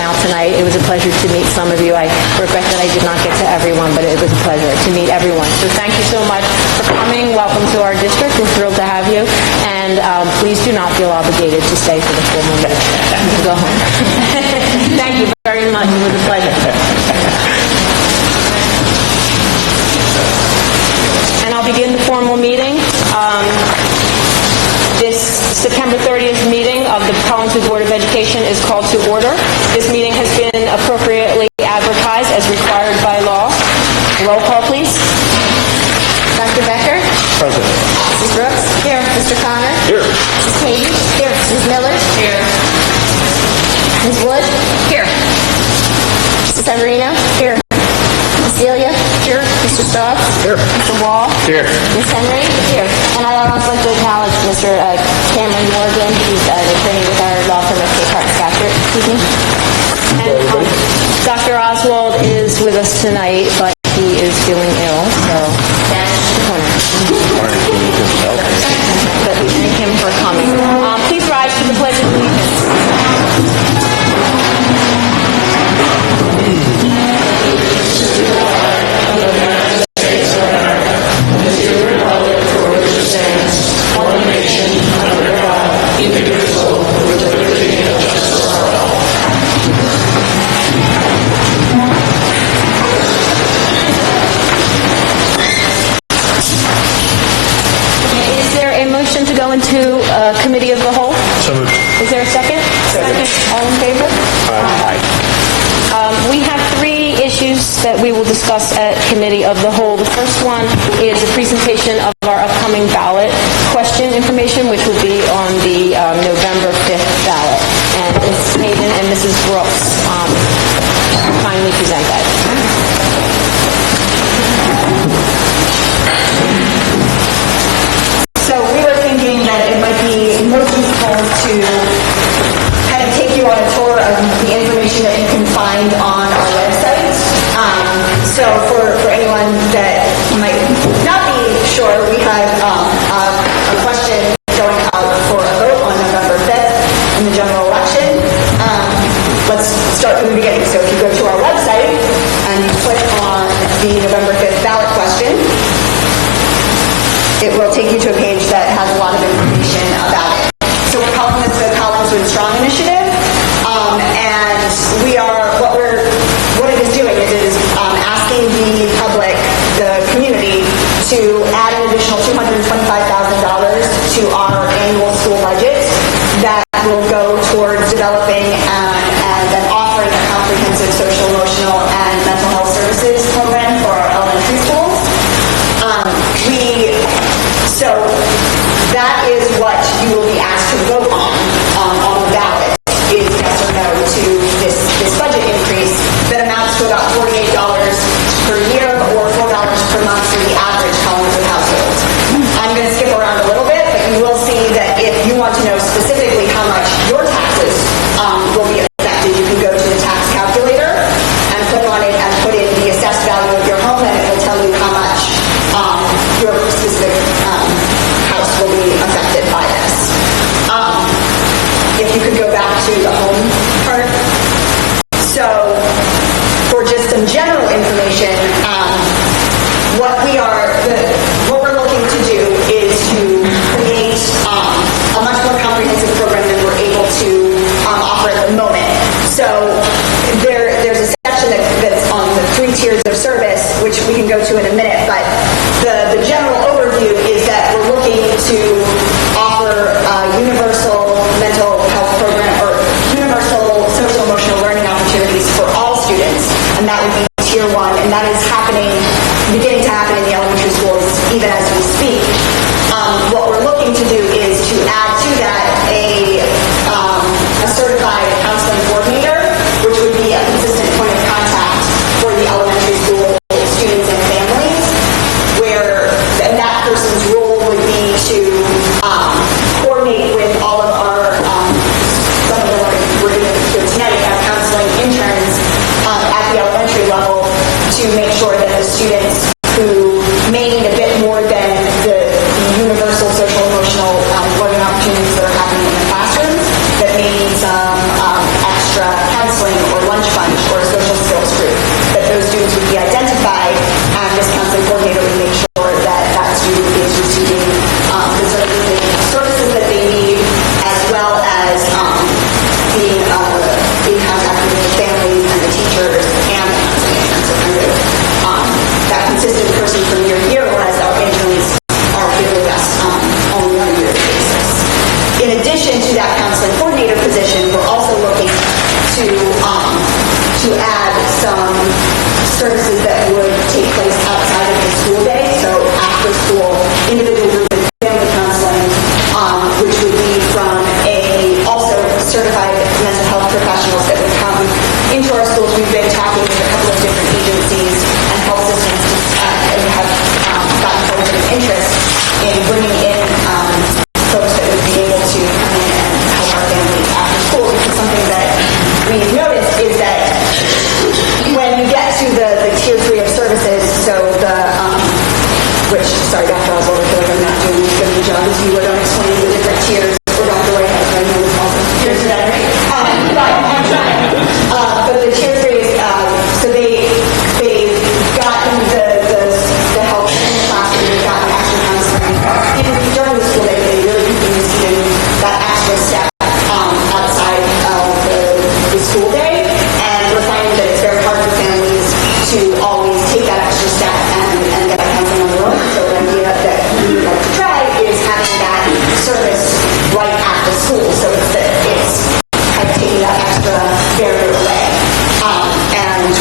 out tonight. It was a pleasure to meet some of you. I regret that I did not get to everyone, but it was a pleasure to meet everyone. So thank you so much for coming. Welcome to our district. We're thrilled to have you. And please do not feel obligated to stay for the formal meeting. You can go home. Thank you very much. It was a pleasure. And I'll begin the formal meeting. This September 30th meeting of the Collingswood Board of Education is called to order. This meeting has been appropriately advertised as required by law. Roll call, please. Dr. Becker? Present. Mrs. Brooks? Here. Mr. Connor? Here. Mrs. Hayden? Here. Mrs. Miller? Here. Ms. Wood? Here. Mrs. Severino? Here. Ms. Celia? Here. Mr. Stubbs? Here. Mr. Wall? Here. Ms. Henry? Here. And I'd also like to acknowledge Mr. Cameron Morgan. He's an attorney with our law firm of Hart and Scatchert. Excuse me. And Dr. Oswald is with us tonight, but he is feeling ill, so that's the corner. But we thank him for coming. Please rise to the Pledge of Allegiance. To go into committee of the whole? So moved. Is there a second? Second. All in favor? Aye. We have three issues that we will discuss at committee of the whole. The first one is a presentation of our upcoming ballot question information, which will be on the November 5th ballot. And Mrs. Hayden and Mrs. Brooks kindly present that. So we were thinking that it might be most useful to kind of take you on a tour of the information that you can find on our website. So for anyone that might not be sure, we have a question going out for a vote on November 5th in the general election. Let's start from the beginning. So if you go to our website and you click on the November 5th ballot question, it will take you to a page that has a lot of information about it. So we're calling this the Collingswood Strong Initiative, and what it is doing is asking the public, the community, to add an additional $225,000 to our annual school budget that will go towards developing and then offering a comprehensive social, emotional, and mental health services program for our elementary schools. So that is what you will be asked to vote on the ballot, is yes or no to this budget increase that amounts to about $48 per year or $4 per month for the average Collingswood household. I'm going to skip around a little bit, but you will see that if you want to know specifically how much your taxes will be affected, you can go to the tax calculator and click on it and put in the assessed value of your home, and it will tell you how much your specific house will be affected by this. If you could go back to the home part. So, for just some general information, what we're looking to do is to create a much more comprehensive program than we're able to offer at the moment. So, there's a section that's on the 3 tiers of service, which we can go to in a minute, but the general overview is that we're looking to offer a universal mental health program or universal social emotional learning opportunities for all students, and that would be tier 1, and that is beginning to happen in the elementary schools even as we speak. What we're looking to do is to add to that a certified counseling coordinator, which would be a consistent point of contact for the elementary school students and families, and that person's role would be to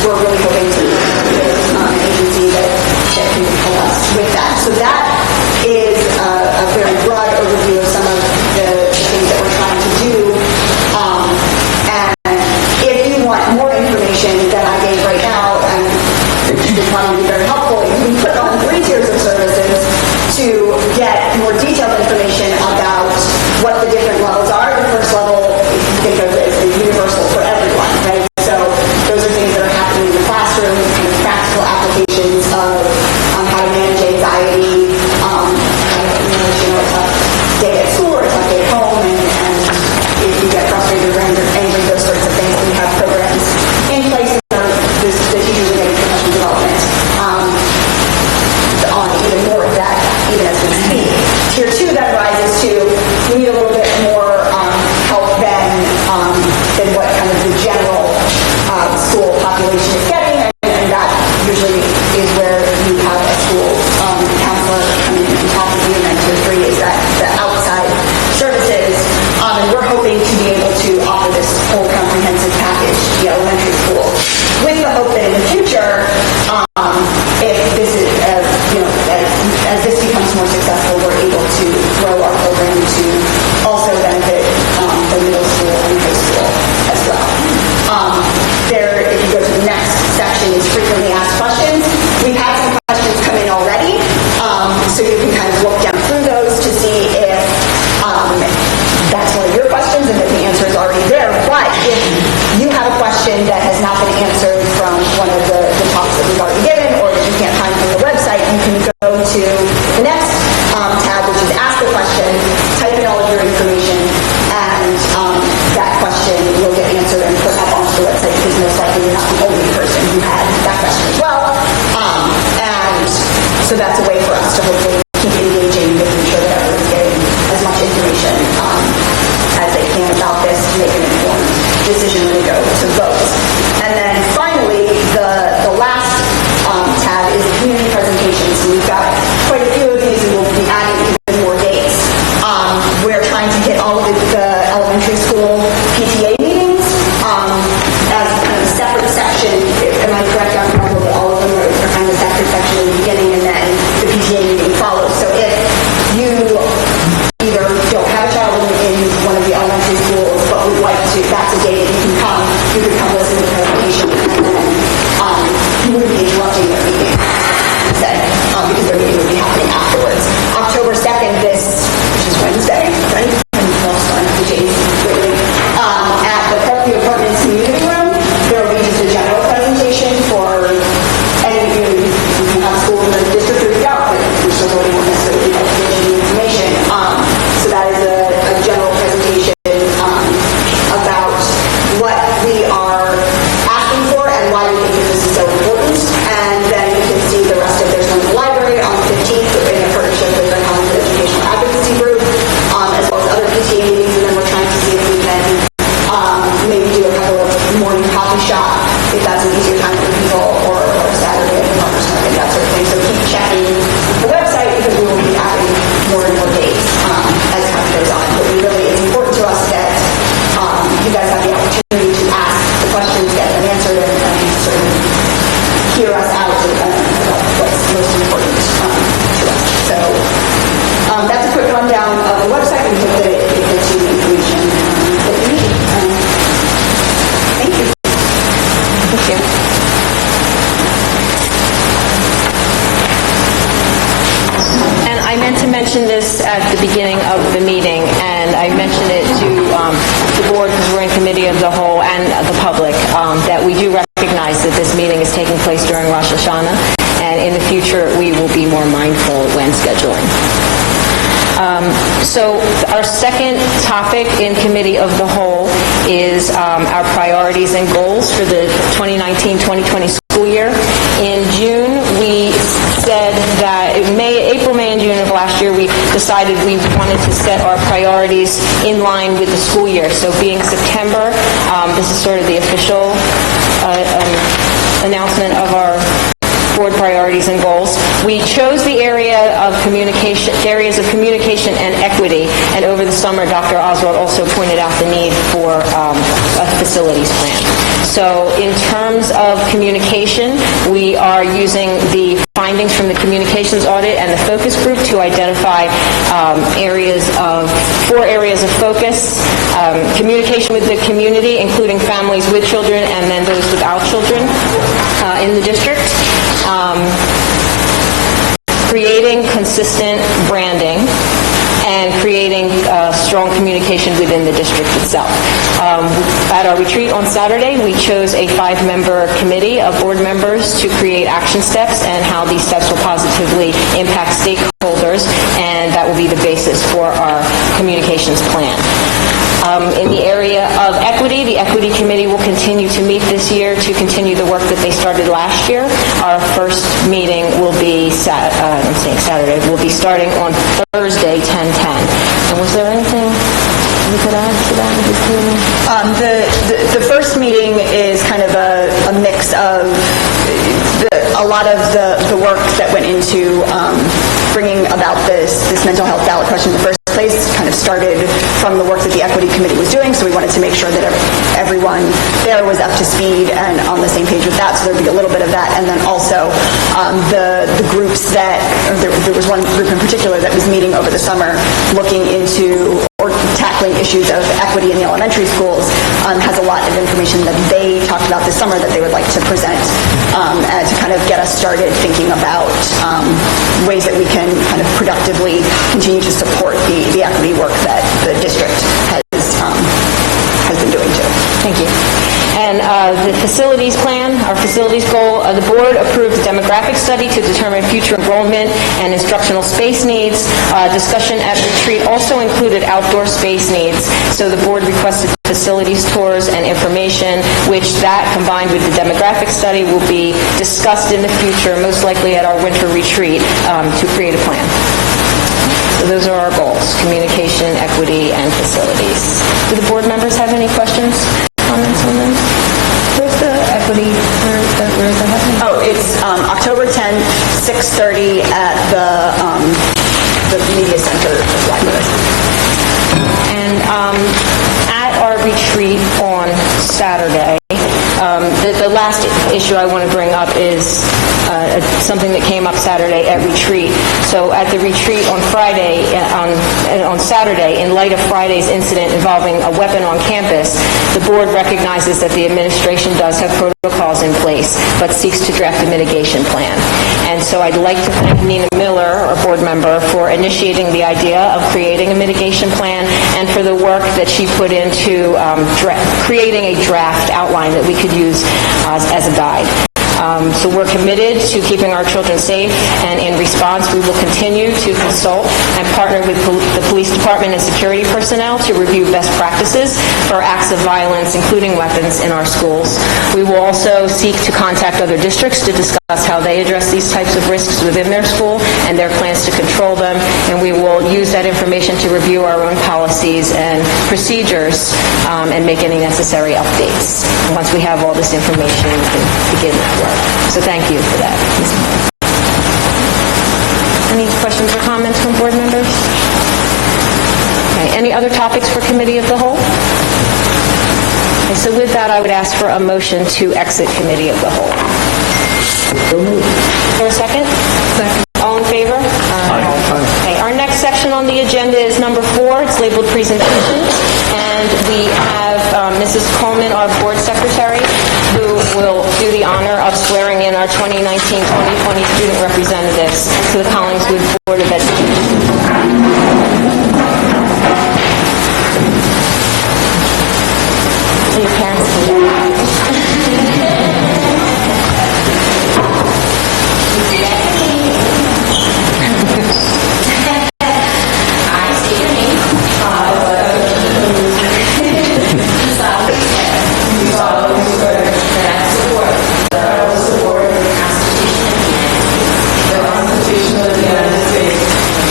we're really hoping to get an agency that can help us with that. So that is a very broad overview of some of the things that we're trying to do. And if you want more information than I gave right now, and this would probably be very helpful, you can click on 3 tiers of services to get more detailed information about what the different levels are. The first level, if you think of it as universal for everyone, right? So those are things that are happening in the classroom, kind of practical applications of how to manage anxiety, how to manage, a tough day at school or a tough day at home, and if you get frustrated or angry, those sorts of things. We have programs in place where the teachers are getting professional development on even more of that, even as we speak. Tier 2 then rises to, we need a little bit more help than what kind of the general school population is getting, and that usually is where you have a school counselor coming in and talking to you, and then Tier 3 is that the outside services, and we're hoping to be able to offer this whole comprehensive package to the elementary school, with the hope that in the future, if this is, as this becomes more successful, we're able to grow our program to also benefit the middle school and high school as well. If you go to the next section, is frequently asked questions. We've had some questions come in already, so you can kind of look down through those to see if that's one of your questions and that the answer is already there. But if you have a question that has not been answered from one of the talks that we've already given, or that you can't find from the website, you can go to the next tab, which is Ask a Question, type in all of your information, and that question will get answered and put up onto the website, because most likely you're not the only person who had that question as well. And so that's a way for us to hopefully keep engaging, making sure that everyone's getting as much information as they can about this to make an informed decision when they go to vote. And then finally, the last tab is community presentations. And we've got quite a few of these, and we'll be adding even more dates. We're trying to get all of the elementary school PTA meetings as kind of a separate section. Am I correct, Dr. Michael, that all of them are kind of a separate section in the beginning, and then the PTA meeting follows? So if you either don't have a child in one of the elementary schools but would like to, that's a day that you can come listen to the presentation, and then you wouldn't be interrupting their meeting instead, because their meeting would be happening afterwards. October 2nd, which is Wednesday, right? At the Parkview Apartments Community Room, there will be just a general presentation for any, you can have schools in the district or out, but you're still voting on necessarily the information. So that is a general presentation about what we are asking for and why we think this is so important. And then you can see the rest of there's one in the library on the 15th in a partnership with the Collingswood Educational Advocacy Group, as well as other PTA meetings. And then we're trying to see if we can maybe do a couple of morning coffee shop, if that's an easier time for people, or Saturday at the farmers market, that sort of thing. So keep checking the website, because we will be adding more and more dates as time goes on. But it's important to us that you guys have the opportunity to ask the questions, get them answered, and sort of hear us out about what's most important to us. So that's a quick rundown of the website. We hope that it gets you the information that you need. Thank you. Thank you. And I meant to mention this at the beginning of the meeting, and I mentioned it to the board, because we're in committee of the whole, and the public, that we do recognize that this meeting is taking place during Rosh Hashanah, and in the future we will be more mindful when scheduling. So our second topic in committee of the whole is our priorities and goals for the 2019-2020 school year. In June, we said that April, May, and June of last year, we decided we wanted to set our priorities in line with the school year. So being September, this is sort of the official announcement of our board priorities and goals. We chose the areas of communication and equity, and over the summer, Dr. Oswald also pointed out the need for a facilities plan. So in terms of communication, we are using the findings from the communications audit and the focus group to identify four areas of focus: communication with the community, including families with children and then those without children in the district, creating consistent branding, and creating strong communication within the district itself. At our retreat on Saturday, we chose a 5-member committee of board members to create action steps and how these steps will positively impact stakeholders, and that will be the basis for our communications plan. In the area of equity, the Equity Committee will continue to meet this year to continue the work that they started last year. Our first meeting will be Saturday. We'll be starting on Thursday, 10/10. And was there anything you could add to that? The first meeting is kind of a mix of a lot of the work that went into bringing about this mental health ballot question in the first place kind of started from the work that the Equity Committee was doing, so we wanted to make sure that everyone there was up to speed and on the same page with that, so there'd be a little bit of that, and then also the groups there was one group in particular that was meeting over the summer looking into or tackling issues of equity in the elementary schools, has a lot of information that they talked about this summer that they would like to present and to kind of get us started thinking about ways that we can kind of productively continue to support the equity work that the district has been doing too. Thank you. And the facilities plan, our facilities goal, the board approved a demographic study to determine future enrollment and instructional space needs. Discussion at retreat also included outdoor space needs. So the board requested facilities tours and information, which that combined with the demographic study will be discussed in the future, most likely at our winter retreat, to create a plan. So those are our goals: communication, equity, and facilities. Do the board members have any questions, comments on them? Where's the equity? Where is that happening? Oh, it's October 10th, 6:30 at the media center of the library. And at our retreat on Saturday, the last issue I want to bring up is something that came up Saturday at retreat. So at the retreat on Friday, on Saturday, in light of Friday's incident involving a weapon on campus, the board recognizes that the administration does have protocols in place, but seeks to draft a mitigation plan. And so I'd like to thank Nina Miller, our board member, for initiating the idea of creating a mitigation plan and for the work that she put into creating a draft outline that we could use as a guide. So we're committed to keeping our children safe, and in response, we will continue to consult and partner with the police department and security personnel to review best practices for acts of violence, including weapons, in our schools. We will also seek to contact other districts to discuss how they address these types of risks within their school and their plans to control them, and we will use that information to review our own policies and procedures and make any necessary updates. And once we have all this information, we can begin that work. So thank you for that. Any questions or comments from board members? Okay. Any other topics for committee of the whole? Okay, so with that, I would ask for a motion to exit committee of the whole. For a second? Second. All in favor? Okay, our next section on the agenda is number 4. It's labeled presentations, and we have Mrs. Coleman, our board secretary, who will do the honor of swearing in our 2019-2020 student representatives to the Collingswood Board of Education. So your parents can do that.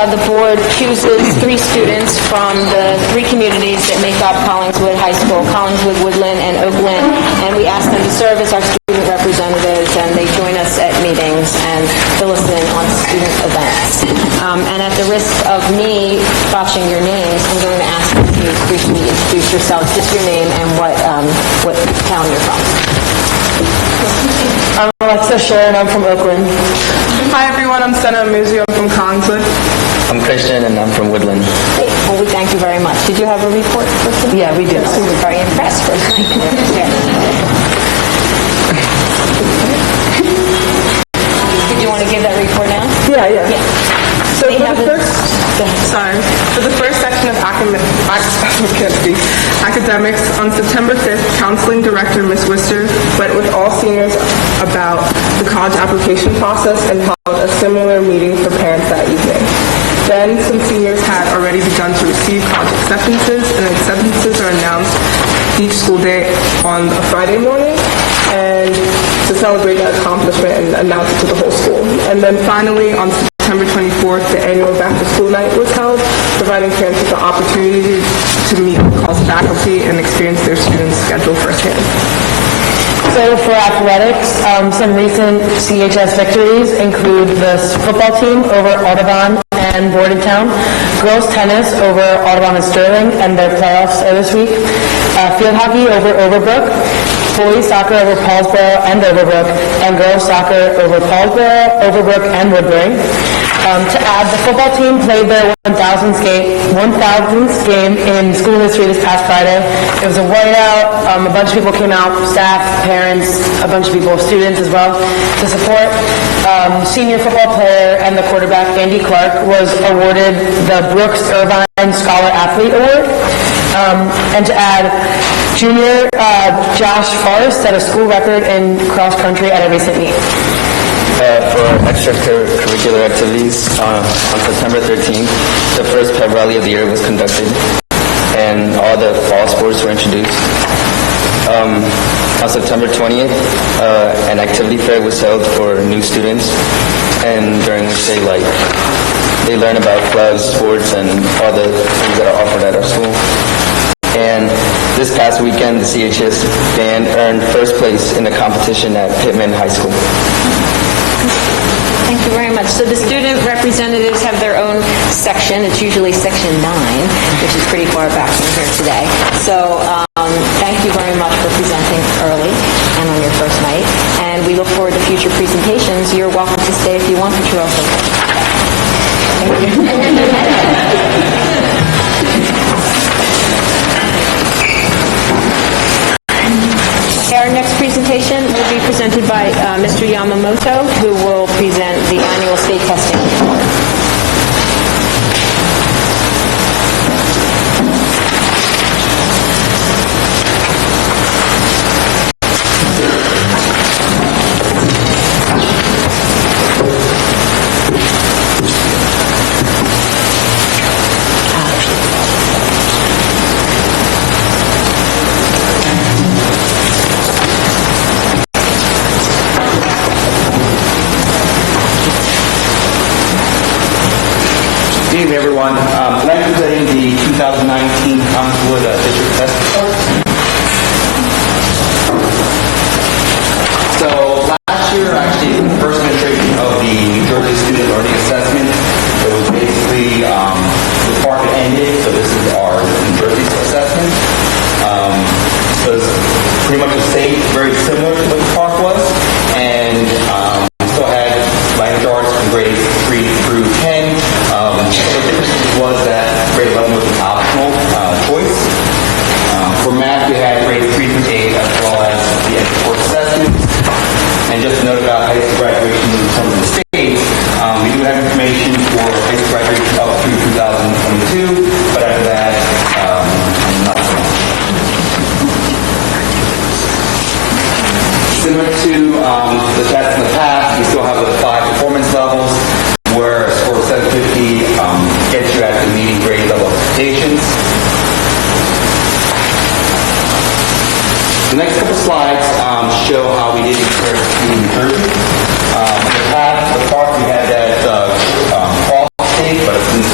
the board chooses 3 students from the 3 communities that make up Collingswood High School, Collingswood, Woodland, and Oakland, and we ask them to serve as our student representatives, and they join us at meetings and fill us in on student events. And at the risk of me botching your names, I'm going to ask you to briefly introduce yourselves, just your name and what town you're from. I'm Alexa Sharon, I'm from Oakland. Hi everyone, I'm Senna Muzio, I'm from Collingswood. I'm Christian and I'm from Woodland. Great. Well, we thank you very much. Did you have a report for today? Yeah, we do. We were very impressed. Did you want to give that report now? Yeah. So They have for the first section of academics, on September 5th, Counseling Director Ms. Wister went with all seniors about the college application process and held a similar meeting for parents that evening. Then, some seniors had already begun to receive college acceptances, and acceptances are announced each school day on a Friday morning, and to celebrate that accomplishment and announce it to the whole school. And then finally, on September 24th, the annual back-to-school night was held, providing parents with the opportunity to meet college faculty and experience their students' schedule firsthand. So for athletics, some recent CHS victories include the football team over Audubon and Bordentown, girls tennis over Audubon and Sterling, and their playoffs are this week, field hockey over Overbrook, boys soccer over Paulsboro and Overbrook, and girls soccer over Paulsboro, Overbrook, and Woodbury. To add, the football team played their 1,000th game in school history this past Friday. It was a whiteout. A bunch of people came out, staff, parents, a bunch of people, students as well, to support. Senior football player and the quarterback, Andy Clark, was awarded the Brooks Irvine Scholar Athlete Award. And to add, junior Josh Forrest set a school record in cross country at a recent meet. For extracurricular activities, on September 13th, the first pep rally of the year was conducted, and all the fall sports were introduced. On September 20th, an activity fair was held for new students, and during which they learn about clubs, sports, and all the things that are offered at our school. And this past weekend, the CHS band earned first place in the competition at Pittman High School. Thank you very much. So the student representatives have their own section. It's usually section 9, which is pretty far back from here today. So thank you very much for presenting early and on your first night. And we look forward to future presentations. You're welcome to stay if you want, but you're also welcome. Thank you. Our next presentation will be presented by Mr. Yamamoto, who will present the annual state testing report. Good evening, everyone. Tonight I'm presenting the 2019 Collingswood District Test Report. So last year, actually, the first iteration of the New Jersey Student Learning Assessment. It was basically the park had ended, so this is our New Jersey assessment. So it's pretty much the same, very similar to what the park was, and we still had language arts from grades 3 through 10. The difference was that grade 11 was an optional choice. For math, we had grades 3 through 8 as well as the export assessments. And just to note about high school graduation in some of the states, we do have information for high school graduation up through 2022, but after that, not so much. Similar to the tests in the past, we still have the 5 performance levels, where a score of 750 gets you at the meeting grade level expectations. The next couple slides show how we did compare to New Jersey. In the past, the park we had that fall state, but it's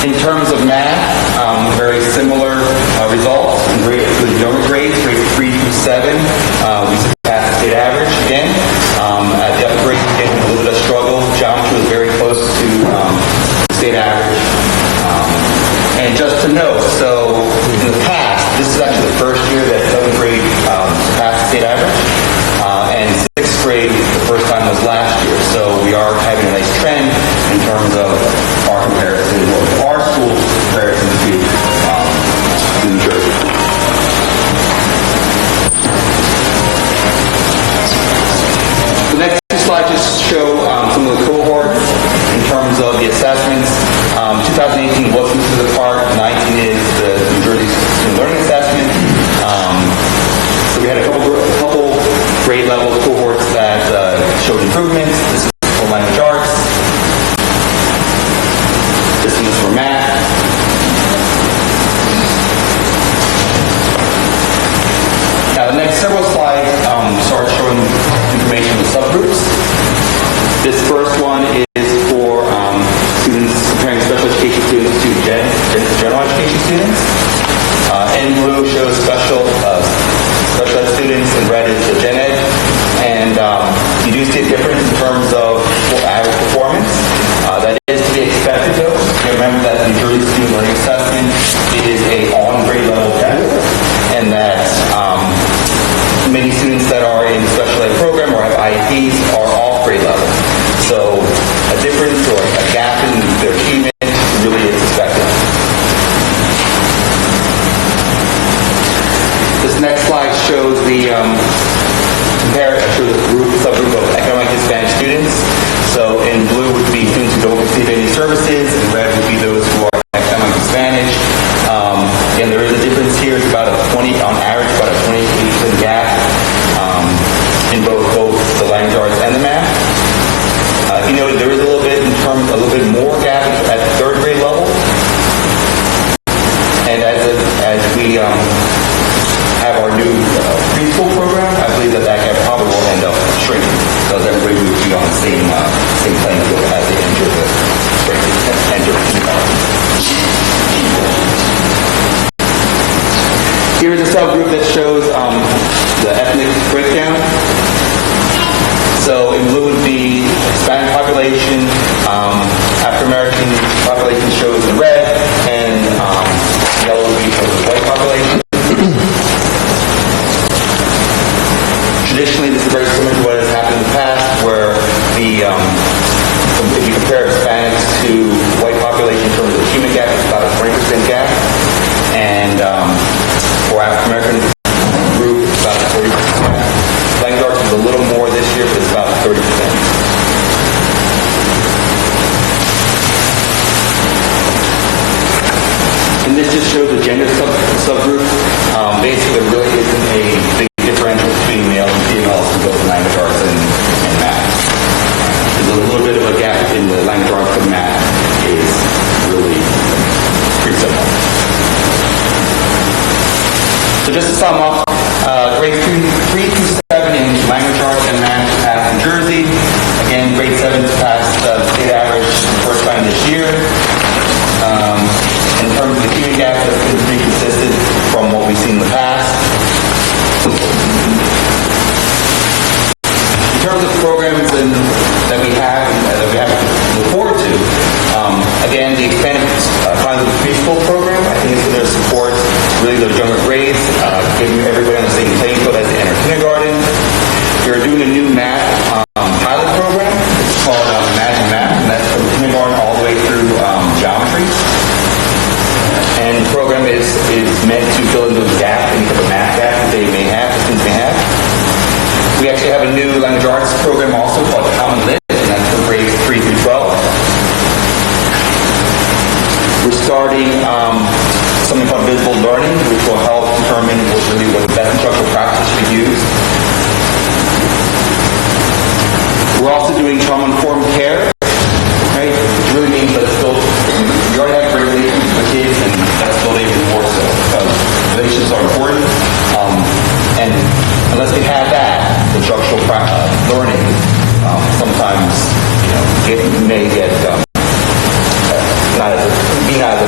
In terms of math, very similar results. In the younger grades, grades 3 through 7, we surpassed the state average again. At the upper grades, again, a little bit of struggle. Geometry was very close to the state average. And just to note, so in the past, this is actually the first year that 7th grade surpassed the state average. And 6th grade, the first time was last year. So we are having a nice trend in terms of our comparison, or our school comparison to New Jersey. The next two slides just show some of the cohorts in terms of the assessments. 2018 was into the part, 19 is the New Jersey Student Learning Assessment. So we had a couple grade level cohorts that showed improvements. This is for language arts. This one is for math. Now the next several slides start showing information on subgroups. This first one is for students comparing special education students to general education students. In blue shows special ed students, and red is the gen ed. And you do see a difference in terms of average performance. That is to be expected, though. Remember that the New Jersey Student Learning Assessment is a on-grade level test, and that many students that are in special ed program or have IEPs are off-grade level. So a difference or a gap in their achievement really is expected. This next slide shows the subgroup of economic disadvantaged students. So in blue would be students who don't receive any services, and red would be those who are economic disadvantaged. Again, there is a difference here. It's about on average, about a 28% gap in both the language arts and the math. You know, there is a little bit more gap at the 3rd grade level. And as we have our new preschool program, I believe that gap probably will end up shrinking, because everybody would be on the same playing field as they enter kindergarten. Here is a subgroup that shows the ethnic breakdown. So in blue would be Hispanic population, African American population shows in red, and yellow would be for the white population. Traditionally, this is very similar to what has happened in the past, where if you compare Hispanics to white population in terms of the achievement gap, it's about a 20% gap, and for African American group, it's about a 40% gap. Language arts is a little more this year, but it's about 30%. And this just shows the gender subgroup. Basically, there really isn't a big differential between male and females in both language arts and math. There's a little bit of a gap in the language arts, but math is really pretty similar. So just to sum up, grades 3 through 7 in language arts and math passed in Jersey. Again, grade 7 passed the state average for the first time this year. In terms of the achievement gap, that's been pretty consistent from what we've seen in the past. In terms of programs that we have to look forward to, again, the expanded Collingswood preschool program, I think it's going to support really those younger grades, getting everybody on the same playing field as they enter kindergarten. We're doing a new math pilot program. It's called Imagine Math, and that's from kindergarten all the way through geometry. And the program is meant to fill in those gaps, any type of math gap that they may have, the students may have. We actually have a new language arts program also called Common Lit, and that's for grades 3 through 12. We're starting something called visible learning, which will help determine what the best instructional practice to use. We're also doing trauma-informed care, right? Which really means that we already have great relationships with kids, and that's building even more so, because relationships are important. And unless we have that, instructional learning sometimes may get not as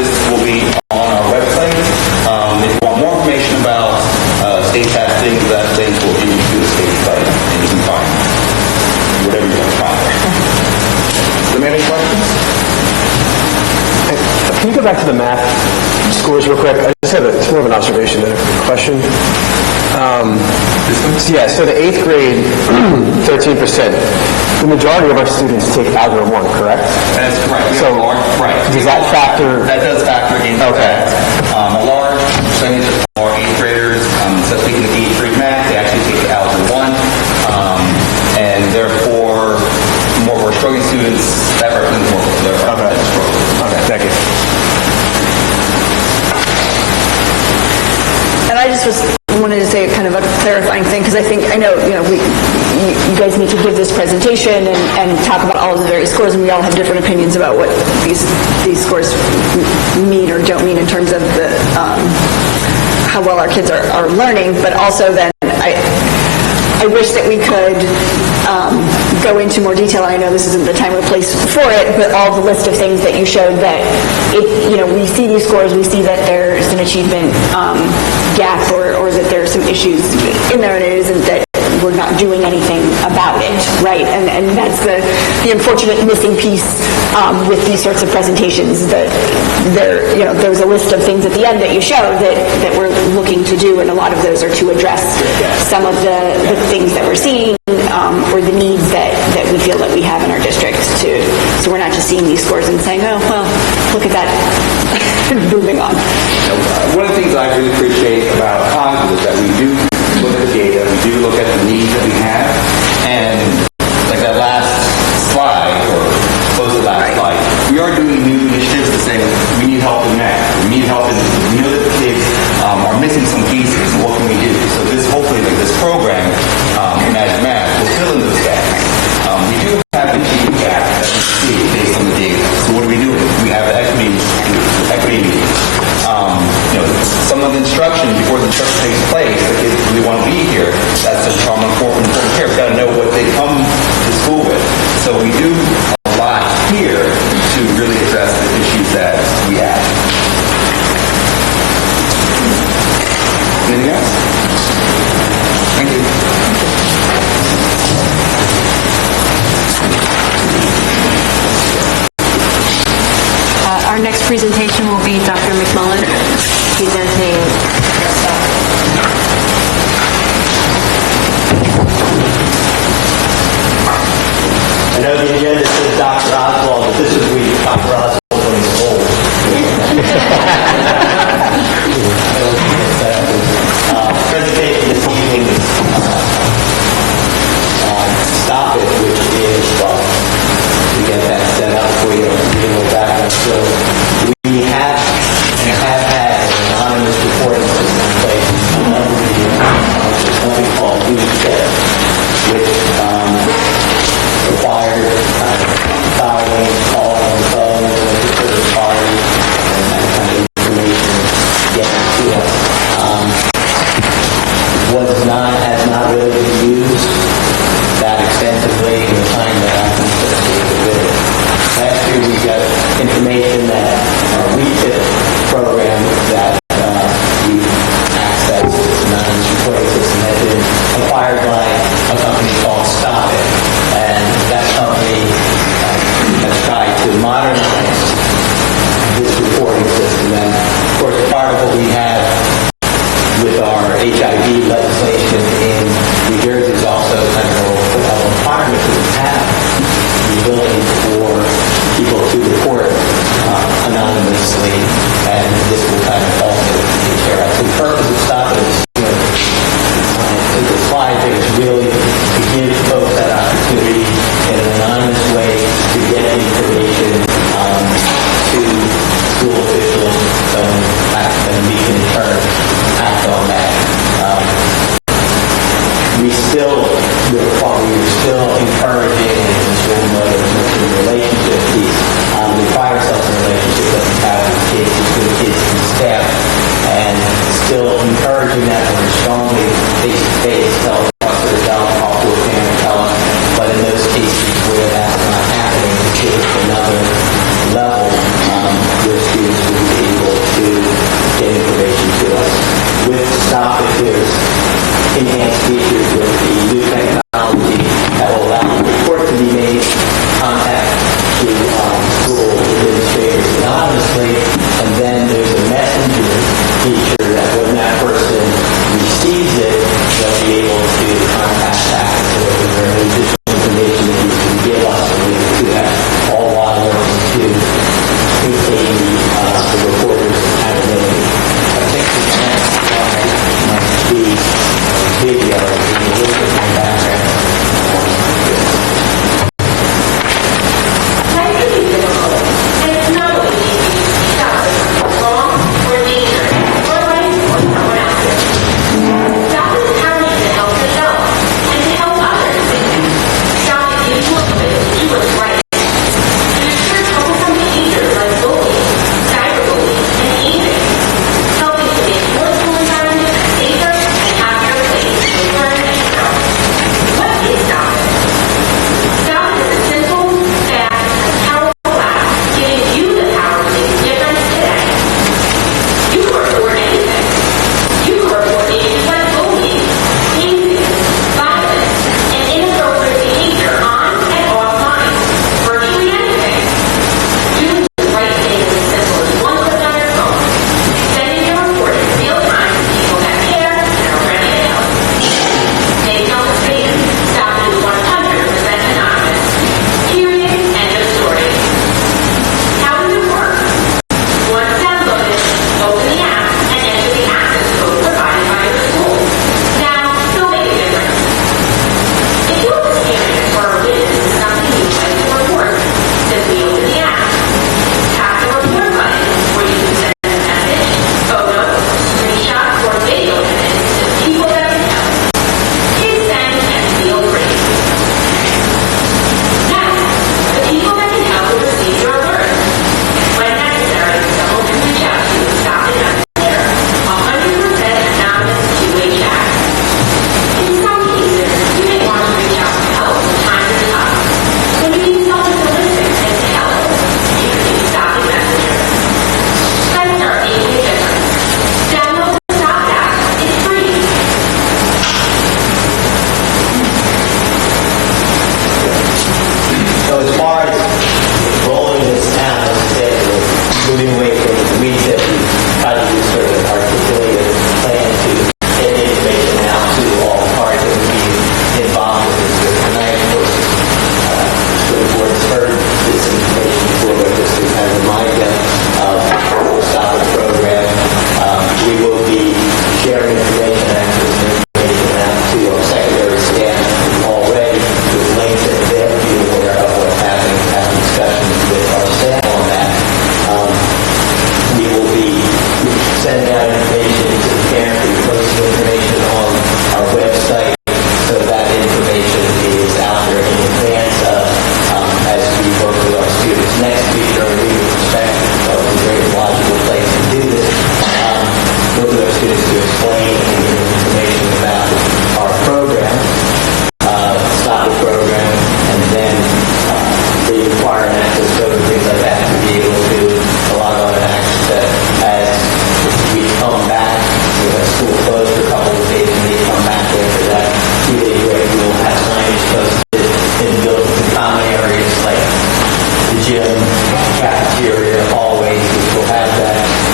this will be on our website. If you want more information about state testing, that link will give you to the state site, and you can find whatever you want to find there. Do you have any questions? Can you go back to the math scores real quick? I just have it's more of an observation than a question. So the 8th grade, 13%. The majority of our students take Algebra 1, correct? That's correct. So, right. Does that factor? That does factor into Okay. that. A large percentage of our 8th graders, so speaking of 8th grade math, they actually take the Algebra 1, and therefore, more of our struggling students, that represents more of their struggle. Okay, thank you. And I just wanted to say kind of a clarifying thing, because I know, you guys need to give this presentation and talk about all of the various scores, and we all have different opinions about what these scores mean or don't mean in terms of the how well our kids are learning, but also then I wish that we could go into more detail. I know this isn't the time or place for it, but all the list of things that you showed that, we see these scores, we see that there's an achievement gap or that there are some issues in there, and it isn't that we're not doing anything about it, right? And that's the unfortunate missing piece with these sorts of presentations, that there's a list of things at the end that you show that we're looking to do, and a lot of those are to address some of the things that we're seeing or the needs that we feel that we have in our districts too. So we're not just seeing these scores and saying, oh, well, look at that, moving on. One of the things I really appreciate about Collingswood is that we do look at the data, we do look at the needs that we have, and like that last slide, or close to the last slide, we are doing new initiatives to say we need help in math, we need help in, we know that the kids are missing some pieces, what can we do? So this, hopefully, like this program, Imagine Math, will fill in those gaps. We do have an achievement gap that we see based on the data. So what are we doing? We have the equity meetings. Some of the instruction, before the instruction takes place, the kids really want to be here. That's a trauma-informed care. We've got to know what they come to school with. So we do a lot here to really address the issues that we have. Anything else? Thank you. Our next presentation will be Dr. McMullen presenting. I know the agenda says Dr. Oswald, but this is we Dr. Oswald when he's old. Presentation this evening is Stop It, which is to get that set up for you and give a little background. So we have had an anonymous report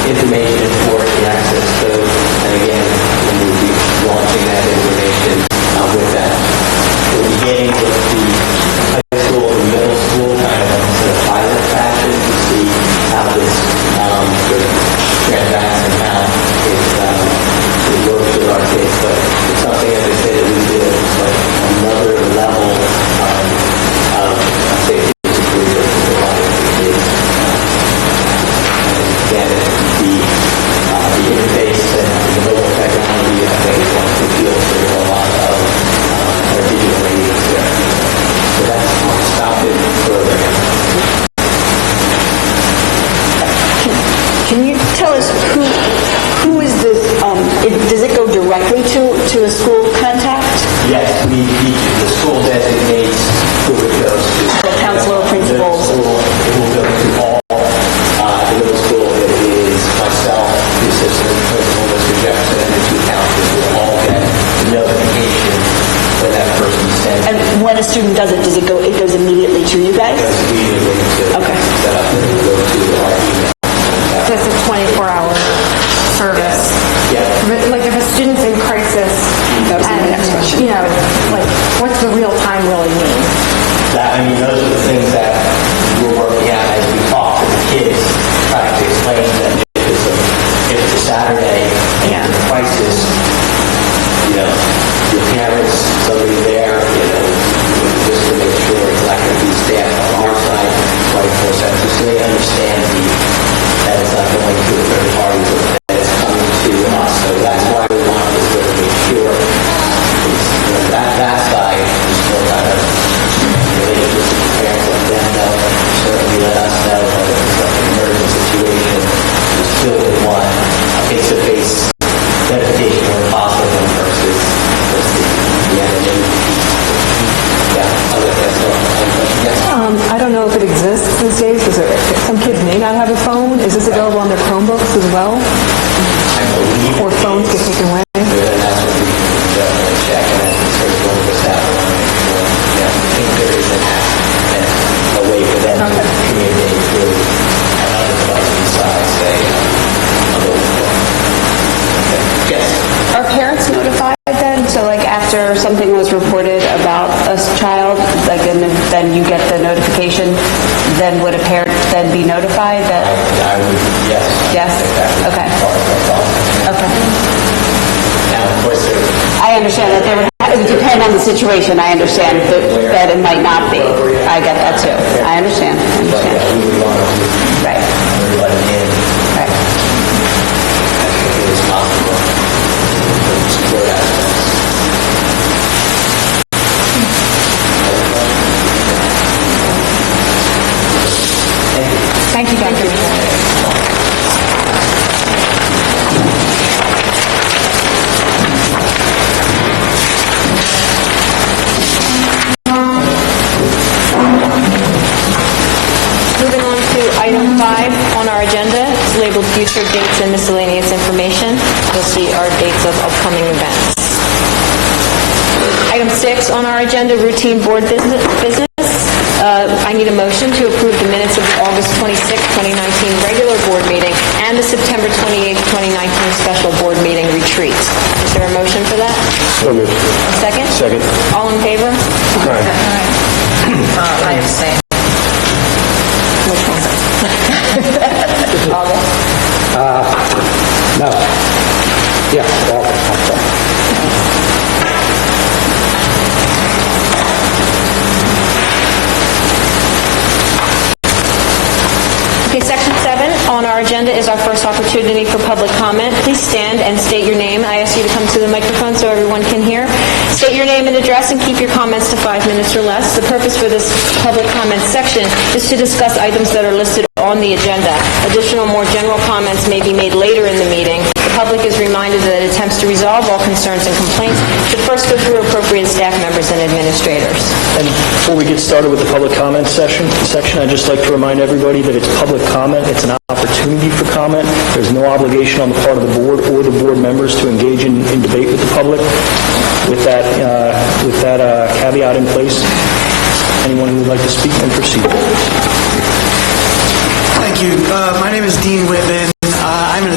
information for the access code. And again, we'll be launching that information with that. We're beginning with the high school and middle school, kind of in a pilot fashion to see how this sort of transacts and how it works with our kids. But it's something, as I said, that we did like another level of safety and security for a lot of the kids. Again, the interface and the mobile technology, I think, is one of the fields where there's a lot of our digital radios there. So that's our Stop It program. Can you tell us who is this, does it go directly to a school contact? Yes, the school designates who it goes to. Counselor, principals? It will go to all. The middle school, it is myself, the assistant principal, Mr. Jefferson, and the two counselors will all get notification when that person sends. And when a student does it goes immediately to you guys? Goes immediately to Okay. set up and it will go to our email. That's a 24-hour service. Yeah. Like if a student's in crisis, That was my next question. you know, like what's the real time really mean? Those are the things that we're working out as we talk to the kids, trying to explain to them if it's a Saturday and you're in a crisis, your parents, somebody there, just to make sure it's not going to be staff on our side 24/7, just so they understand that it's not going to a third party, but that it's coming to us. So that's why we want to sort of make sure that side is still kind of relationships with the parents, let them know, certainly let us know that if it's like an emergency situation, we still would want a face-to-face notification when possible versus the enemy. Yeah, I'll let that go. Yes. I don't know if it exists these days. Some kids may not have a phone. Is this available on their Chromebooks as well? I believe Or phones get taken away? and that's what we definitely check, and that's sort of what was happening. I think there is a way for them to communicate through another device besides, say, a mobile phone. Okay. Yes. Are parents notified then? So like after something was reported about a child, like and then you get the notification, then would a parent then be notified that? I would, yes. Yes? That would be Okay. part of our process. Okay. Now, of course, I understand that it would depend on the situation. I understand that it might not be. I get that too. I understand. but we would want to Right. let it in Right. as quickly as possible. Support aspects. Thank you, Dr. Moving on to item 5 on our agenda, it's labeled future dates and miscellaneous information. You'll see our dates of upcoming events. Item 6 on our agenda, routine board business. I need a motion to approve the minutes of the August 26, 2019 regular board meeting and the September 28, 2019 special board meeting retreat. Is there a motion for that? So moved. A second? Second. All in favor? I abstain. Which one? August? No. Yeah. Okay. Okay, section 7 on our agenda is our first opportunity for public comment. Please stand and state your name. I ask you to come to the microphone so everyone can hear. State your name and address and keep your comments to 5 minutes or less. The purpose for this public comment section is to discuss items that are listed on the agenda. Additional, more general comments may be made later in the meeting. The public is reminded that attempts to resolve all concerns and complaints should first go through appropriate staff members and administrators. And before we get started with the public comment section, I'd just like to remind everybody that it's public comment. It's an opportunity for comment. There's no obligation on the part of the board or the board members to engage in debate with the public. With that caveat in place, anyone who would like to speak can proceed. Thank you. My name is Dean Whitman. I'm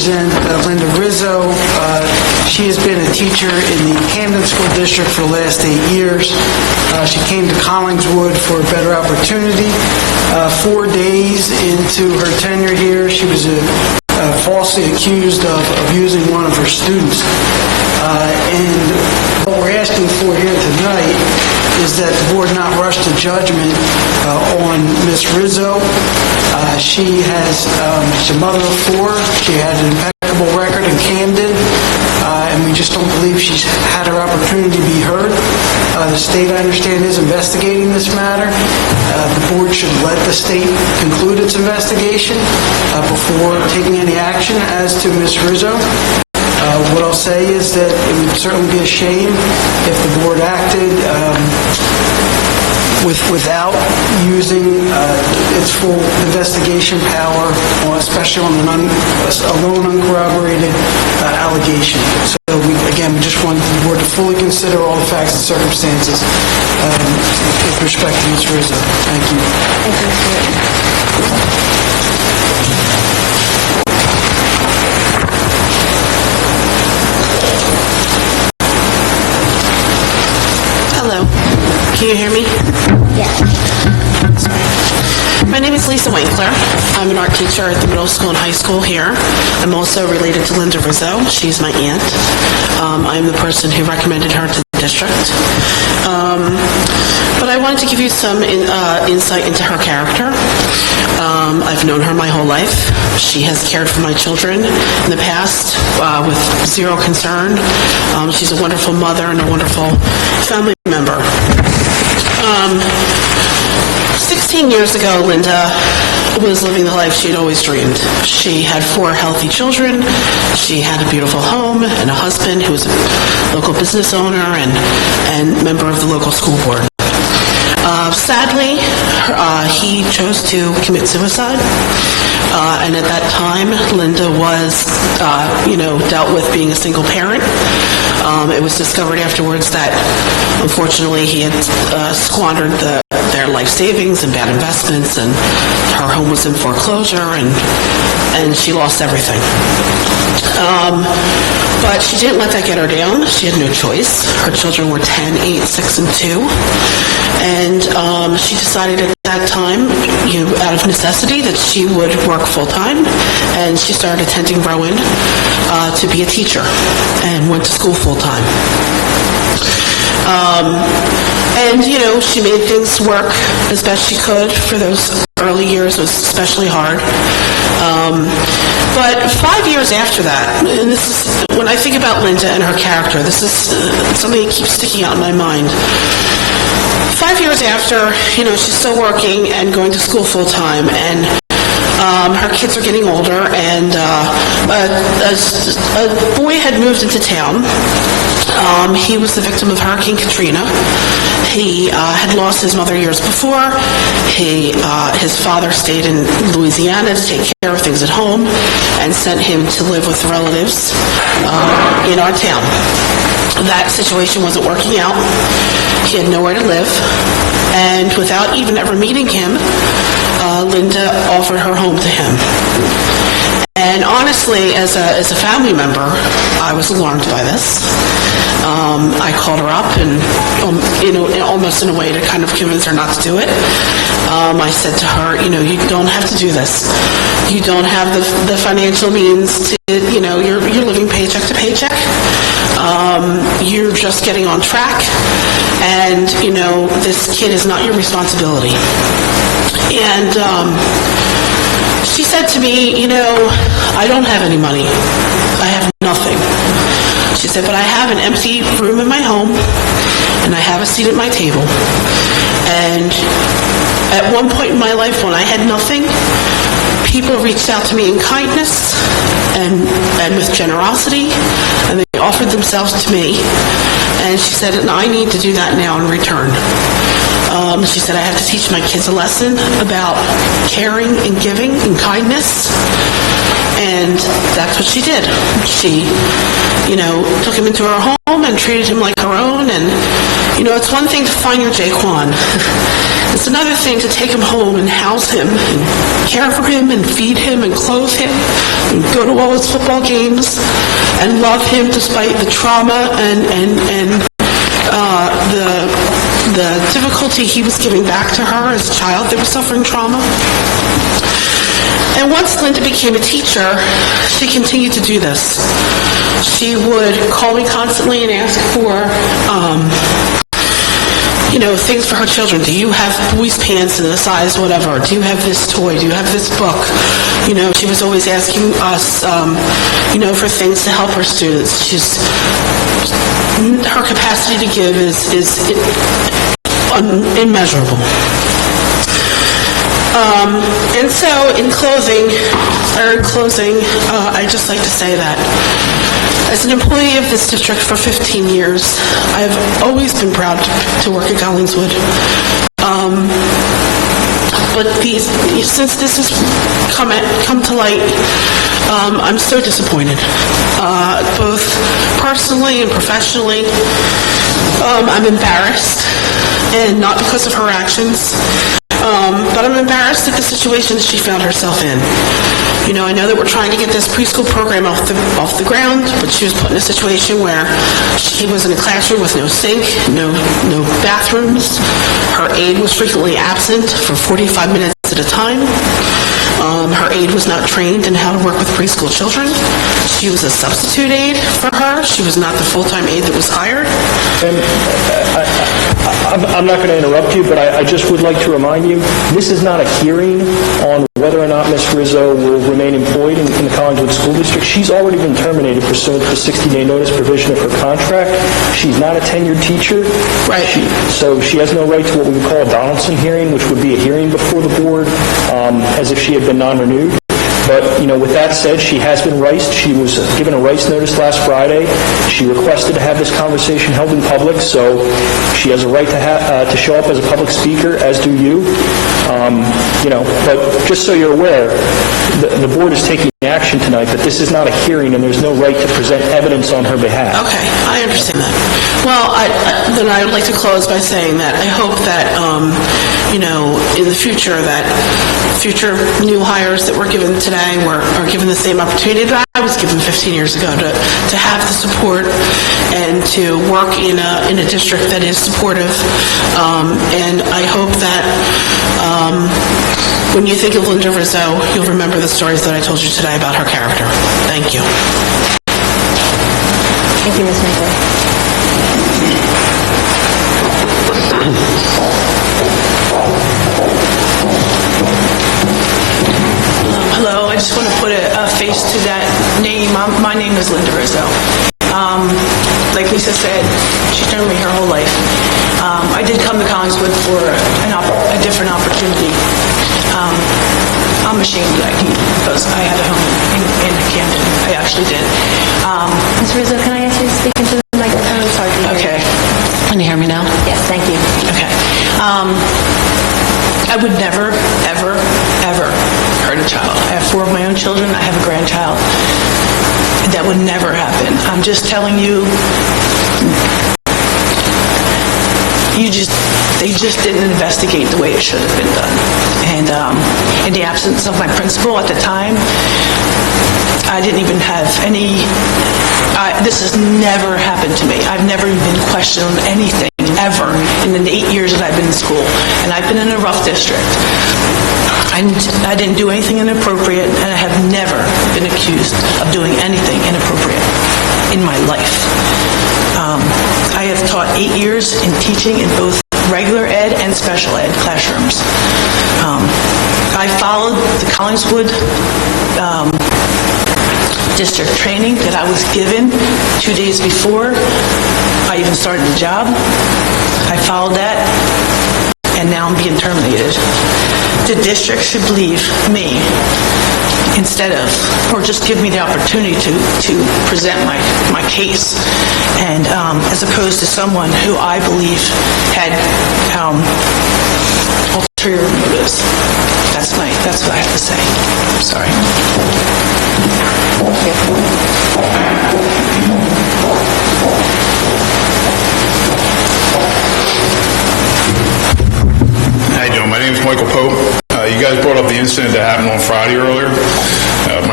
represent Linda Rizzo. She has been a teacher in the Camden School District for the last 8 years. She came to Collingswood for a better opportunity. 4 days into her tenure here, she was falsely accused of abusing one of her students. And what we're asking for here tonight is that the board not rush to judgment on Ms. Rizzo. She's a mother of 4. She had an impeccable record in Camden, and we just don't believe she's had her opportunity to be heard. The state, I understand, is investigating this matter. The board should let the state conclude its investigation before taking any action as to Ms. Rizzo. What I'll say is that it would certainly be a shame if the board acted without using its full investigation power, especially on a lone uncorroborated allegation. So we just want the board to fully consider all the facts and circumstances with respect to Ms. Rizzo. Thank you. Thank you, Mr. Whitten. Hello. Can you hear me? Yes. My name is Lisa Winkler. I'm an art teacher at the middle school and high school here. I'm also related to Linda Rizzo. She's my aunt. I'm the person who recommended her to the district. But I wanted to give you some insight into her character. I've known her my whole life. She has cared for my children in the past with zero concern. She's a wonderful mother and a wonderful family member. 16 years ago, Linda was living the life she'd always dreamed. She had 4 healthy children. She had a beautiful home and a husband who was a local business owner and member of the local school board. Sadly, he chose to commit suicide. And at that time, Linda was, dealt with being a single parent. It was discovered afterwards that, unfortunately, he had squandered their life savings and bad investments, and her home was in foreclosure, and she lost everything. But she didn't let that get her down. She had no choice. Her children were 10, 8, 6, and 2. And she decided at that time, out of necessity, that she would work full-time. And she started attending Rowan to be a teacher and went to school full-time. And, she made things work as best she could for those early years. It was especially hard. But 5 years after that, and this is, when I think about Linda and her character, this is something that keeps sticking out in my mind. 5 years after, she's still working and going to school full-time, and her kids are getting older, and a boy had moved into town. He was the victim of Hurricane Katrina. He had lost his mother years before. His father stayed in Louisiana to take care of things at home and sent him to live with relatives in our town. That situation wasn't working out. He had nowhere to live. And without even ever meeting him, Linda offered her home to him. And honestly, as a family member, I was alarmed by this. I called her up and, almost in a way to kind of convince her not to do it. I said to her, you don't have to do this. You don't have the financial means to, you're living paycheck to paycheck. You're just getting on track. And, this kid is not your responsibility. And she said to me, I don't have any money. I have nothing. She said, but I have an empty room in my home, and I have a seat at my table. And at one point in my life when I had nothing, people reached out to me in kindness and with generosity, and they offered themselves to me. And she said, and I need to do that now in return. She said, I have to teach my kids a lesson about caring and giving and kindness. And that's what she did. She, took him into her home and treated him like her own. And, it's one thing to find your Jaquan. It's another thing to take him home and house him and care for him and feed him and clothe him, go to all his football games, and love him despite the trauma and the difficulty he was giving back to her as a child that was suffering trauma. And once Linda became a teacher, she continued to do this. She would call me constantly and ask for, things for her children. Do you have boys' pants in a size whatever? Do you have this toy? Do you have this book? She was always asking us, for things to help her students. Her capacity to give is immeasurable. And so, in closing, I'd just like to say that as an employee of this district for 15 years, I've always been proud to work at Collingswood. But since this has come to light, I'm so disappointed, both personally and professionally. I'm embarrassed, and not because of her actions. But I'm embarrassed at the situation that she found herself in. I know that we're trying to get this preschool program off the ground, but she was put in a situation where she was in a classroom with no sink, no bathrooms. Her aide was frequently absent for 45 minutes at a time. Her aide was not trained in how to work with preschool children. She was a substitute aide for her. She was not the full-time aide that was hired. And I'm not going to interrupt you, but I just would like to remind you, this is not a hearing on whether or not Ms. Rizzo will remain employed in the Collingswood School District. She's already been terminated pursuant to the 60-day notice provision of her contract. She's not a tenured teacher. Right. So she has no right to what we would call a Donaldson hearing, which would be a hearing before the board as if she had been non-renewed. But, with that said, she has been riced. She was given a rice notice last Friday. She requested to have this conversation held in public, so she has a right to show up as a public speaker, as do you. But just so you're aware, the board is taking action tonight, but this is not a hearing, and there's no right to present evidence on her behalf. Okay, I understand that. Well, then I would like to close by saying that I hope that, in the future, that future new hires that were given today are given the same opportunity that I was given 15 years ago to have the support and to work in a district that is supportive. And I hope that when you think of Linda Rizzo, you'll remember the stories that I told you today about her character. Thank you. Thank you, Ms. Maker. Hello, I just want to put a face to that name. My name is Linda Rizzo. Like Lisa said, she's known me her whole life. I did come to Collingswood for a different opportunity. I'm ashamed that I came because I had a home in Camden. I actually did. Ms. Rizzo, can I ask you to speak into the microphone? I'm sorry to hear. Okay. Can you hear me now? Yes, thank you. Okay. I would never, ever, ever hurt a child. I have 4 of my own children. I have a grandchild. That would never happen. I'm just telling you, they just didn't investigate the way it should have been done. And in the absence of my principal at the time, I didn't even have any, this has never happened to me. I've never even questioned anything, ever, in the 8 years that I've been in school. And I've been in a rough district. I didn't do anything inappropriate, and I have never been accused of doing anything inappropriate in my life. I have taught 8 years in teaching in both regular ed and special ed classrooms. I followed the Collingswood district training that I was given 2 days before I even started the job. I followed that, and now I'm being terminated. The district should believe me instead of, or just give me the opportunity to present my case, and as opposed to someone who I believe had ulterior motives. That's what I have to say. I'm sorry. How you doing? My name is Michael Pope. You guys brought up the incident that happened on Friday earlier. My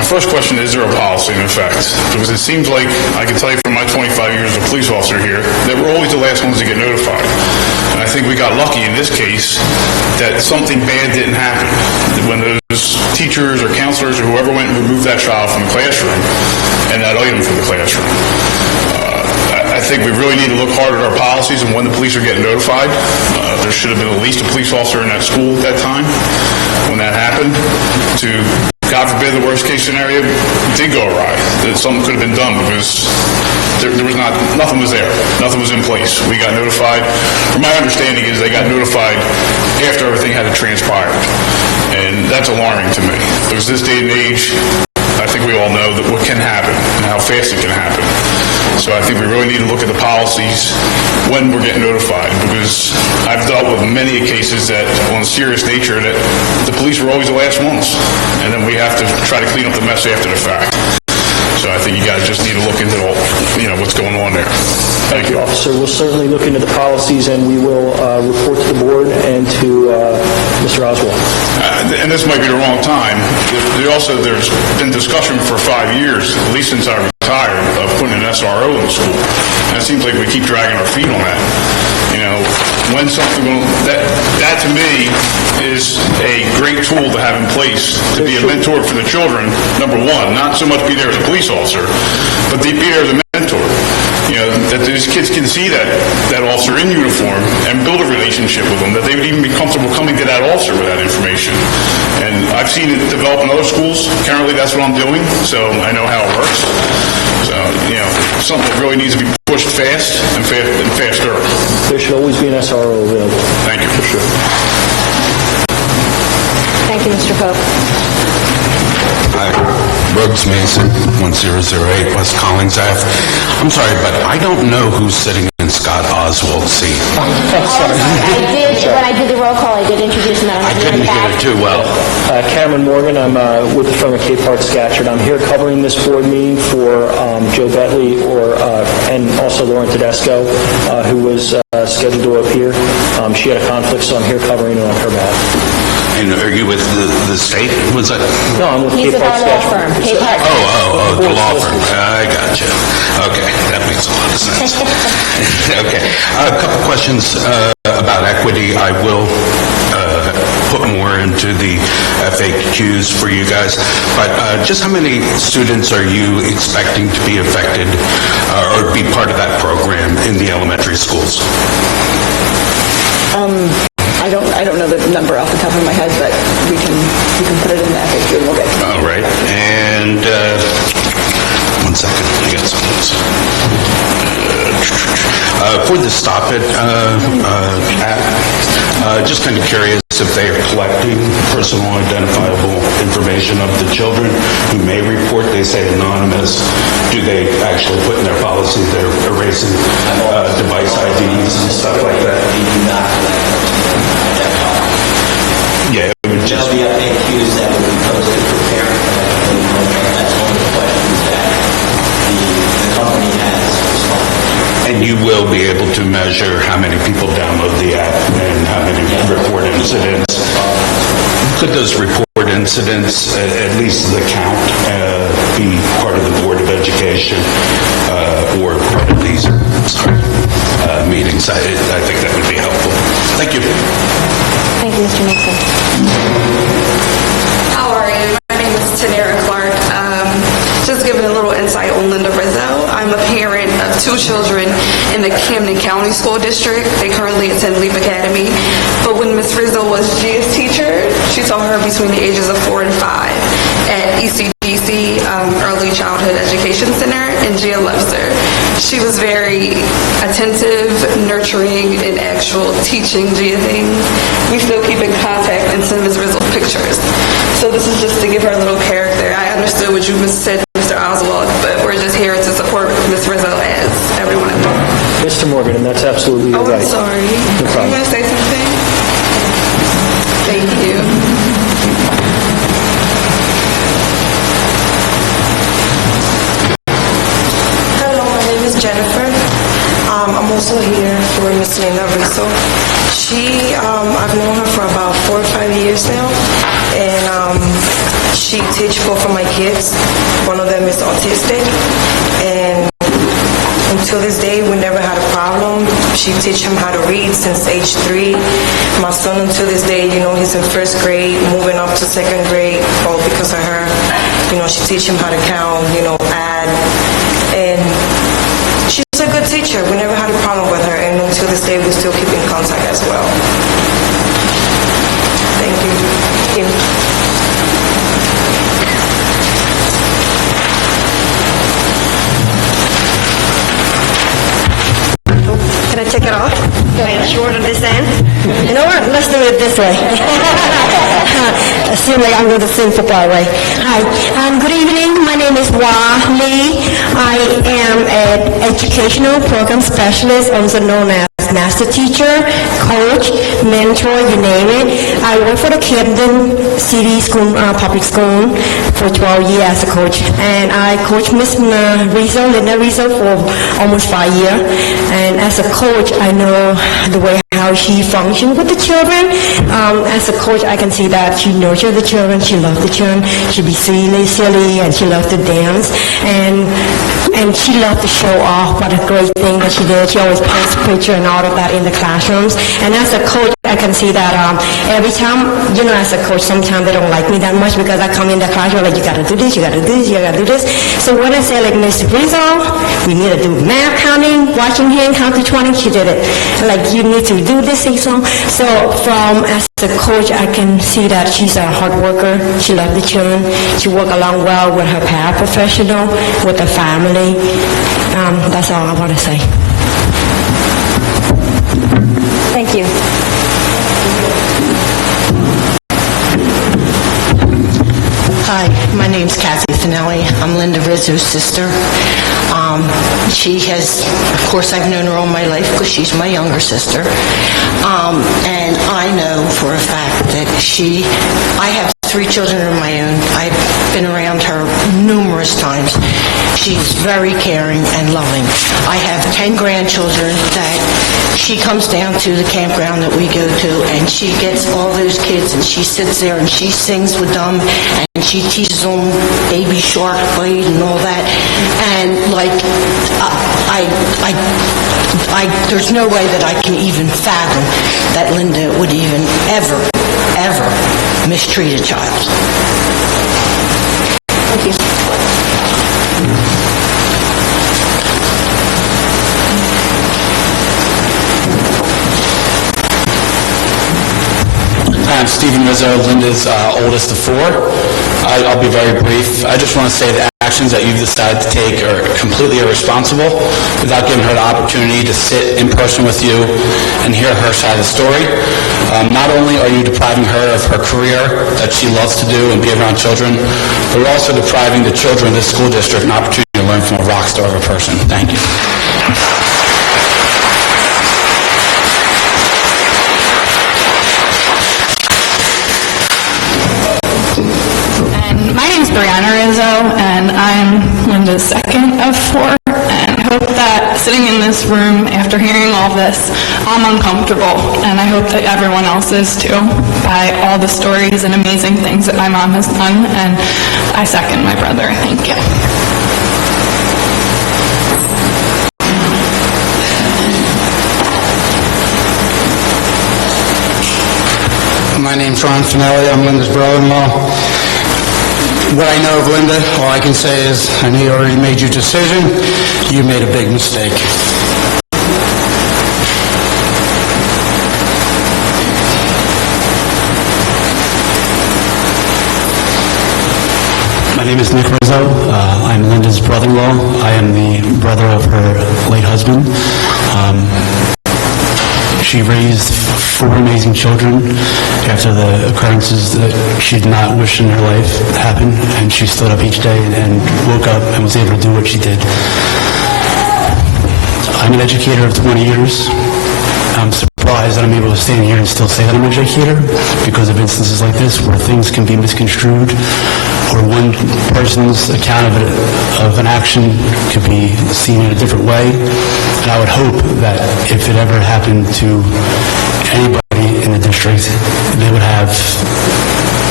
first question, is there a policy in effect? Because it seems like, I can tell you from my 25 years as a police officer here, that we're always the last ones to get notified. And I think we got lucky in this case that something bad didn't happen. When those teachers or counselors or whoever went and removed that child from the classroom and that item from the classroom. I think we really need to look hard at our policies and when the police are getting notified. There should have been at least a police officer in that school at that time when that happened to, God forbid, the worst case scenario did go awry, that something could have been done because there was nothing was there. Nothing was in place. We got notified. From my understanding is they got notified after everything had transpired. And that's alarming to me. Because this day and age, I think we all know that what can happen and how fast it can happen. So I think we really need to look at the policies when we're getting notified, because I've dealt with many cases that, on a serious nature, that the police were always the last ones, and then we have to try to clean up the mess after the fact. So I think you guys just need to look into what's going on there. Thank you. Officer, we'll certainly look into the policies, and we will report to the board and to Mr. Oswald. And this might be the wrong time. There's been discussion for 5 years, at least since I retired, of putting an SRO in the school. And it seems like we keep dragging our feet on that. When something that to me is a great tool to have in place to be a mentor for the children. Number one, not so much be there as a police officer, but be there as a mentor. That these kids can see that officer in uniform and build a relationship with them, that they would even be comfortable coming to that officer with that information. And I've seen it develop in other schools. Currently, that's what I'm doing, so I know how it works. So, something that really needs to be pushed fast and faster. There should always be an SRO available. Thank you. For sure. Thank you, Mr. Pope. Hi, Brooks Mason, 1008 West Collins Ave. I'm sorry, but I don't know who's sitting in Scott Oswald's seat. When I did the roll call, I did introduce him. I didn't get it too well. Cameron Morgan, I'm with the firm of Cape Heart Scatcherd. I'm here covering this board meeting for Joe Betley and also Lauren Tedesco, who was scheduled to appear. She had a conflict, so I'm here covering it on her behalf. And are you with the state? Was that? No, I'm with He's Cape with Heart our law Scatcherd. firm, Cape Heart. Oh, the law firm. I got you. Okay, that makes a lot of sense. Okay, a couple questions about equity. I will put more into the FAQs for you guys, but just how many students are you expecting to be affected or be part of that program in the elementary schools? I don't know the number off the top of my head, but we can put it in the FAQ and we'll get to it. All right, and 1 second, I got some notes. For the Stop It app, just kind of curious if they are collecting personal identifiable information of the children who may report. They say anonymous. Do they actually put in their policy they're erasing device IDs and stuff like that? They do not collect Yeah, it would just be FAQs that would be posted for parents. That's one of the questions that the company has responded. And you will be able to measure how many people download the app and how many report incidents. Could those report incidents, at least the count, be part of the Board of Education or part of these meetings? I think that would be helpful. Thank you. Thank you, Mr. Nixon. How are you? My name is Tanera Clark. Just giving a little insight on Linda Rizzo. I'm a parent of 2 children in the Camden County School District. They currently attend Leap Academy. But when Ms. Rizzo was Gia's teacher, she taught her between the ages of 4 and 5 at ECDC, Early Childhood Education Center, and Gia loves her. She was very attentive, nurturing, and actual teaching Gia things. We still keep in contact and send Ms. Rizzo pictures. So this is just to give her a little character. I understood what you said, Mr. Oswald, but we're just here to support Ms. Rizzo as everyone at home. Mr. Morgan, and that's absolutely right. I'm sorry. No problem. You want to say something? Thank you. Hello, my name is Jennifer. I'm also here for Miss Linda Rizzo. I've known her for about 4 or 5 years now, and She teach both of my kids. One of them is autistic, and until this day, we never had a problem. She teach him how to read since age 3. My son, until this day, he's in first grade, moving up to second grade, all because of her. She teach him how to count, add, and she's a good teacher. We never had a problem with her, and until this day, we still keep in contact as well. Thank you. Thank you. Can I check it off? Make sure to this end. You know what? Let's do it this way. It seems like I'm going to sing football way. Hi. Good evening. My name is Wah Lee. I am an educational program specialist, also known as master teacher, coach, mentor, you name it. I work for the Camden City School, Public School for 12 years as a coach. And I coach Miss Linda Rizzo, for almost 5 years. And as a coach, I know the way how she functions with the children. As a coach, I can see that she nurtures the children, she loves the children, she be silly, and she loves to dance. And she loved to show off what a great thing that she did. She always posts pictures and all of that in the classrooms. And as a coach, I can see that every time, as a coach, sometimes they don't like me that much because I come in the classroom like, you got to do this, you got to do this, you got to do this. So when I say like, Miss Rizzo, we need to do math counting, watching him count to 20, she did it. Like, you need to do this thing. So as a coach, I can see that she's a hard worker. She loves the children. She works along well with her paraprofessional, with the family. That's all I want to say. Thank you. Hi, my name's Kathy Finelli. I'm Linda Rizzo's sister. She has, of course, I've known her all my life because she's my younger sister. And I know for a fact that I have 3 children of my own. I've been around her numerous times. She's very caring and loving. I have 10 grandchildren that she comes down to the campground that we go to, and she gets all those kids, and she sits there and she sings with them, and she teaches them Baby Shark Blade and all that. And there's no way that I can even fathom that Linda would even ever mistreat a child. Thank you. Hi, I'm Stephen Rizzo, Linda's oldest of 4. I'll be very brief. I just want to say the actions that you've decided to take are completely irresponsible without giving her the opportunity to sit in person with you and hear her side of the story. Not only are you depriving her of her career that she loves to do and be around children, but you're also depriving the children of this school district an opportunity to learn from a rock star of a person. Thank you. My name is Brianna Rizzo, and I'm Linda's second of 4. And I hope that sitting in this room after hearing all this, I'm uncomfortable, and I hope that everyone else is too, by all the stories and amazing things that my mom has done. And I second my brother. Thank you. My name's Ron Finelli. I'm Linda's brother-in-law. What I know of Linda, all I can say is, I know you already made your decision. You made a big mistake. My name is Nick Rizzo. I'm Linda's brother-in-law. I am the brother of her late husband. She raised 4 amazing children after the occurrences that she did not wish in her life happen, and she stood up each day and woke up and was able to do what she did. I'm an educator of 20 years. I'm surprised that I'm able to stand here and still say that I'm an educator because of instances like this where things can be misconstrued or one person's account of an action could be seen in a different way. And I would hope that if it ever happened to anybody in the district, they would have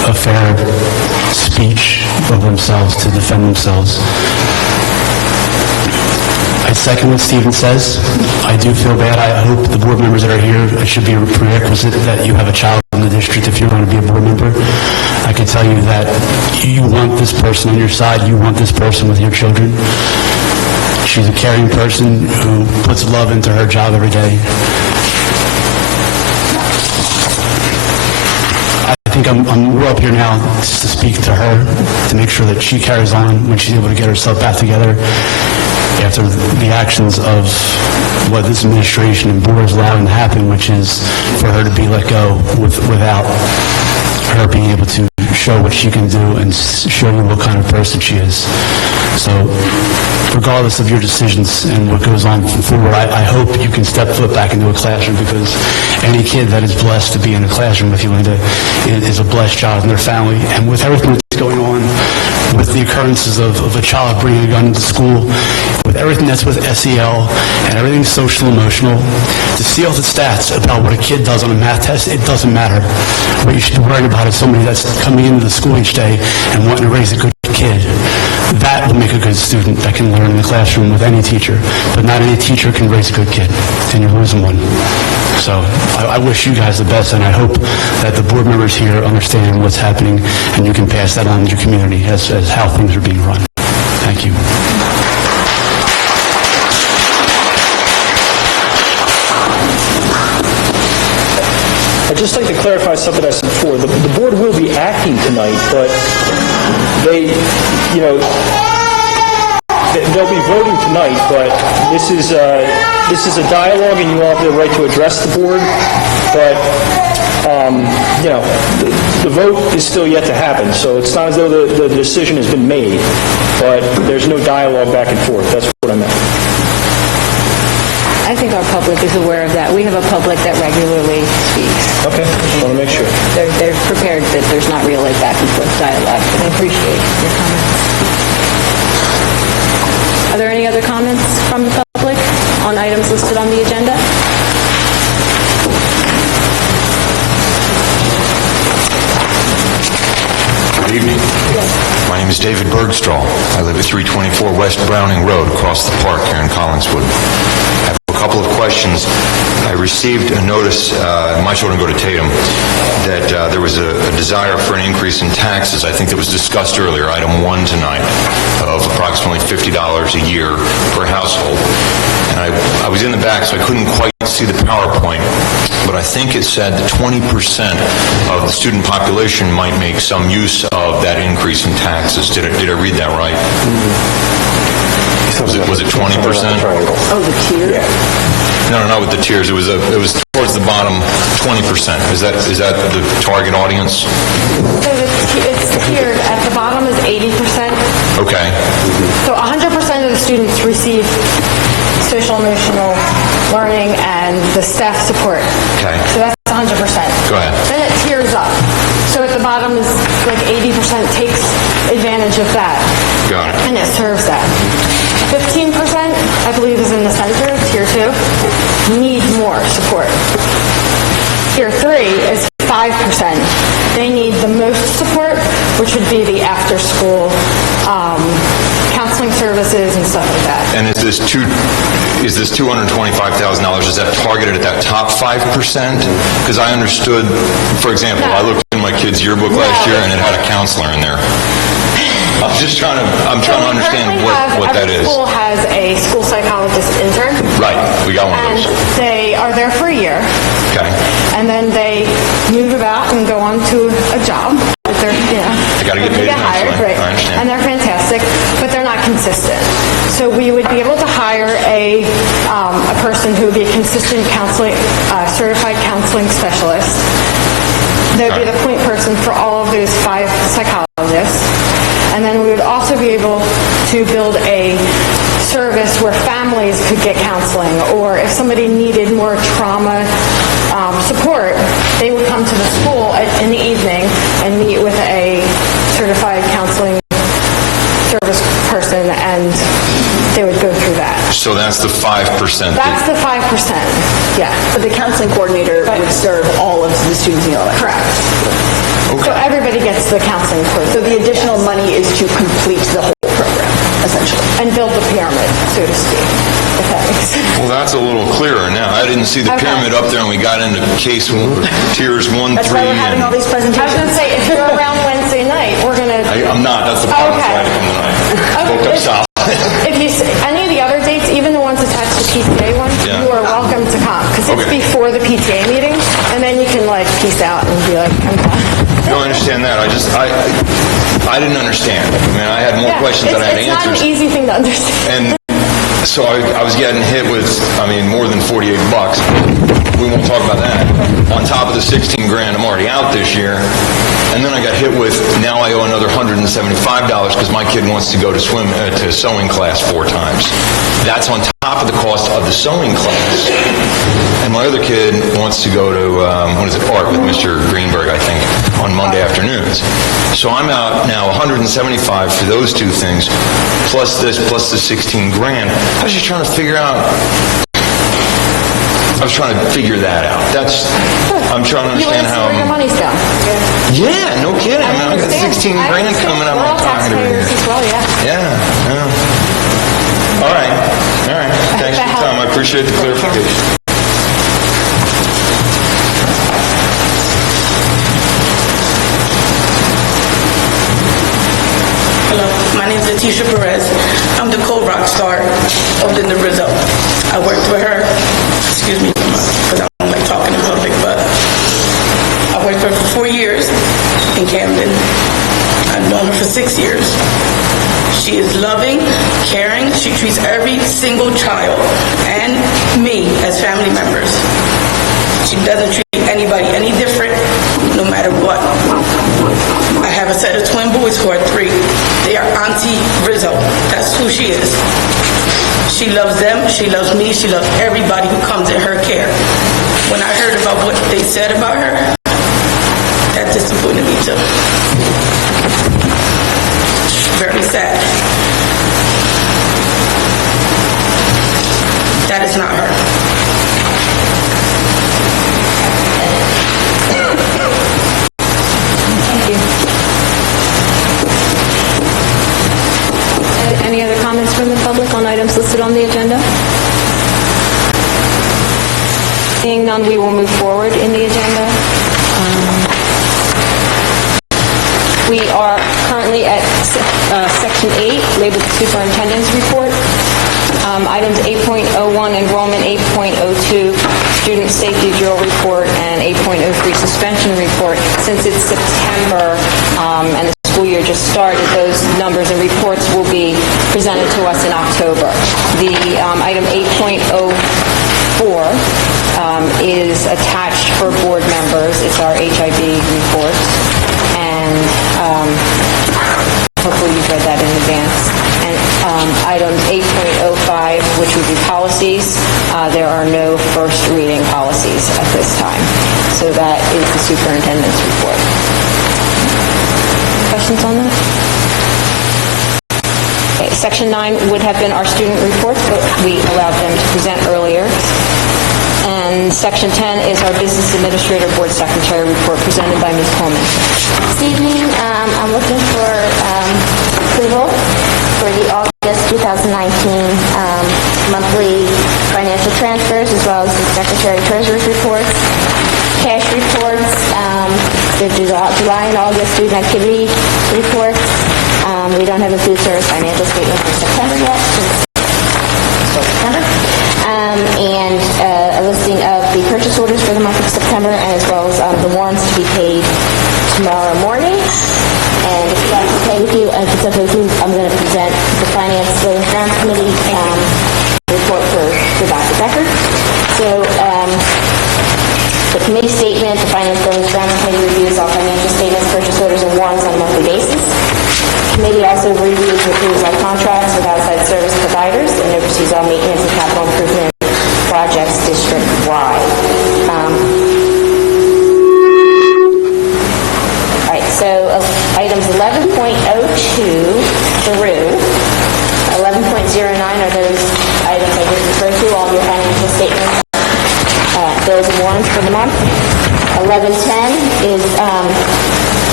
a fair speech of themselves to defend themselves. I second what Stephen says. I do feel bad. I hope the board members that are here, it should be a prerequisite that you have a child in the district if you're going to be a board member. I can tell you that you want this person on your side. You want this person with your children. She's a caring person who puts love into her job every day. I think we're up here now just to speak to her, to make sure that she carries on when she's able to get herself back together after the actions of what this administration and board is allowing to happen, which is for her to be let go without her being able to show what she can do and show you what kind of person she is. So regardless of your decisions and what goes on forward, I hope you can step foot back into a classroom, because any kid that is blessed to be in a classroom with you, Linda, is a blessed child and their family. And with everything that's going on, with the occurrences of a child bringing a gun into school, with everything that's with SEL and everything social emotional, to see all the stats about what a kid does on a math test, it doesn't matter. What you should be worried about is somebody that's coming into the school each day and wanting to raise a good kid. That will make a good student that can learn in the classroom with any teacher. But not any teacher can raise a good kid, and you're losing one. So I wish you guys the best, and I hope that the board members here understand what's happening, and you can pass that on to your community as how things are being run. Thank you. I'd just like to clarify something I said before. The board will be acting tonight, but they'll be voting tonight, but this is a dialogue, and you all have the right to address the board. But the vote is still yet to happen, so it's not as though the decision has been made. But there's no dialogue back and forth. That's what I meant. I think our public is aware of that. We have a public that regularly speaks. Okay, just want to make sure. They're prepared that there's not real back and forth dialogue, and I appreciate your comments. Are there any other comments from the public on items listed on the agenda? Good evening. My name is David Bergstrahl. I live at 324 West Browning Road, across the park here in Collingswood. I have a couple of questions. I received a notice, my children go to Tatum, that there was a desire for an increase in taxes. I think that was discussed earlier, item 1 tonight, of approximately $50 a year per household. And I was in the back, so I couldn't quite see the PowerPoint, but I think it said that 20% of the student population might make some use of that increase in taxes. Did I read that right? Was it 20%? Oh, the tier? Yeah. No, not with the tiers. It was towards the bottom, 20%. Is that the target audience? So it's tiered. At the bottom is 80%. Okay. So 100% of the students receive social emotional learning and the staff support. Okay. So that's 100%. Go ahead. Then it tiers up. So at the bottom is like 80% takes advantage of that. Got it. And it serves that. 15%, I believe, is in the center, tier 2, need more support. Tier 3 is 5%. They need the most support, which would be the after-school counseling services and stuff like that. And is this $225,000, is that targeted at that top 5%? Because I understood, for example, I looked in my kid's yearbook last year and it had a counselor in there. I'm trying to understand what that is. Every school has a school psychologist intern. Right, we got one of those. They are there for a year. Okay. And then they move about and go on to a job. They're, They got to get paid hired, eventually. right? I understand. And they're fantastic, but they're not consistent. So we would be able to hire a person who would be a consistent counseling, certified counseling specialist. They would be the point person for all of those 5 psychologists. And then we would also be able to build a service where families could get counseling, or if somebody needed more trauma support, they would come to the school in the evening and meet with a certified counseling service person, and they would go through that. So that's the 5%. That's the 5%, yeah. But the counseling coordinator would serve all of the students in the elementary. Correct. So everybody gets the counseling program. So the additional money is to complete the whole program, essentially. And build the pyramid, so to speak, if that makes sense. Well, that's a little clearer now. I didn't see the Okay. pyramid up there, and we got into case tiers 1, 3, That's why we're having all and... these presentations. I was going to say, if you're around Wednesday night, we're going to... I'm not, that's the problem. Okay. That's why I had to come tonight. Woke up south. If you, any of the other dates, even the ones attached to PTA ones, Yeah. you are welcome to come, because it's Okay. before the PTA meeting, and then you can, like, peace out and be like, I'm done. No, I understand that. I didn't understand. I mean, I had more Yeah, questions than I had it's not answers. an easy thing to understand. And so I was getting hit with, more than $48. We won't talk about that. On top of the 16 grand I'm already out this year. And then I got hit with, now I owe another $175 because my kid wants to go to sewing class 4 times. That's on top of the cost of the sewing class. And my other kid wants to go to, art with Mr. Greenberg, I think, on Monday afternoons. So I'm out now $175 for those 2 things, plus this, plus the 16 grand. I was just trying to figure out, that out. I'm trying to understand how... You want to see where your money's going. Yeah, no kidding. I got 16 grand coming out of my pocket every year. As well, yeah. Yeah. All right. Thanks for your time. I appreciate the clarification. Hello, my name is Leticia Perez. I'm the co-rock star of Linda Rizzo. I worked with her, excuse me, because I don't like talking in public, but I worked with her for 4 years in Camden. I've known her for 6 years. She is loving, caring. She treats every single child and me as family members. She doesn't treat anybody any different, no matter what. I have a set of twin boys who are 3. They are Auntie Rizzo. That's who she is. She loves them. She loves me. She loves everybody who comes in her care. When I heard about what they said about her, that disappointed me too. Very sad. That is not her. Any other comments from the public on items listed on the agenda? Seeing none, we will move forward in the agenda. We are currently at Section 8, labeled Superintendent's Report. Items 8.01, Enrollment, 8.02, Student Safety Drill Report, and 8.03, Suspension Report. Since it's September and the school year just started, those numbers and reports will be presented to us in October. The item 8.04 is attached for board members. It's our HIB report. And hopefully you've read that in advance. And items 8.05, which would be policies, there are no first reading policies at this time. So that is the superintendent's report. Questions on that? Okay, Section 9 would have been our student reports, but we allowed them to present earlier. And Section 10 is our Business Administrator Board Secretary report presented by Ms. Coleman. This evening, I'm looking for approval for the August 2019 monthly financial transfers, as well as the Secretary Treasurer's reports, cash reports, the July and August student activity reports. We don't have a food service financial statement for September yet, since it's still September. And a listing of the purchase orders for the month of September, as well as the warrants to be paid tomorrow morning. And if that's okay with you, if it's okay with you, I'm going to present the Finance Building Grounds Committee report for Dr. Becker. So the committee statement, the Finance Building Grounds Committee reviews all financial statements, purchase orders, and warrants on a monthly basis. The committee also reviews and approves all contracts with outside service providers and oversees all maintenance and capital improvement projects district-wide. All right, so items 11.02 through 11.09 are those items I just referred to, all of your financial statements, bills and warrants for the month. 11.10 is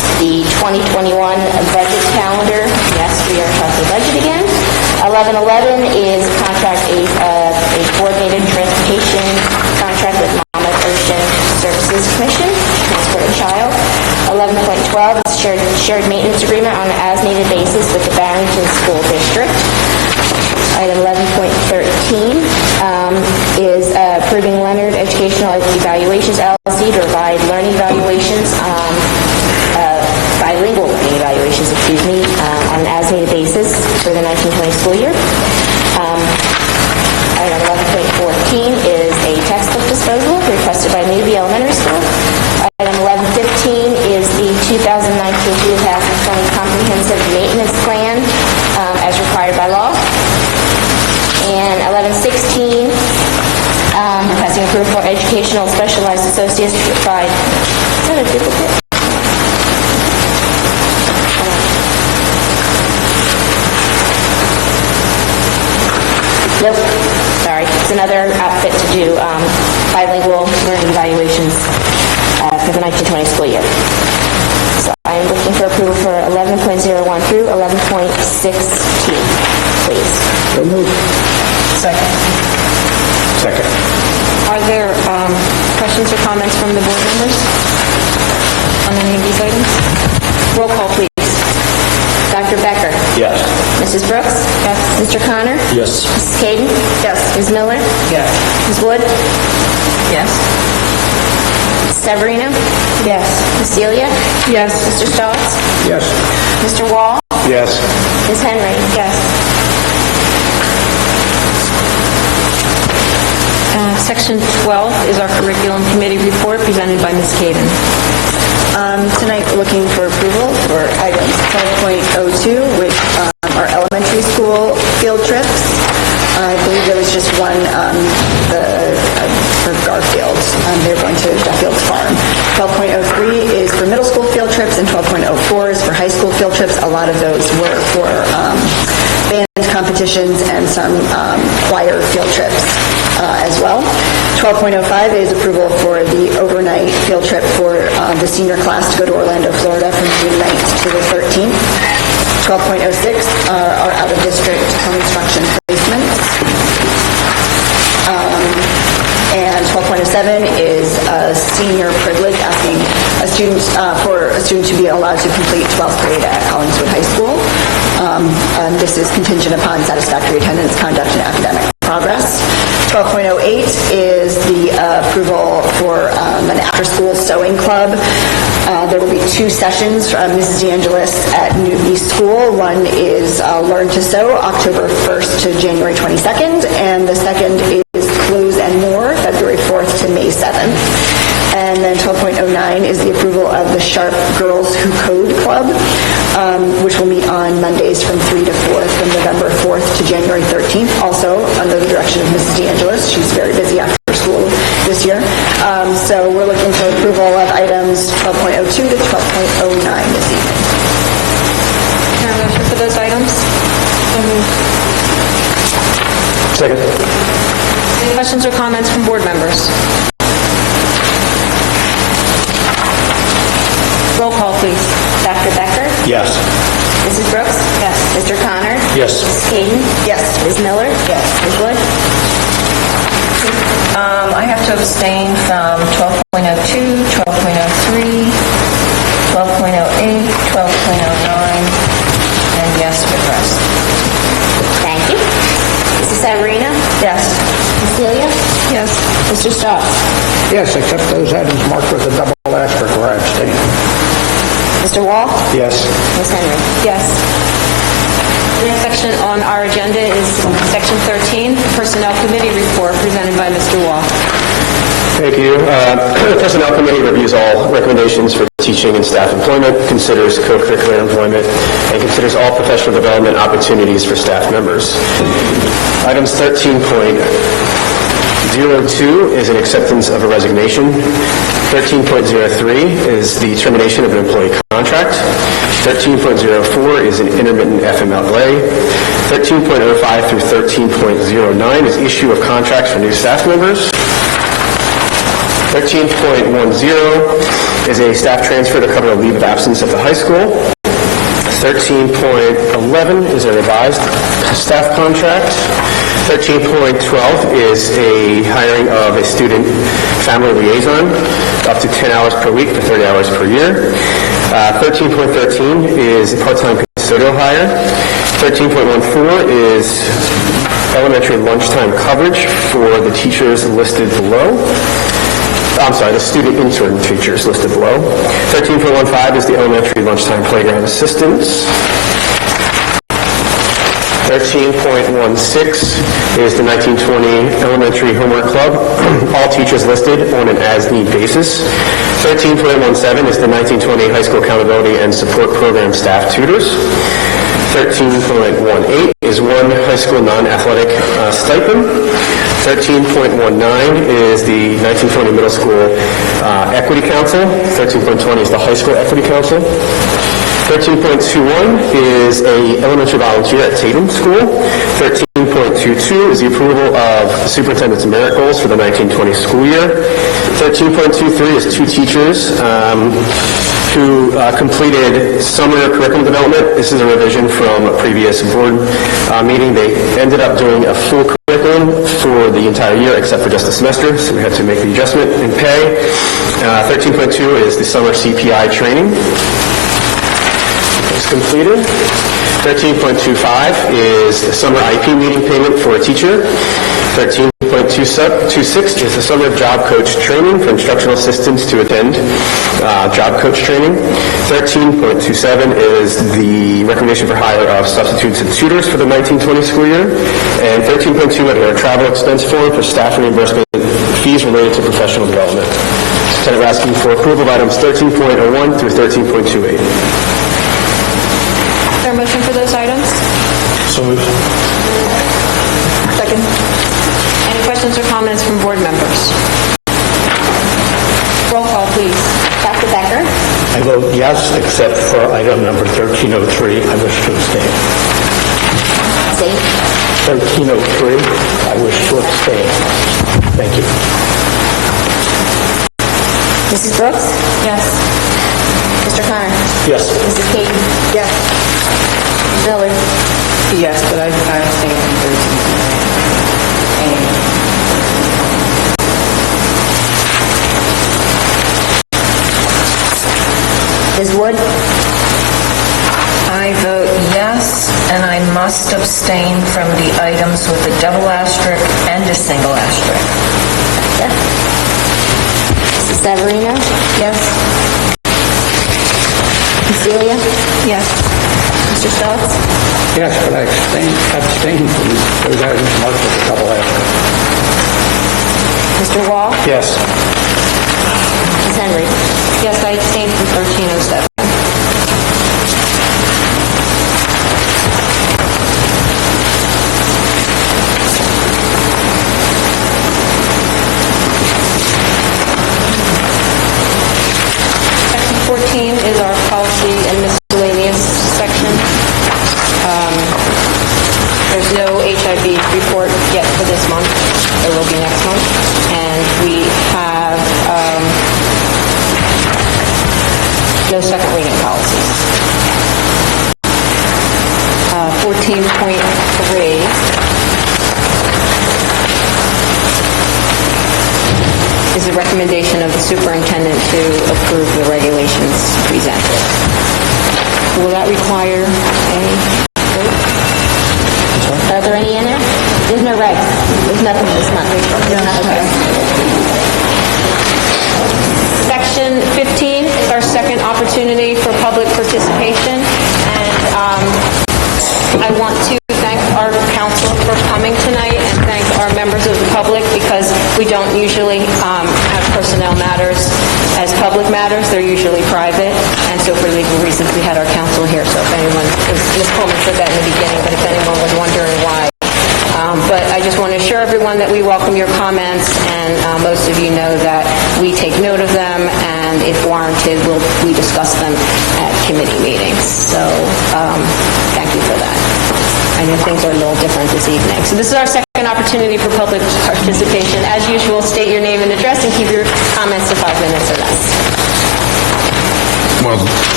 1111 is a coordinated transportation contract with Monmouth Ocean Services Commission to transport a child. 11.12 is shared maintenance agreement on an as-needed basis with the Barrington School District. Item 11.13 is approving Leonard Educational Evaluations LLC to provide learning evaluations, bilingual learning evaluations, on an as-needed basis for the 1920 school year. Item 11.14 is a textbook disposal requested by Newby Elementary School. Item 11.15 is the 2019-2020 Comprehensive Maintenance Plan as required by law. And 11.16, requesting approval for educational specialized associates to provide. Is that a duplicate? Nope. Sorry. It's another outfit to do bilingual learning evaluations for the 1920 school year. So I am looking for approval for 11.01 through 11.16, please. So moved. Second. Second. Are there questions or comments from the board members on any of these items? Roll call, please. Dr. Becker? Yes. Mrs. Brooks? Yes. Mr. Connor? Yes. Mrs. Caden? Yes. Ms. Miller? Yes. Ms. Wood? Yes. Severino? Yes. Ms. Celia? Yes. Mr. Stotts? Yes. Mr. Wall? Yes. Ms. Henry? Yes. Section 12 is our curriculum committee report presented by Ms. Caden. Tonight, we're looking for approval for items 12.02, which are elementary school field trips. I believe there was just one for Garfield. They're going to Duffield's Farm. 12.03 is for middle school field trips, and 12.04 is for high school field trips. A lot of those were for band competitions and some choir field trips as well. 12.05 is approval for the overnight field trip for the senior class to go to Orlando, Florida from June 9th to the 13th. 12.06 are out-of-district home instruction placements. And 12.07 is a senior privilege, asking a student for a student to be allowed to complete 12th grade at Collingswood High School. This is contingent upon satisfactory attendance, conduct, and academic progress. 12.08 is the approval for an after-school sewing club. There will be two sessions from Mrs. DeAngelis at Newby School. One is Learn to Sew, October 1st to January 22nd, and the second is Clothes and More, February 4th to May 7th. And then 12.09 is the approval of the Sharp Girls Who Code Club, which will meet on Mondays from 3 to 4 from November 4th to January 13th, also under the direction of Mrs. DeAngelis. She's very busy after school this year. So we're looking for approval of items 12.02 to 12.09 this evening. Can I have a motion for those items? Second. Any questions or comments from board members? Roll call, please. Dr. Becker? Yes. Mrs. Brooks? Yes. Mr. Connor? Yes. Ms. Caden? Yes. Ms. Miller? Yes. Ms. Wood? I have to abstain from 12.02, 12.03, 12.08, 12.09, and yes for the rest. Thank you. Mrs. Severino? Yes. Ms. Celia? Yes. Mr. Stotts? Yes, except those items marked with a double asterisk where I abstain. Mr. Wall? Yes. Ms. Henry? Yes. The next section on our agenda is Section 13, Personnel Committee Report presented by Mr. Wall. Thank you. The Personnel Committee reviews all recommendations for teaching and staff employment, considers co-curricular employment, and considers all professional development opportunities for staff members. Items 13.02 is an acceptance of a resignation. 13.03 is the termination of an employee contract. 13.04 is an intermittent FMLA. 13.05 through 13.09 is issue of contracts for new staff members. 13.10 is a staff transfer to cover a leave of absence at the high school. 13.11 is a revised staff contract. 13.12 is a hiring of a student family liaison, up to 10 hours per week for 30 hours per year. 13.13 is a part-time custodial hire. 13.14 is elementary lunchtime coverage for the teachers listed below. I'm sorry, the student intern teachers listed below. 13.15 is the elementary lunchtime playground assistants. 13.16 is the 1920 Elementary Homework Club, all teachers listed on an as-need basis. 13.17 is the 1920 High School Accountability and Support Program staff tutors. 13.18 is one high school non-athletic stipend. 13.19 is the 1920 Middle School Equity Council. 13.20 is the High School Equity Council. 13.21 is a elementary volunteer at Tatum School. 13.22 is the approval of superintendent's merit goals for the 1920 school year. 13.23 is two teachers who completed summer curriculum development. This is a revision from a previous board meeting. They ended up doing a full curriculum for the entire year except for just a semester, so we had to make the adjustment in pay. 13.2 is the summer CPI training. It's completed. 13.25 is the summer IP meeting payment for a teacher. 13.26 is the summer job coach training for instructional assistants to attend job coach training. 13.27 is the recommendation for hire of substitutes and tutors for the 1920 school year. And 13.28 are travel expense form for staff reimbursement fees related to professional development. Kind of asking for approval of items 13.01 through 13.28. Is there a motion for those items? So moved. Second. Any questions or comments from board members? Roll call, please. Dr. Becker? I vote yes, except for item number 1303. I wish to abstain. See? 1303, I wish to abstain. Thank you. Mrs. Brooks? Yes. Mr. Connor? Yes. Mrs. Caden? Yes. Ms. Miller? Yes, but I abstain from 13. Ms. Wood? I vote yes, and I must abstain from the items with a double asterisk and a single asterisk. Mrs. Severino? Yes. Ms. Celia? Yes. Mr. Schultz? Yes, but I abstain from those items marked with a double asterisk. Mr. Wall? Yes. Ms. Henry? Yes, I abstain from 1307. Section 14 is our policy and miscellaneous section. There's no HIV report yet for this month. There will be next month. And we have no second reading policies. 14.3 is the recommendation of the superintendent to approve the regulations presented. Will that require a vote? Are there any in there? There's no regs. There's nothing this month. Okay. Section 15 is our second opportunity for public participation, and I want to thank our council for coming tonight and thank our members of the public because we don't usually have personnel matters as public matters. They're usually private, and so for legal reasons we had our council here. So if anyone, Ms. Coleman said that in the beginning, but if anyone was wondering why. But I just want to assure everyone that we welcome your comments, and most of you know that we take note of them, and if warranted, we discuss them at committee meetings. So thank you for that. I know things are a little different this evening. So this is our second opportunity for public participation. As usual, state your name and address and keep your comments to 5 minutes or less. Well,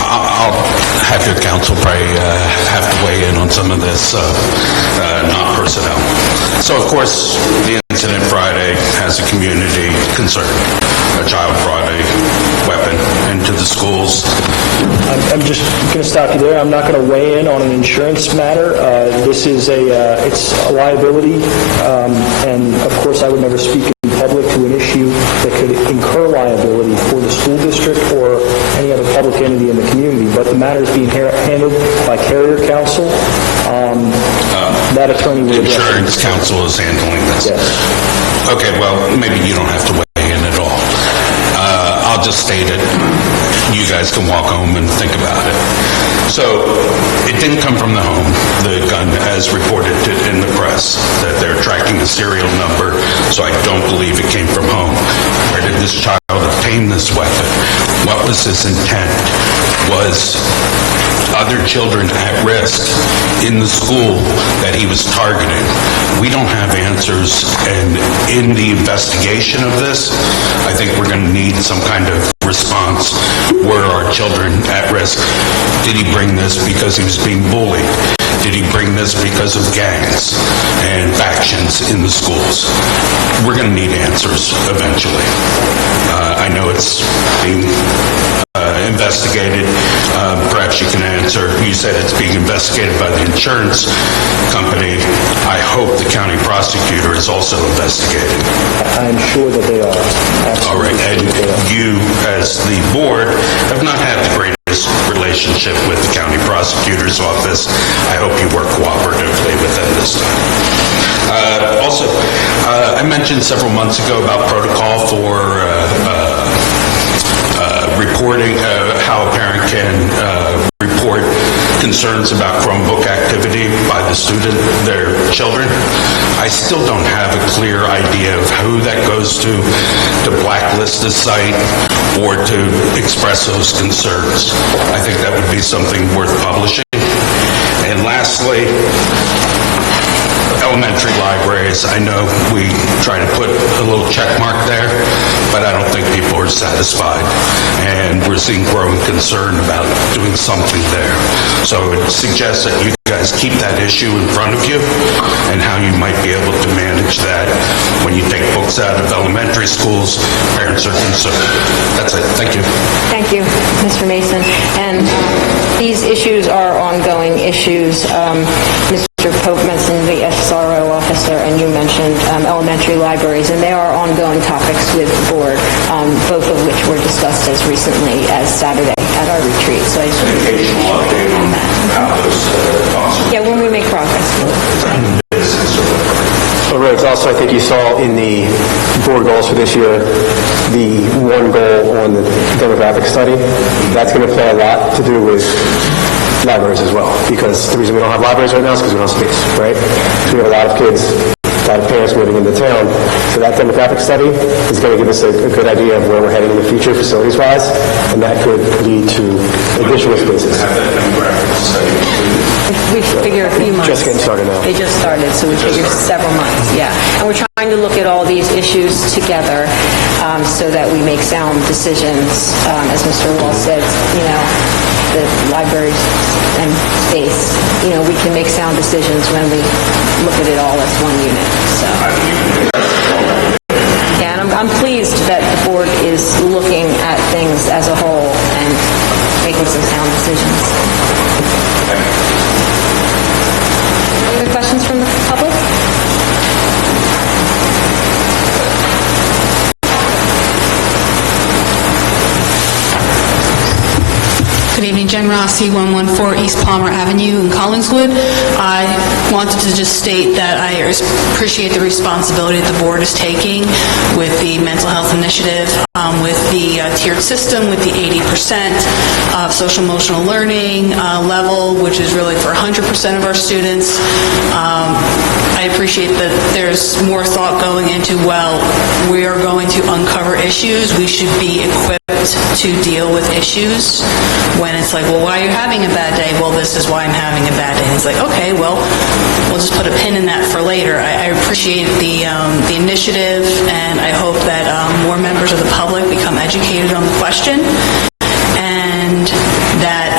I'll have your counsel probably have to weigh in on some of this, not personnel. So, of course, the incident Friday has a community concern. A child brought a weapon into the schools. I'm just going to stop you there. I'm not going to weigh in on an insurance matter. This is it's a liability, and of course I would never speak in public to an issue that could incur liability for the school district or any other public entity in the community. But the matter is being handled by Carrier Counsel. That attorney will address it. Insurance counsel is handling this. Yes. Okay, well, maybe you don't have to weigh in at all. I'll just state it. You guys can walk home and think about it. So, it didn't come from the home, the gun, as reported in the press, that they're tracking a serial number, so I don't believe it came from home. Where did this child obtain this weapon? What was his intent? Was other children at risk in the school that he was targeting? We don't have answers, and in the investigation of this, I think we're going to need some kind of response. Were our children at risk? Did he bring this because he was being bullied? Did he bring this because of gangs and factions in the schools? We're going to need answers eventually. I know it's being investigated. Perhaps you can answer. You said it's being investigated by the insurance company. I hope the county prosecutor is also investigating. I'm sure that they are. Absolutely. All right. And you, as the board, have not had the greatest relationship with the county prosecutor's office. I hope you work cooperatively with them this time. Also, I mentioned several months ago about protocol for reporting, how a parent can report concerns about Chromebook activity by the student, their children. I still don't have a clear idea of who that goes to blacklist the site or to express those concerns. I think that would be something worth publishing. And lastly, elementary libraries. I know we try to put a little check mark there, but I don't think people are satisfied. And we're seeing growing concern about doing something there. So it suggests that you guys keep that issue in front of you and how you might be able to manage that when you take books out of elementary schools. Parents are concerned. That's it. Thank you. Thank you, Mr. Mason. And these issues are ongoing issues. Mr. Pope mentioned the SRO officer, and you mentioned elementary libraries, and they are ongoing topics with the board, both of which were discussed as recently as Saturday at our retreat. So I just wanted to update on that. Yeah, when we make progress. Rhodes, also, I think you saw in the board goals for this year, the one goal on the demographic study. That's going to play a lot to do with libraries as well, because the reason we don't have libraries right now is because we don't have space, right? So we have a lot of kids, a lot of parents moving into town. So that demographic study is going to give us a good idea of where we're heading in the future facilities-wise, and that could lead to additional spaces. We figure a few months. Just getting started now. They just started, so we figure several months, yeah. And we're trying to look at all these issues together so that we make sound decisions. As Mr. Wall said, the libraries and space, we can make sound decisions when we look at it all as one unit. So, yeah, and I'm pleased that the board is looking at things as a whole and making some sound decisions. Any other questions from the public? Good evening, Jen Rossi, 114 East Palmer Avenue in Collingswood. I wanted to just state that I appreciate the responsibility that the board is taking with the mental health initiative, with the tiered system, with the 80% of social emotional learning level, which is really for 100% of our students. I appreciate that there's more thought going into, we are going to uncover issues. We should be equipped to deal with issues. When it's like, why are you having a bad day? Well, this is why I'm having a bad day. And it's like, okay, we'll just put a pin in that for later. I appreciate the initiative, and I hope that more members of the public become educated on the question, and that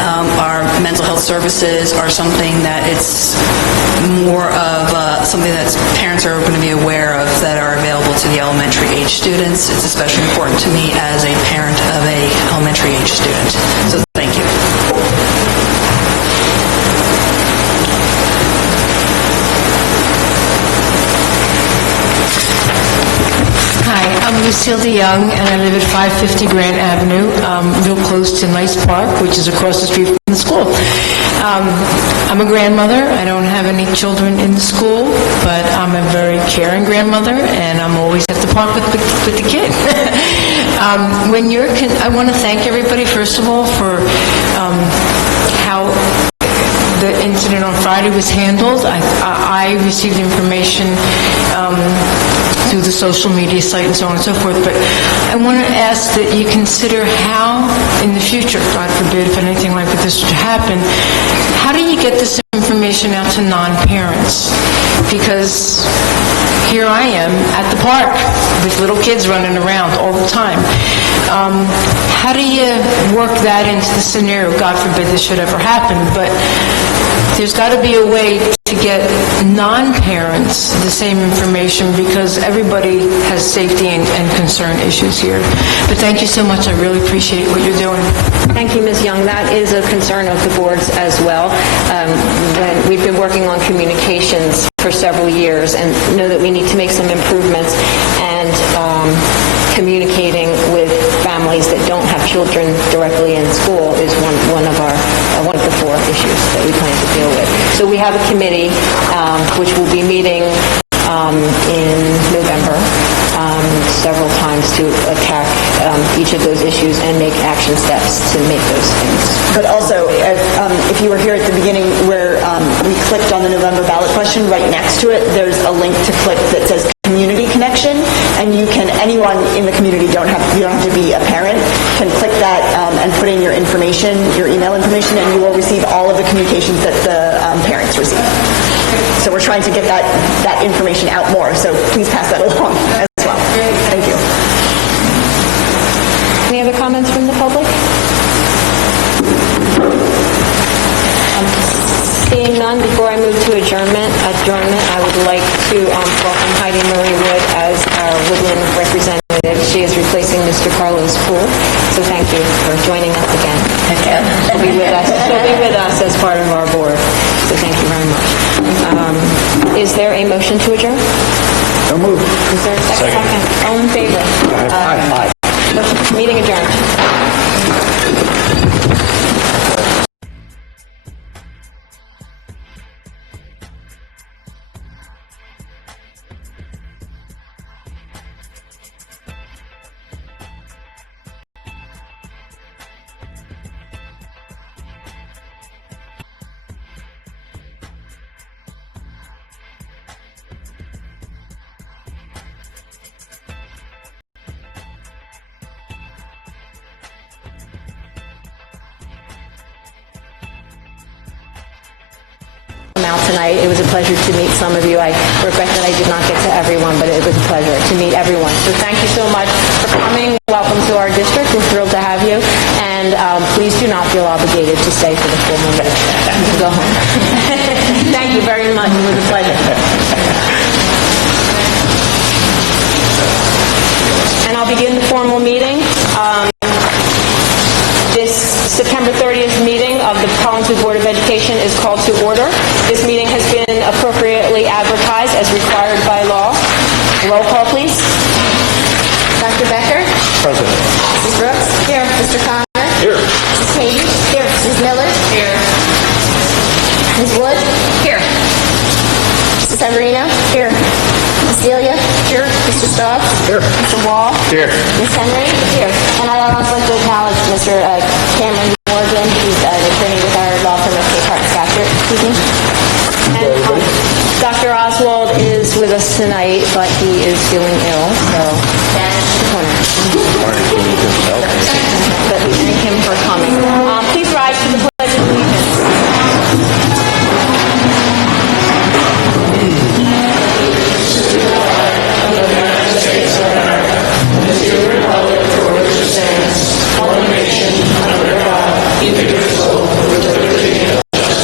services are something that it's more of something that parents are going to be aware of that are available to the elementary age students. It's especially important to me as a parent of a elementary age student. So thank you. Hi, I'm Lucille DeYoung, and I live at 550 Grant Avenue, real close to Nice Park, which is across the street from the school. I'm a grandmother. I don't have any children in the school, but I'm a very caring grandmother, and I'm always at the park with the kid. I want to thank everybody, first of all, for how the incident on Friday was handled. I received information through the social media site and so on and so forth, but I want to ask that you consider how, in the future, God forbid, if anything like this would happen, how do you get this information out to non-parents? Because here I am at the park with little kids running around all the time. How do you work that into the scenario? God forbid this should ever happen, but there's got to be a way to get non-parents the same information, because everybody has safety and concern issues here. But thank you so much. I really appreciate what you're doing. Thank you, Ms. Young. That is a concern of the board's as well. We've been working on communications for several years and know that we need to make some improvements, and communicating with families that don't have children directly in school is one of the 4 issues that we plan to deal with. So we have a committee which will be meeting in November several times to attack each of those issues and make action steps to make those things. But also, if you were here at the beginning where we clicked on the November ballot question, right next to it, there's a link to click that says Community Connection, and anyone in the community, you don't have to be a parent, can click that and put in your information, your email information, and you will receive all of the communications that the parents receive. So we're trying to get that information out more, so please pass that along as well. Thank you. Any other comments from the public? Seeing none, before I move to adjournment, I would like to welcome Heidi Marie Wood as our Woodland representative. She is replacing Mr. Carlos Poole, so thank you for joining us again. She'll be with us as part of our board, so thank you very much. Is there a motion to adjourn? So moved. Is there a second? All in favor? Aye. Meeting adjourned. Out tonight. It was a pleasure to meet some of you. I regret that I did not get to everyone, but it was a pleasure to meet everyone. So thank you so much for coming. Welcome to our district. We're thrilled to have you. And please do not feel obligated to stay for the formal meeting. Go home. Thank you very much. It was a pleasure. And I'll begin the formal meeting. This September 30th meeting of the Collingswood Board of Education is called to order. This meeting has been appropriately advertised as required by law. Roll call, please. Dr. Becker? Present. Mrs. Brooks? Here. Mr. Connor? Here. Mrs. Hayden? Here. Mrs. Miller? Here. Ms. Wood? Here. Mrs. Severino? Here. Ms. Delia? Here. Mr. Staub? Here. Mr. Wall? Here. Ms. Henry? Here. And I would also like to acknowledge Mr. Cameron Morgan, who's an attorney with our law firm of Descartes Scatchert. Excuse me. And Dr. Oswald is with us tonight, but he is feeling ill, so but we thank him for coming. Please rise to the Pledge of Allegiance.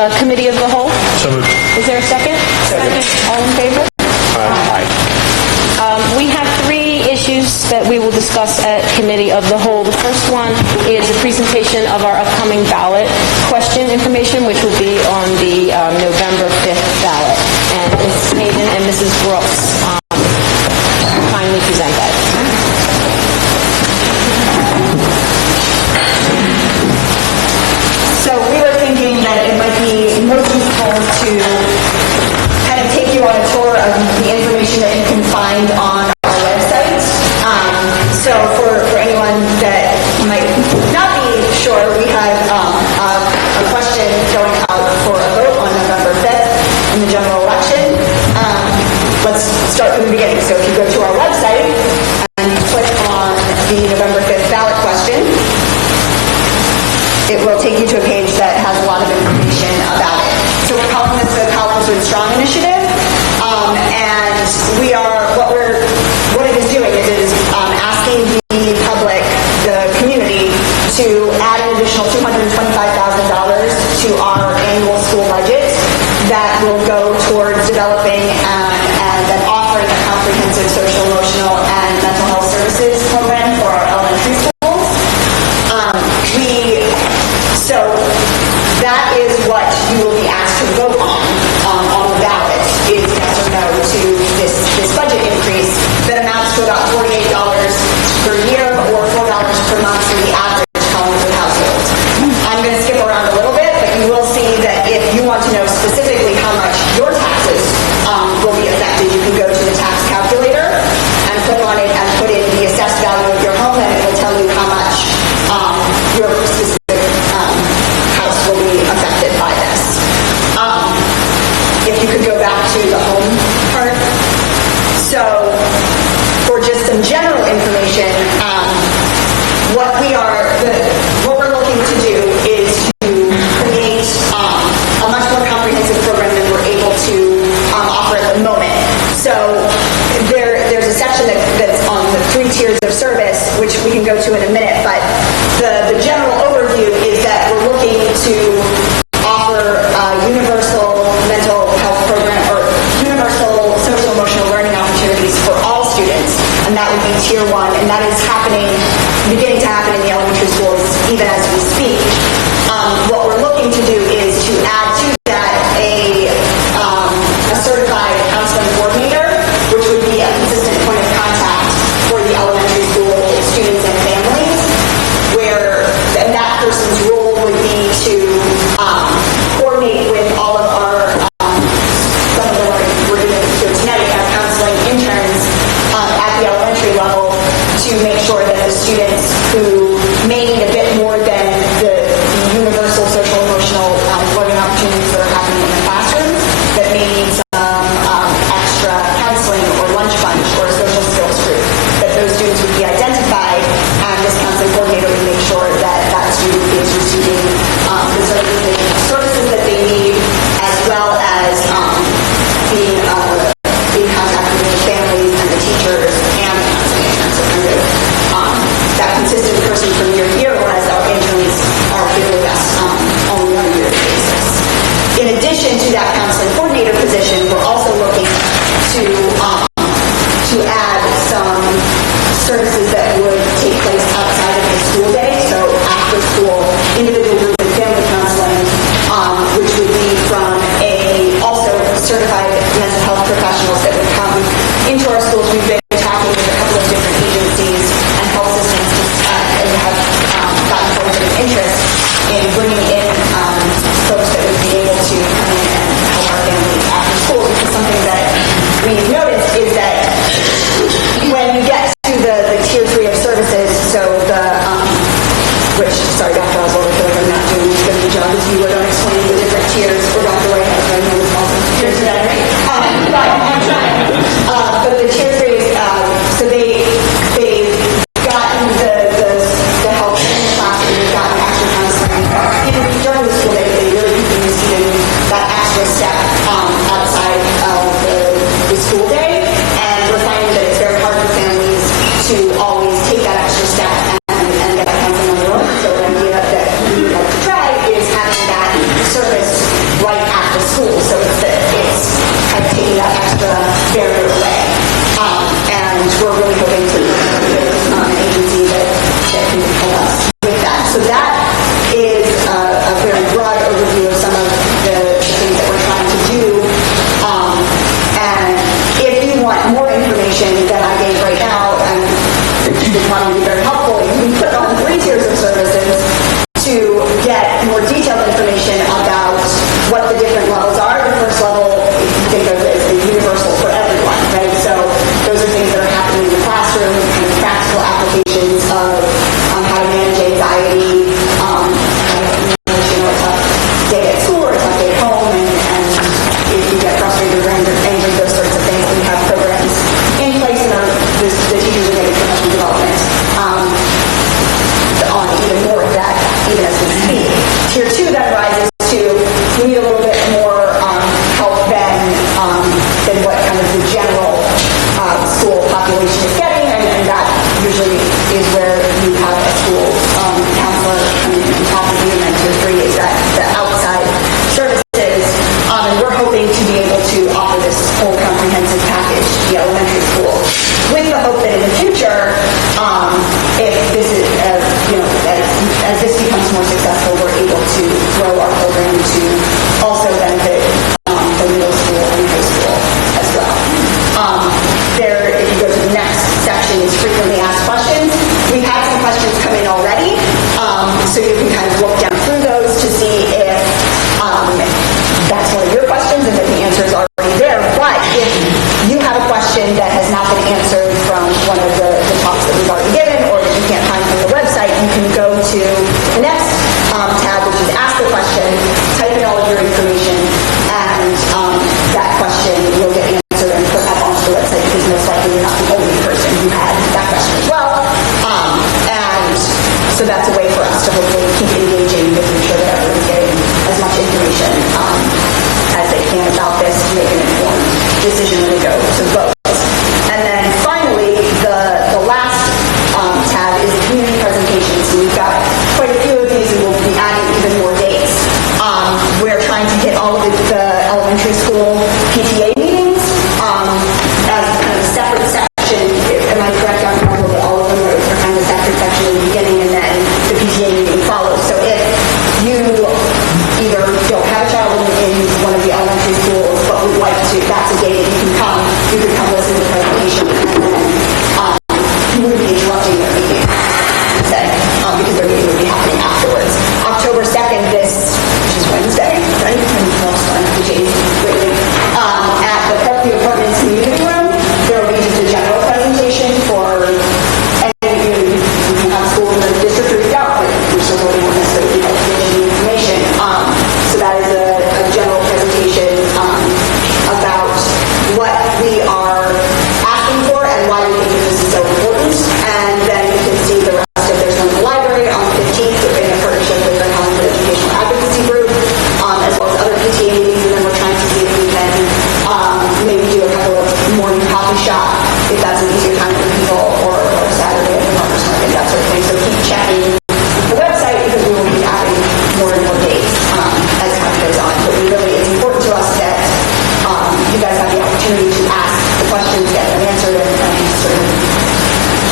Committee of the Whole? So moved. Is there a second? Second. All in favor? Aye. We have three issues that we will discuss at Committee of the Whole. The first one is a presentation of our upcoming ballot question information, which will be on the November 5th ballot. And Mrs. Hayden and Mrs. Brooks kindly present that. So we were thinking that it might be most useful to kind of take you on a tour of the information that you can find on our website. So for anyone that might not be sure, we had a question going out for a vote on November 5th in the general election. Let's start from the beginning. So if you go to our website and click on the November 5th ballot question, it will take you to a page that has a lot of information about it. So we're calling this the Collingswood Strong Initiative, and what it is doing is it is asking the public, the community, to add an additional $225,000 to our annual school budget that will go towards developing and then offering a comprehensive social, emotional, and mental health services program for our elementary schools. So that is what you will be asked to vote on the ballot, is yes or no to this budget increase that amounts to about $48 per year or $4 per month for the average Collingswood household. I'm going to skip around a little bit, but you will see that if you want to know specifically how much your taxes will be affected, you can go to the tax calculator and click on it and put in the assessed value of your home, and it will tell you how much your specific house will be affected by this. If you could go back to the home part. So for just some general information, what we're looking to do is to create a much more comprehensive program than we're able to offer at the moment. So there's a section that's on the 3 tiers of service, which we can go to in a minute, but the general overview is that we're looking to offer universal mental health program or universal social emotional learning opportunities for all students, and that would be tier 1, and that is beginning to happen in the elementary schools even as we speak. What we're looking to do is to add to that a certified counseling coordinator, which would be a consistent point of contact for the elementary school students and families, and that person's role would be to coordinate with all of our, some of the work we're doing here tonight, our counseling interns at the elementary level, to make sure that the students who may need a bit more than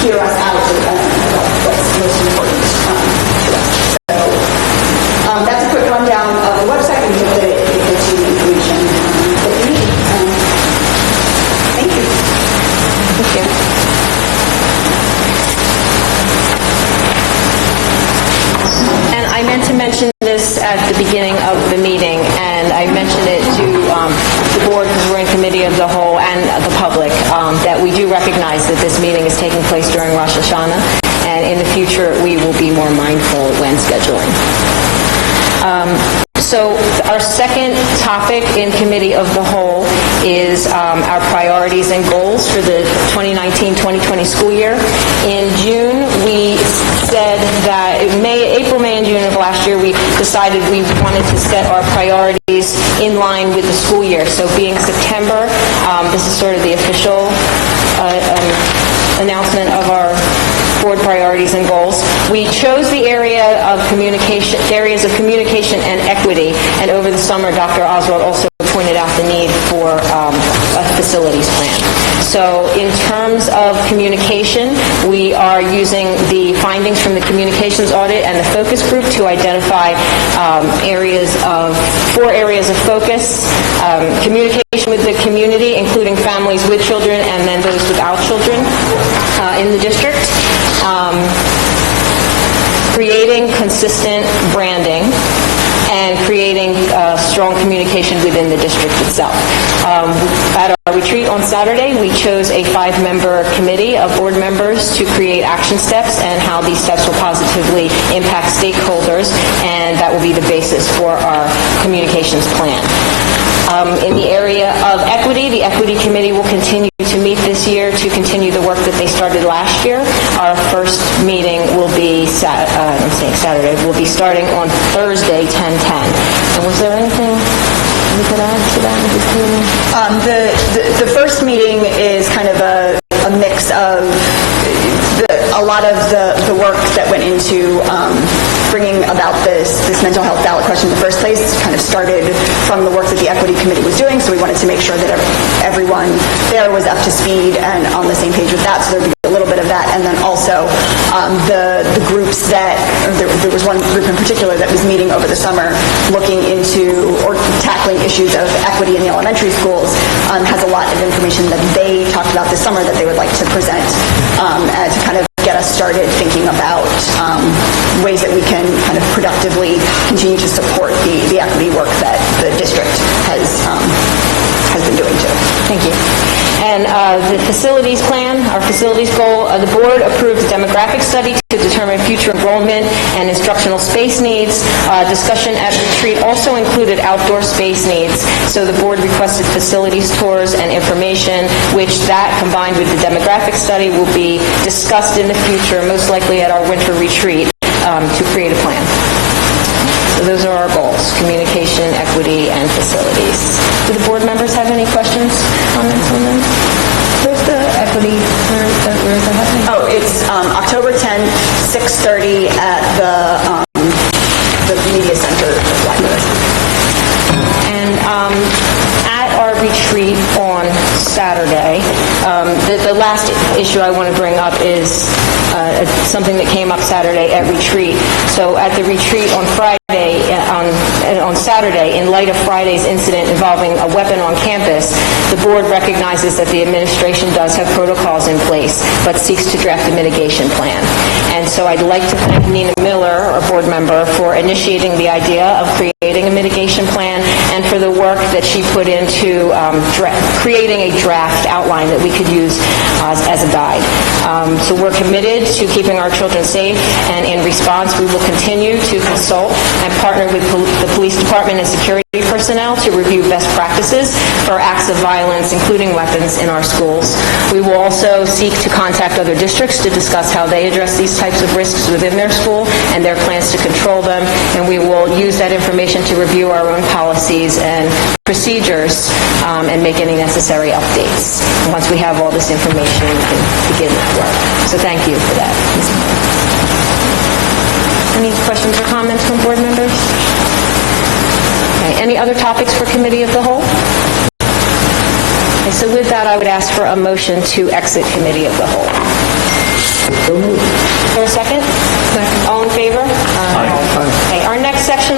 hear us out about what's most important to us. So that's a quick rundown of the website. We hope that it gives you the information that you need. Thank you. Thank you. And I meant to mention this at the beginning of the meeting, and I mentioned it to the board because we're in committee of the whole and the public, that we do recognize that this meeting is taking place during Rosh Hashanah, and in the future we will be more mindful when scheduling. So our second topic in committee of the whole is our priorities and goals for the 2019-2020 school year. In June, we said that April, May, and June of last year, we decided we wanted to set our priorities in line with the school year. So being September, this is sort of the official announcement of our board priorities and goals. We chose the areas of communication and equity, and over the summer, Dr. Oswald also pointed out the need for a facilities plan. So in terms of communication, we are using the findings from the communications audit and the focus group to identify four areas of focus: communication with the community, including families with children and then those without children in the district. Creating consistent branding, and creating strong communication within the district itself. At our retreat on Saturday, we chose a 5-member committee of board members to create action steps and how these steps will positively impact stakeholders, and that will be the basis for our communications plan. In the area of equity, the Equity Committee will continue to meet this year to continue the work that they started last year. Our first meeting will be Saturday. We'll be starting on Thursday, 10/10. And was there anything you could add to that? The first meeting is kind of a mix of a lot of the work that went into bringing about this mental health ballot question in the first place kind of started from the work that the Equity Committee was doing, so we wanted to make sure that everyone there was up to speed and on the same page with that, so there would be a little bit of that, and then also the groups that, there was one group in particular that was meeting over the summer looking into or tackling issues of equity in the elementary schools, has a lot of information that they talked about this summer that they would like to present to kind of get us started thinking about ways that we can kind of productively continue to support the equity work that the district has been doing too. Thank you. And the facilities plan, our facilities goal, the board approved a demographic study to determine future enrollment and instructional space needs. Discussion at retreat also included outdoor space needs. So the board requested facilities tours and information, which that combined with the demographic study will be discussed in the future, most likely at our winter retreat, to create a plan. So those are our goals: communication, equity, and facilities. Do the board members have any questions, comments on those? Where's the equity? Where is that happening? Oh, it's October 10th, 6:30 at the media center library. And at our retreat on Saturday, the last issue I want to bring up is something that came up Saturday at retreat. So at the retreat on Friday, on Saturday, in light of Friday's incident involving a weapon on campus, the board recognizes that the administration does have protocols in place, but seeks to draft a mitigation plan. And so I'd like to thank Nina Miller, our board member, for initiating the idea of creating a mitigation plan and for the work that she put into creating a draft outline that we could use as a guide. So we're committed to keeping our children safe, and in response, we will continue to consult and partner with the police department and security personnel to review best practices for acts of violence, including weapons, in our schools. We will also seek to contact other districts to discuss how they address these types of risks within their school and their plans to control them, and we will use that information to review our own policies and procedures and make any necessary updates. And once we have all this information, we can begin that work. So thank you for that. Any questions or comments from board members? Okay. Any other topics for committee of the whole? Okay, so with that, I would ask for a motion to exit committee of the whole.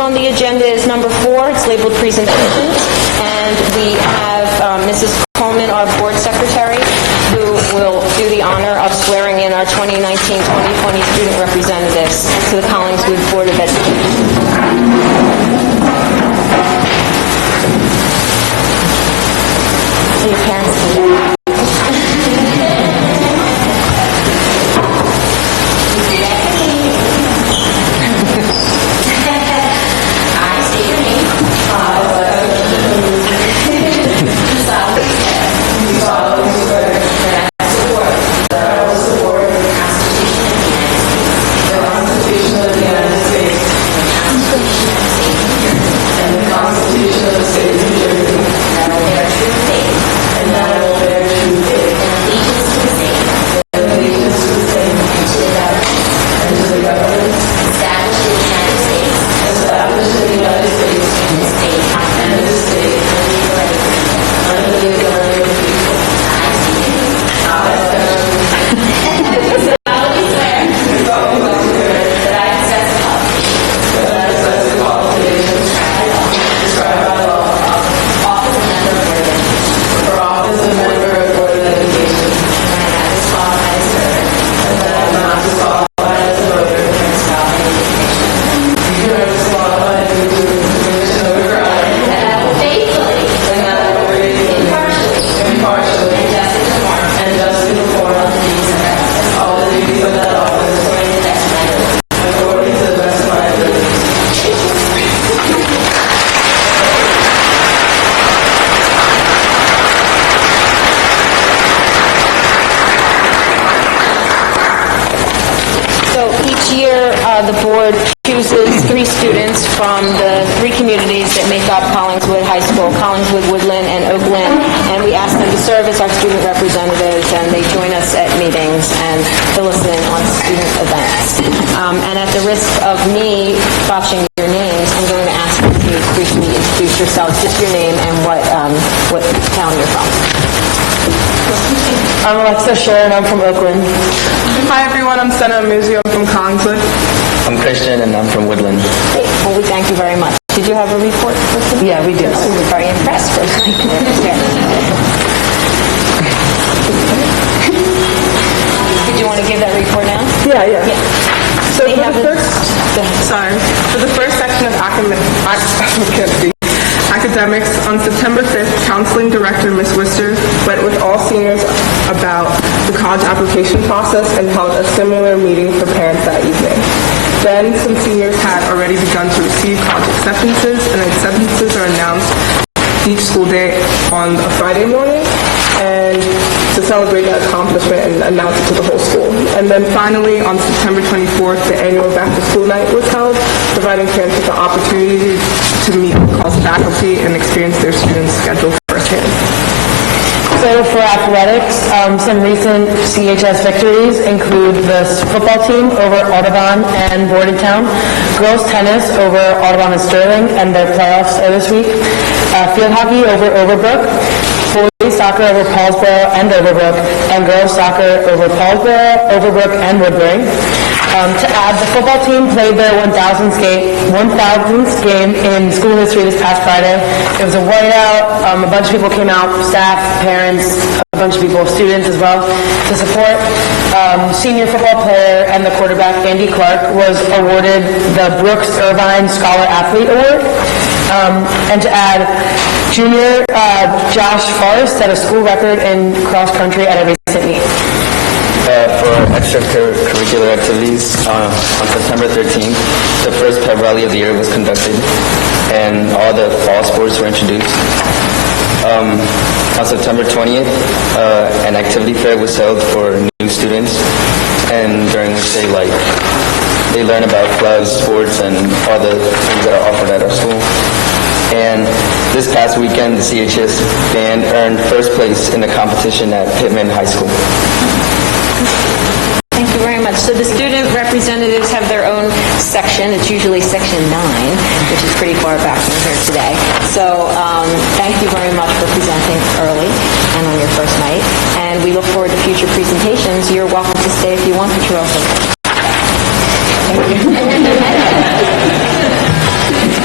on the agenda is number 4. It's labeled presentations. And we have Mrs. Coleman, our board secretary, who will do the honor of swearing in our 2019-2020 student representatives to the Collingswood Board of Education. So your parents can do that. The board chooses 3 students from the 3 communities that make up Collingswood High School, Collingswood, Woodland, and Oakland, and we ask them to serve as our student representatives, and they join us at meetings and fill us in on student events. And at the risk of me botching your names, I'm going to ask you to briefly introduce yourselves, just your name and what town you're from. I'm Alexa Sharon, I'm from Oakland. Hi everyone, I'm Senna Muzio, I'm from Collingswood. I'm Christian and I'm from Woodland. Great. Well, we thank you very much. Did you have a report for today? Yeah, we do. We were very impressed. Did you want to give that report now? Yeah. So They have for the first section of academics, on September 5th, Counseling Director Ms. Worcester went with all seniors about the college application process and held a similar meeting for parents that evening. Then, some seniors had already begun to receive college acceptances, and acceptances are announced each school day on a Friday morning, and to celebrate that accomplishment and announce it to the whole school. And then finally, on September 24th, the annual back-to-school night was held, providing parents with the opportunity to meet college faculty and experience their students' schedule firsthand. So for athletics, some recent CHS victories include the football team over Audubon and Bordentown, girls tennis over Audubon and Sterling, and their playoffs are this week, field hockey over Overbrook, boys soccer over Paulsboro and Overbrook, and girls soccer over Paulsboro, Overbrook, and Woodbury. To add, the football team played their 1,000th game in school history this past Friday. It was a whiteout. A bunch of people came out, staff, parents, a bunch of people, students as well, to support. Senior football player and the quarterback, Andy Clark, was awarded the Brooks Irvine Scholar Athlete Award. And to add, junior Josh Forrest set a school record in cross country at a recent meet. For extracurricular activities, on September 13th, the first pep rally of the year was conducted, and all the fall sports were introduced. On September 20th, an activity fair was held for new students, and during which they learn about clubs, sports, and all the things that are offered at our school. And this past weekend, the CHS band earned first place in the competition at Pittman High School. Thank you very much. So the student representatives have their own section. It's usually section 9, which is pretty far back from here today. So thank you very much for presenting early and on your first night. And we look forward to future presentations. You're welcome to stay if you want, but you're also... Thank you.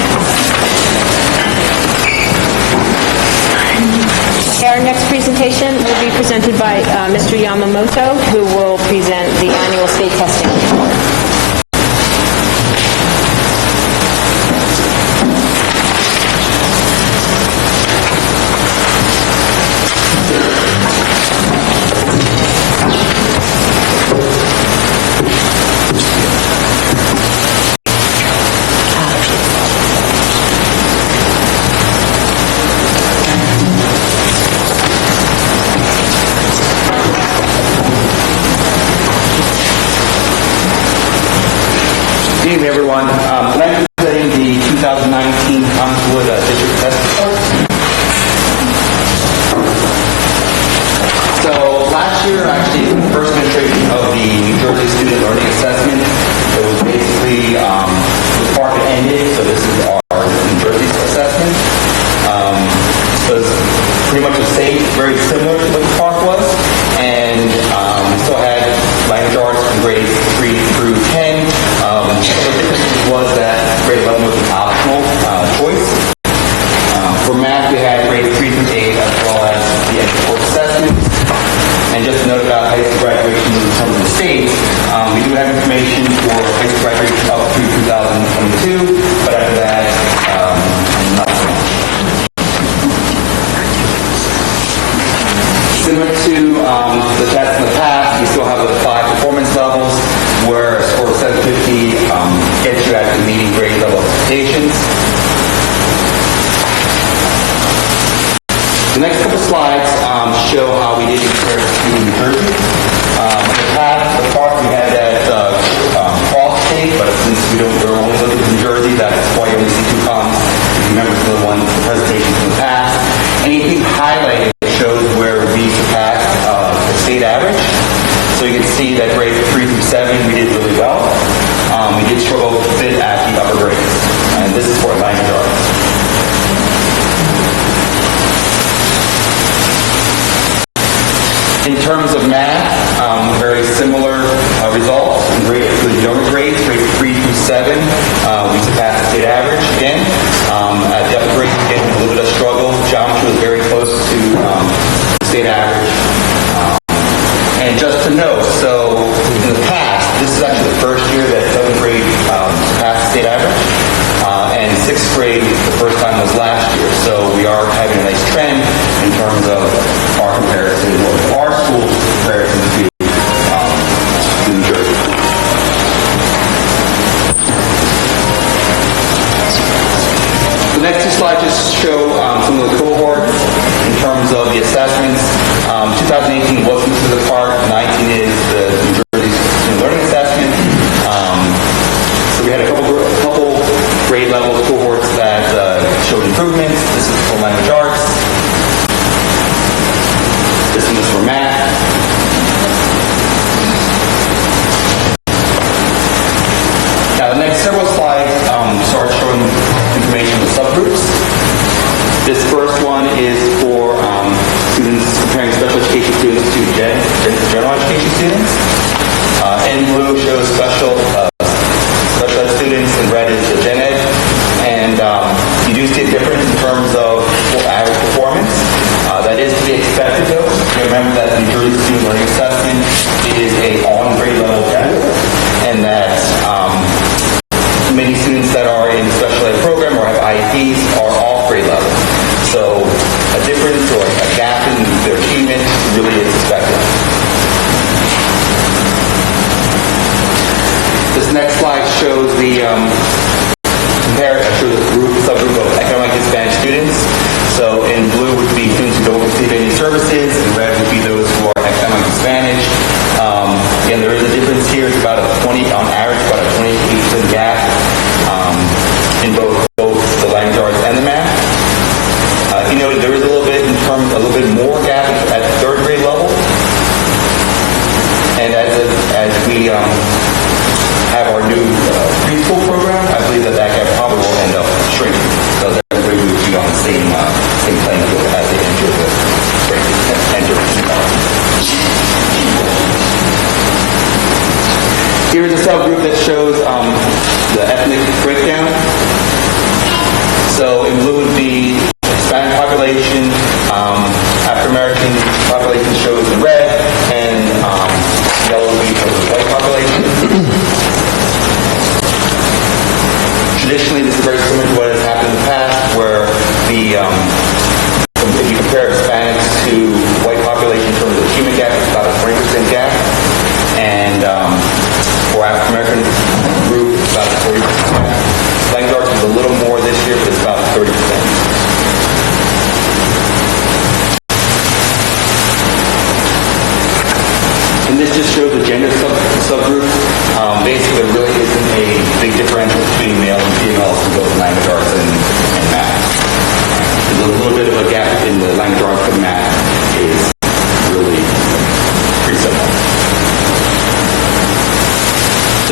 Our next presentation will be presented by Mr. Yamamoto, who will present the annual state testing report. Good evening, everyone. Tonight I'm presenting the 2019 Collingswood District Test Report. So last year, actually, the first administration of the New Jersey Student Learning Assessment, it was basically, the part that ended, so this is our New Jersey assessment. So it's pretty much the same, very similar to what the park was, and we still had language arts from grades 3 through 10. The difference was that grade 11 was an optional choice. For math, we had grades 3 through 8 as well as the extra course assessments. And just to note about high school graduation in terms of the state, we do have information for high school graduation up through 2022, but after that, not so much. Similar to the test in the past, we still have the 5 performance levels where a score of 750 gets you at the meeting grade level expectations. The next couple slides show how we did compare to New Jersey. In the past, the park we had that cross state, but since we're only looking at New Jersey, that's why you only see 2 columns. If you remember some of the presentations in the past, anything highlighted shows where we surpassed the state average. So you can see that grades 3 through 7 we did really well. We did struggle a bit at the upper grades, and this is for language arts. In terms of math, very similar results. For the younger grades, grades 3 through 7, we surpassed the state average again. At the upper grades, again, a little bit of struggle. Geometry was very close to the state average. And just to note, so in the past, this is actually the first year that 7th grade surpassed the state average, and 6th grade, the first time was last year. So we are having a nice trend in terms of our comparison, or our school's comparison to New Jersey. The next 2 slides just show some of the cohorts in terms of the assessments. 2018 was considered the park, 19 is the New Jersey Student Learning Assessment. So we had a couple grade level cohorts that showed improvements. This is for language arts. This one is for math. Now the next several slides start showing information of subgroups. This first one is for students comparing special education students to general education students. In blue shows special ed students, and red is the gen ed. And you do see a difference in terms of average performance. That is to be expected, though. Remember that the New Jersey Student Learning Assessment is a on-grade level test, and that many students that are in the special ed program or have IEPs are off-grade level. So a difference or a gap in their achievement really is expected. This next slide shows the subgroup of economic disadvantaged students. So in blue would be students who don't receive any services, and red would be those who are economic disadvantaged. Again, there is a difference here. It's about on average, about a 28% gap in both the language arts and the math. You know, there is a little bit more gap at the 3rd grade level. And as we have our new preschool program, I believe that gap probably will end up shrinking, because everybody will be on the same playing field as they enter the Here's a subgroup that shows the ethnic breakdown. So in blue would be Hispanic population,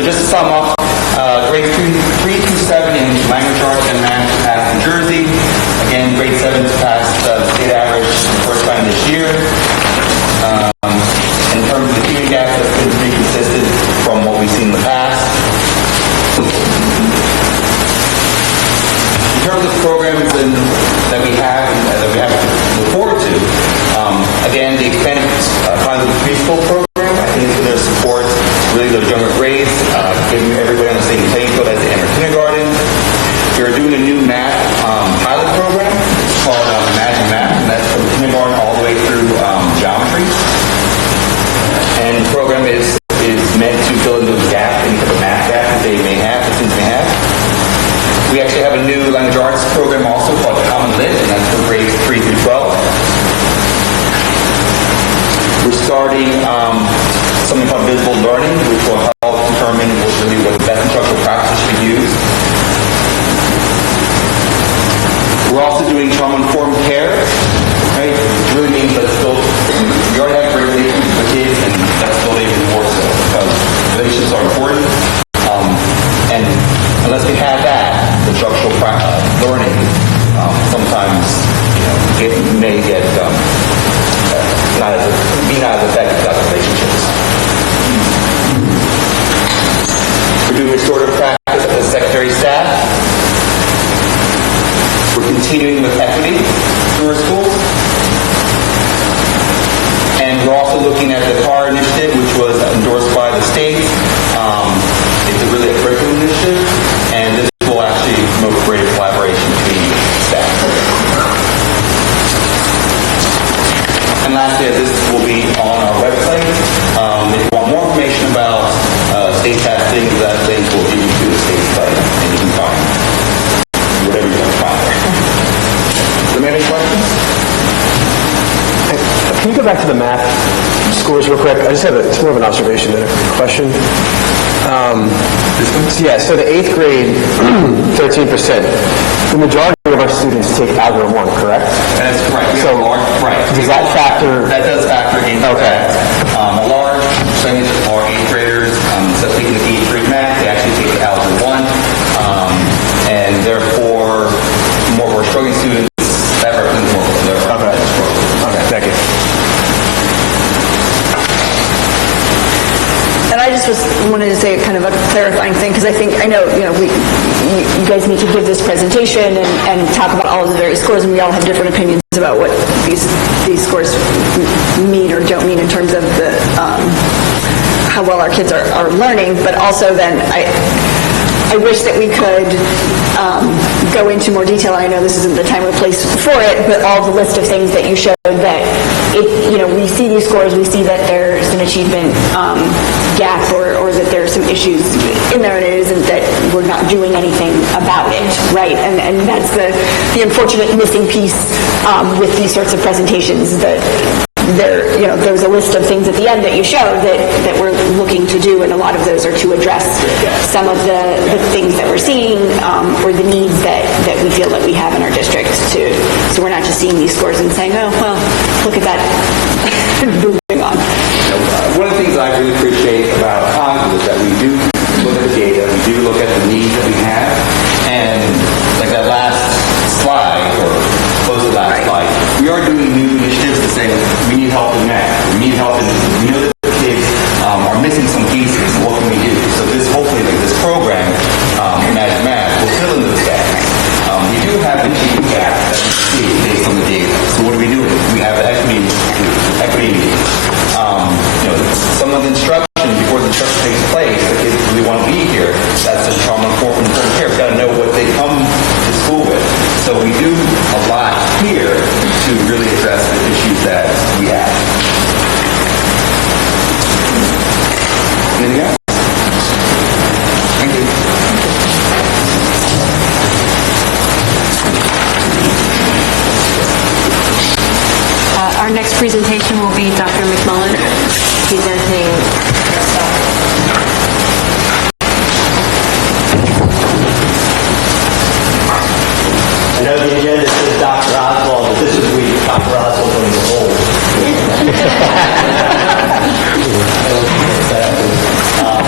just to sum up, grades 3 through 7 in language arts and math passed in Jersey. Again, grade 7 passed the state average for the first time this year. In terms of the achievement gap, that's been pretty consistent from what we've seen in the past. In terms of programs that we have to look forward to, again, the expanded Collingswood preschool program, I think it's going to support really those younger grades, getting everybody on the same playing field as they enter kindergarten. We're doing a new math pilot program called Imagine Math, and that's from kindergarten all the way through geometry. And the program is meant to fill in those gaps, any type of math gaps that they may have, that students may have. We actually have a new language arts program also called Common Lit, and that's for grades 3 through 12. We're starting something called visible learning, which will help determine what the best instructional practices should be used. We're also doing trauma-informed care, right? It really means that still, we already have great relationships with kids, and that's still even more so, because relationships are important. And unless we have that, the instructional learning sometimes it may get not as effective without relationships. We're doing restorative practice as secretary staff. We're continuing with equity through our schools. And we're also looking at the CAR initiative, which was endorsed by the state. It's really a curriculum initiative, and this will actually promote greater collaboration between staff. And lastly, this will be on our website. If you want more information about state testing, that link will give you to the state site, and you can find whatever you want to find there. Do you have any questions? Can you go back to the math scores real quick? I just have it's more of an observation than a question. So the 8th grade, 13%. The majority of our students take Algebra 1, correct? That's correct. So right. Does that factor? That does factor into that. A large percentage of our 8th graders, instead of taking the 8th grade math, they actually take the Algebra 1. And therefore, more of our struggling students, that represents more of their struggle. Okay, thank you. And I just wanted to say kind of a clarifying thing, because I know, you guys need to give this presentation and talk about all of the various scores, and we all have different opinions about what these scores mean or don't mean in terms of the how well our kids are learning. But also then I wish that we could go into more detail. I know this isn't the time or place for it, but all the list of things that you showed that we see these scores, we see that there's an achievement gap or that there are some issues in there, and it isn't that we're not doing anything about it, right? And that's the unfortunate missing piece with these sorts of presentations, that there's a list of things at the end that you show that we're looking to do, and a lot of those are to address some of the things that we're seeing or the needs that we feel that we have in our district too. So we're not just seeing these scores and saying, oh, well, look at that. Moving on. One of the things I really appreciate about Collingswood is that we do look at the data, we do look at the needs that we have, and like that last slide, or close to the last slide, we are doing new initiatives to say we need help in math, we need help in, we know that the kids are missing some pieces, what can we do? So this, hopefully, like this program, Imagine Math, will fill in those gaps. We do have an achievement gap that we see based on the data. So what are we doing? We have the equity meetings. Some of the instruction, before the instruction takes place, the kids really want to be here. That's a trauma-informed care. We've got to know what they come to school with. So we do a lot here to really address the issues that we have. Anything else? Thank you. Our next presentation will be Dr. McMullen presenting. I know the agenda says Dr. Oswald, but this is weak. Dr. Oswald when he's old.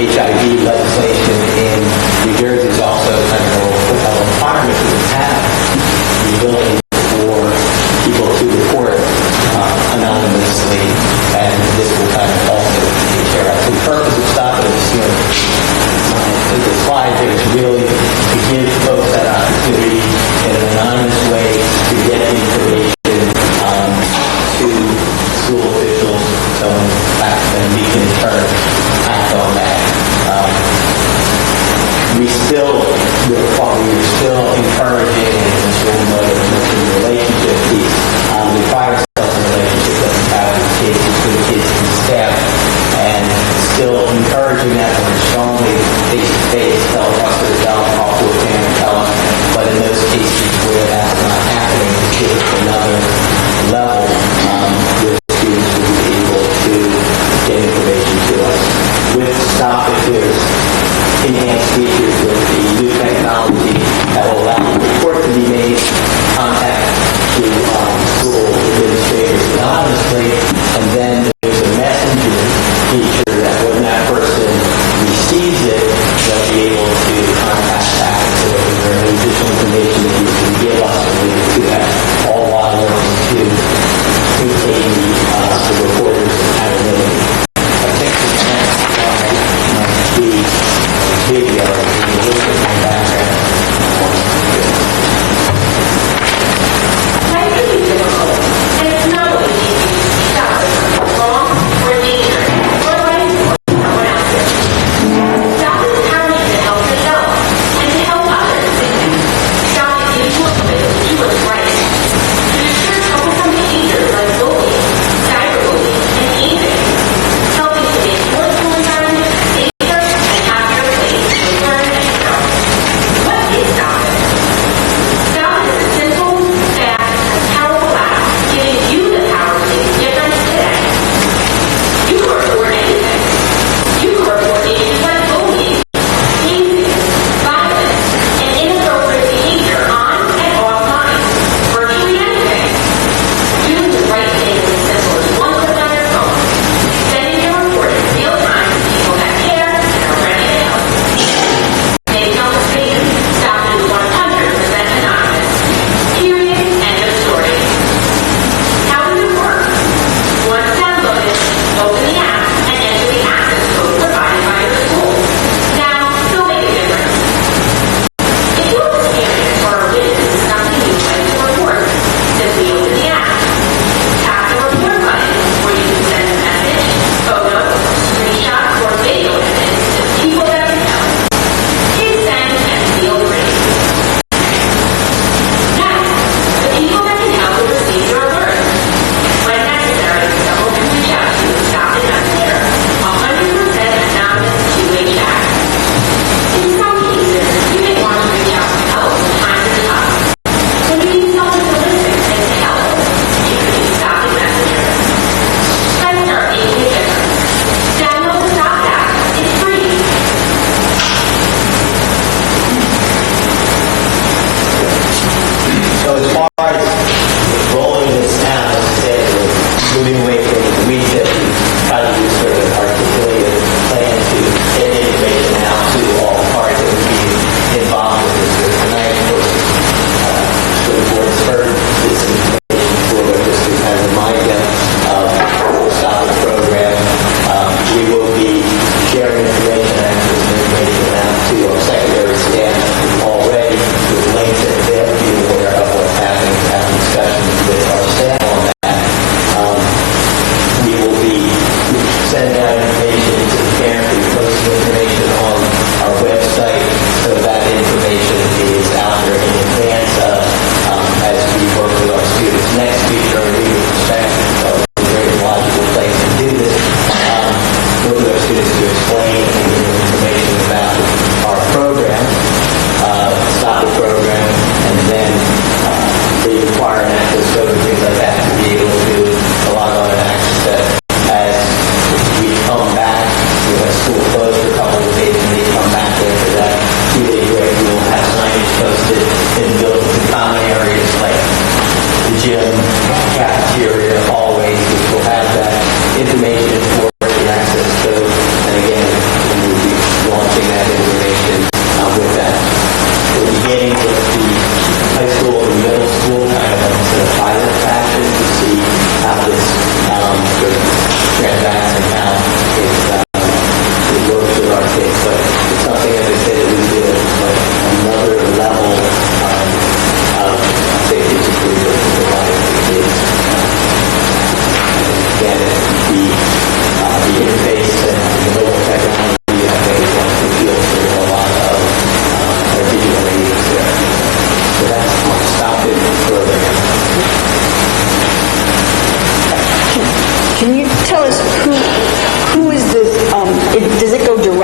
HIV legislation in New Jersey is also kind of a requirement that we have the ability for people to report anonymously, and this will kind of also take care of. The purpose of Stop It is, the slide there is really to give folks that opportunity in an anonymous way to get information to school officials, so then we can in turn act on that. We are still encouraging, and this will mention the relationship piece. The prior social relationship that we have with kids, between kids and staff, and still encouraging that when strongly face-to-face, tell us to tell, talk to a parent, tell us. But in those cases where that's not happening, to give us another level where students will be able to get information to us. With Stop It, there's enhanced features with the new technology that will allow the report to be made, contact to school administrators anonymously, and then there's a messenger feature that when that person receives it, they'll be able to contact back and say, is there any additional information that you can give us related to that, all while working to maintain the reporter's anonymity. I think the next slide might be video, and you look at my background.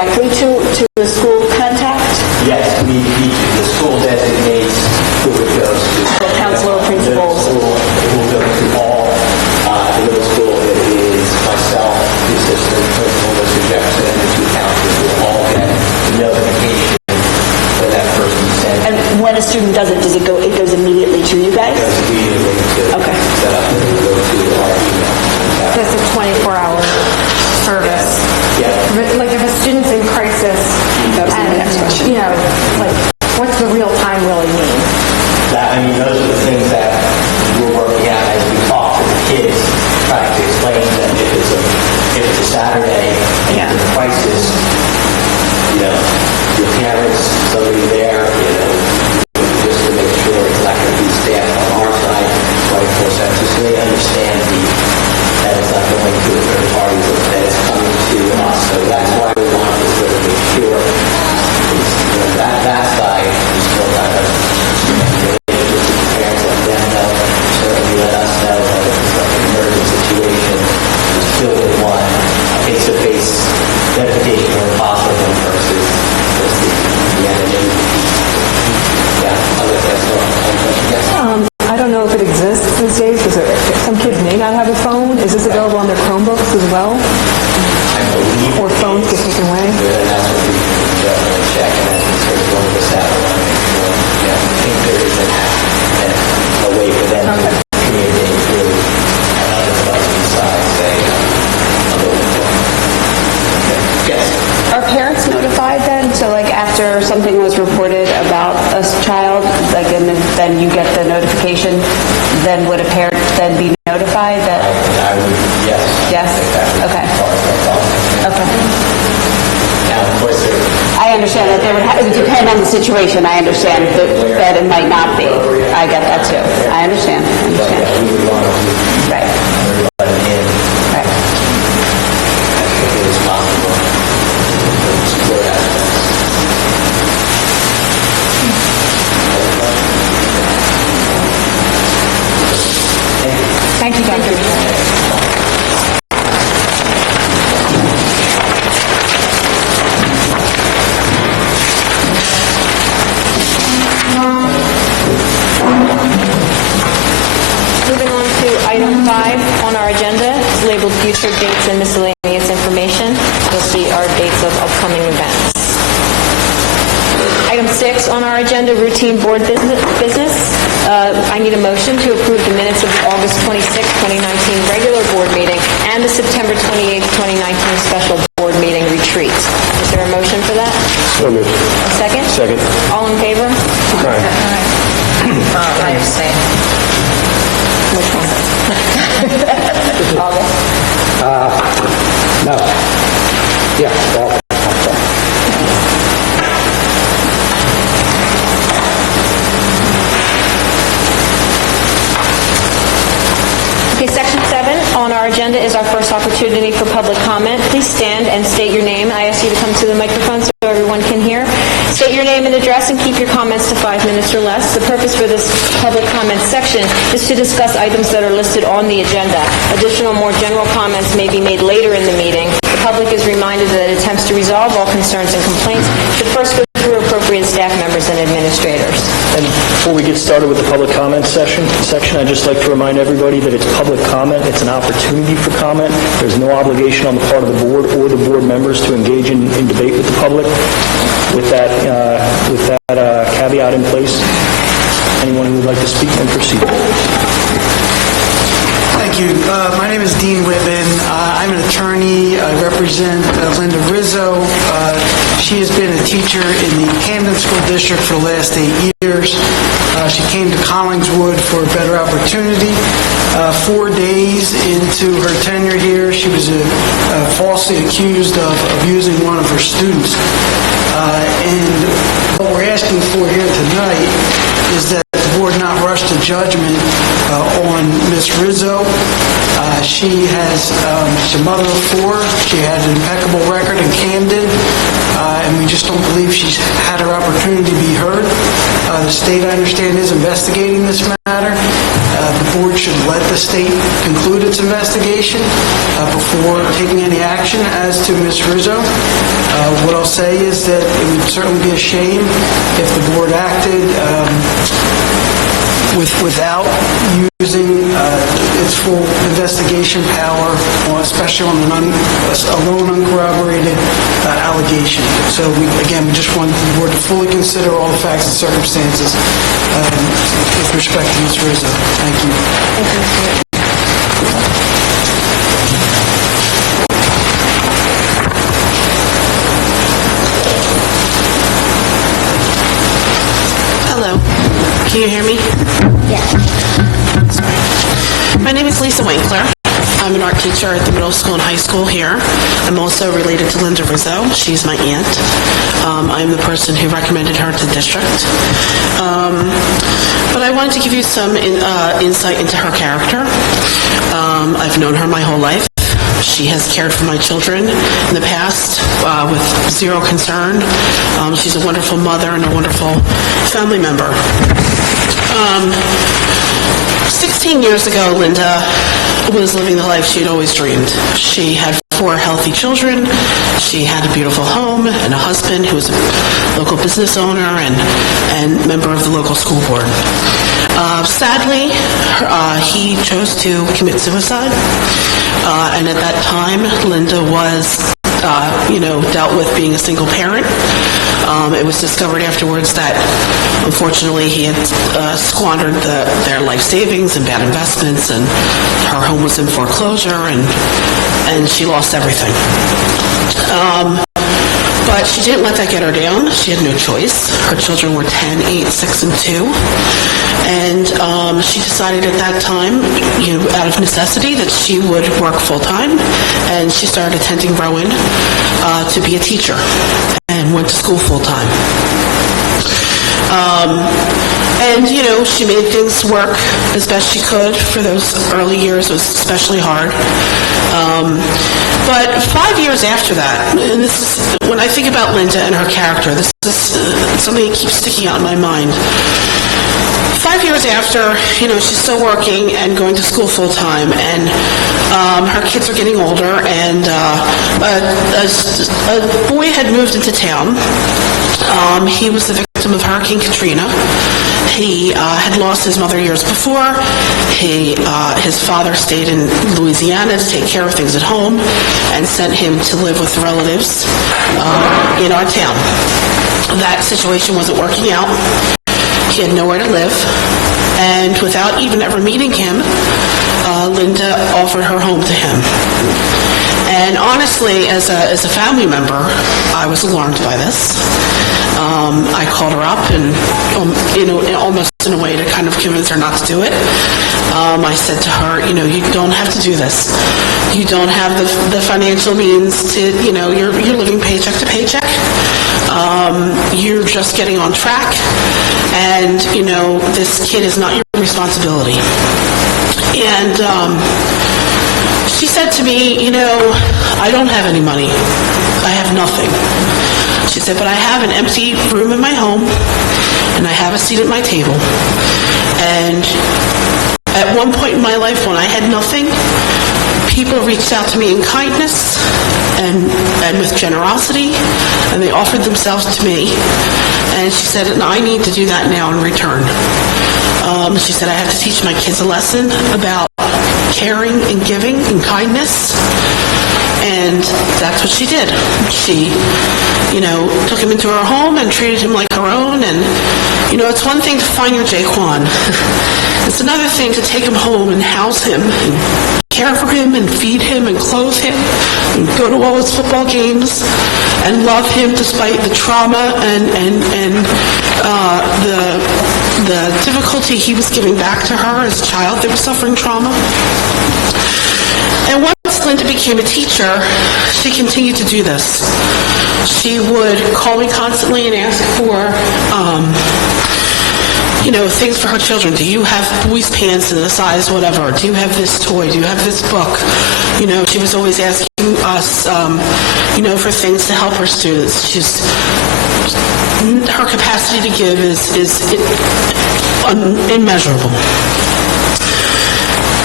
directly to a school contact? Yes, the school designates who it goes to. Counselor, principals? It will go to all. The middle school, it is myself, the assistant principal, Mr. Jefferson, and the two counselors will all get notification when that person sent. And when a student does it goes immediately to you guys? It goes immediately to Okay. set up and go to our email. That's a 24-hour service. Yeah. Like if a student's in crisis, That was my next question. you know, like what's the real time really mean? Those are the things that we're working out as we talk to the kids, trying to explain to them if it's a Saturday and it's a crisis, your parents, somebody there, just to make sure it's not going to be staff on our side, 24/7, so they understand that it's not going to a third party, that it's coming to us. So that's why we want to sort of make sure that side is still kind of parents let them know, certainly let us know that if it's like an emergency situation, we still would want face-to-face notification when possible versus the anonymity. Yeah, other than that, I don't know if it exists these days, because some kids may not have a phone. Is this available on their Chromebooks as well? I believe Or phones get taken away? and that's what we definitely check, and that's sort of one of the satellite. I think there is an app and a way for them to communicate through another device besides, say, a mobile phone. Yes. Are parents notified then? So like after something was reported about a child, like and then you get the notification, then would a parent then be notified that? I would, yes. Yes? Okay. Okay. Now, of course, I understand that it would depend on the situation. I understand that it might not be. I get that too. I understand. we would want to keep Right. everybody in Right. as quickly as possible. Support aspects. Thank you, Dr. Moving on to item 5 on our agenda, it's labeled future dates and miscellaneous information. You'll see our dates of upcoming events. Item 6 on our agenda, routine board business. I need a motion to approve the minutes of the August 26, 2019 regular board meeting and the September 28, 2019 special board meeting retreat. Is there a motion for that? So moved. A second? Second. All in favor? I abstain. Which one? August? No. Yeah, well, Okay, Section 7 on our agenda is our first opportunity for public comment. Please stand and state your name. I ask you to come to the microphone so everyone can hear. State your name and address and keep your comments to 5 minutes or less. The purpose for this public comment section is to discuss items that are listed on the agenda. Additional, more general comments may be made later in the meeting. The public is reminded that attempts to resolve all concerns and complaints should first go through appropriate staff members and administrators. And before we get started with the public comment section, I'd just like to remind everybody that it's public comment. It's an opportunity for comment. There's no obligation on the part of the board or the board members to engage in debate with the public. With that caveat in place, anyone who would like to speak can proceed. Thank you. My name is Dean Whitman. I'm an attorney. I represent Linda Rizzo. She has been a teacher in the Camden School District for the last 8 years. She came to Collingswood for a better opportunity. 4 days into her tenure here, she was falsely accused of abusing one of her students. And what we're asking for here tonight is that the board not rush to judgment on Ms. Rizzo. She's a mother of 4. She had an impeccable record in Camden, and we just don't believe she's had her opportunity to be heard. The state, I understand, is investigating this matter. The board should let the state conclude its its investigation before taking any action as to Ms. Rizzo. What I'll say is that it would certainly be a shame if the board acted without using its full investigation power, especially on a lone uncorroborated allegation. So we just want the board to fully consider all the facts and circumstances with respect to Ms. Rizzo. Thank you. Hello. Can you hear me? Yes. My name is Lisa Winkler. I'm an art teacher at the middle school and high school here. I'm also related to Linda Rizzo. She's my aunt. I'm the person who recommended her to district. But I wanted to give you some insight into her character. I've known her my whole life. She has cared for my children in the past with zero concern. She's a wonderful mother and a wonderful family member. 16 years ago, Linda was living the life she had always dreamed. She had 4 healthy children. She had a beautiful home and a husband who was a local business owner and member of the local school board. Sadly, he chose to commit suicide. And at that time, Linda was, dealt with being a single parent. It was discovered afterwards that, unfortunately, he had squandered their life savings and bad investments, and her home was in foreclosure, and she lost everything. But she didn't let that get her down. She had no choice. Her children were 10, 8, 6, and 2. And she decided at that time, out of necessity, that she would work full-time. And she started attending Rowan to be a teacher and went to school full-time. And, she made things work as best she could for those early years. It was especially hard. But 5 years after that, and this is, when I think about Linda and her character, this is something that keeps sticking out in my mind. 5 years after, she's still working and going to school full-time, and her kids are getting older, and a boy had moved into town. He was the victim of Hurricane Katrina. He had lost his mother years before. His father stayed in Louisiana to take care of things at home and sent him to live with relatives in our town. That situation wasn't working out. He had nowhere to live. And without even ever meeting him, Linda offered her home to him. And honestly, as a family member, I was alarmed by this. I called her up and, almost in a way to kind of convince her not to do it. I said to her, you don't have to do this. You don't have the financial means to, you're living paycheck to paycheck. You're just getting on track. And, this kid is not your responsibility. And she said to me, I don't have any money. I have nothing. She said, but I have an empty room in my home, and I have a seat at my table. And at one point in my life when I had nothing, people reached out to me in kindness and with generosity, and they offered themselves to me. And she said, and I need to do that now in return. She said, I have to teach my kids a lesson about caring and giving and kindness. And that's what she did. She, took him into her home and treated him like her own. And, it's one thing to find your Jaquan. It's another thing to take him home and house him and care for him and feed him and clothe him and go to all his football games and love him despite the trauma and the difficulty he was giving back to her as a child that was suffering trauma. And once Linda became a teacher, she continued to do this. She would call me constantly and ask for, things for her children. Do you have boys' pants in the size whatever? Do you have this toy? Do you have this book? She was always asking us, for things to help her students. Her capacity to give is immeasurable.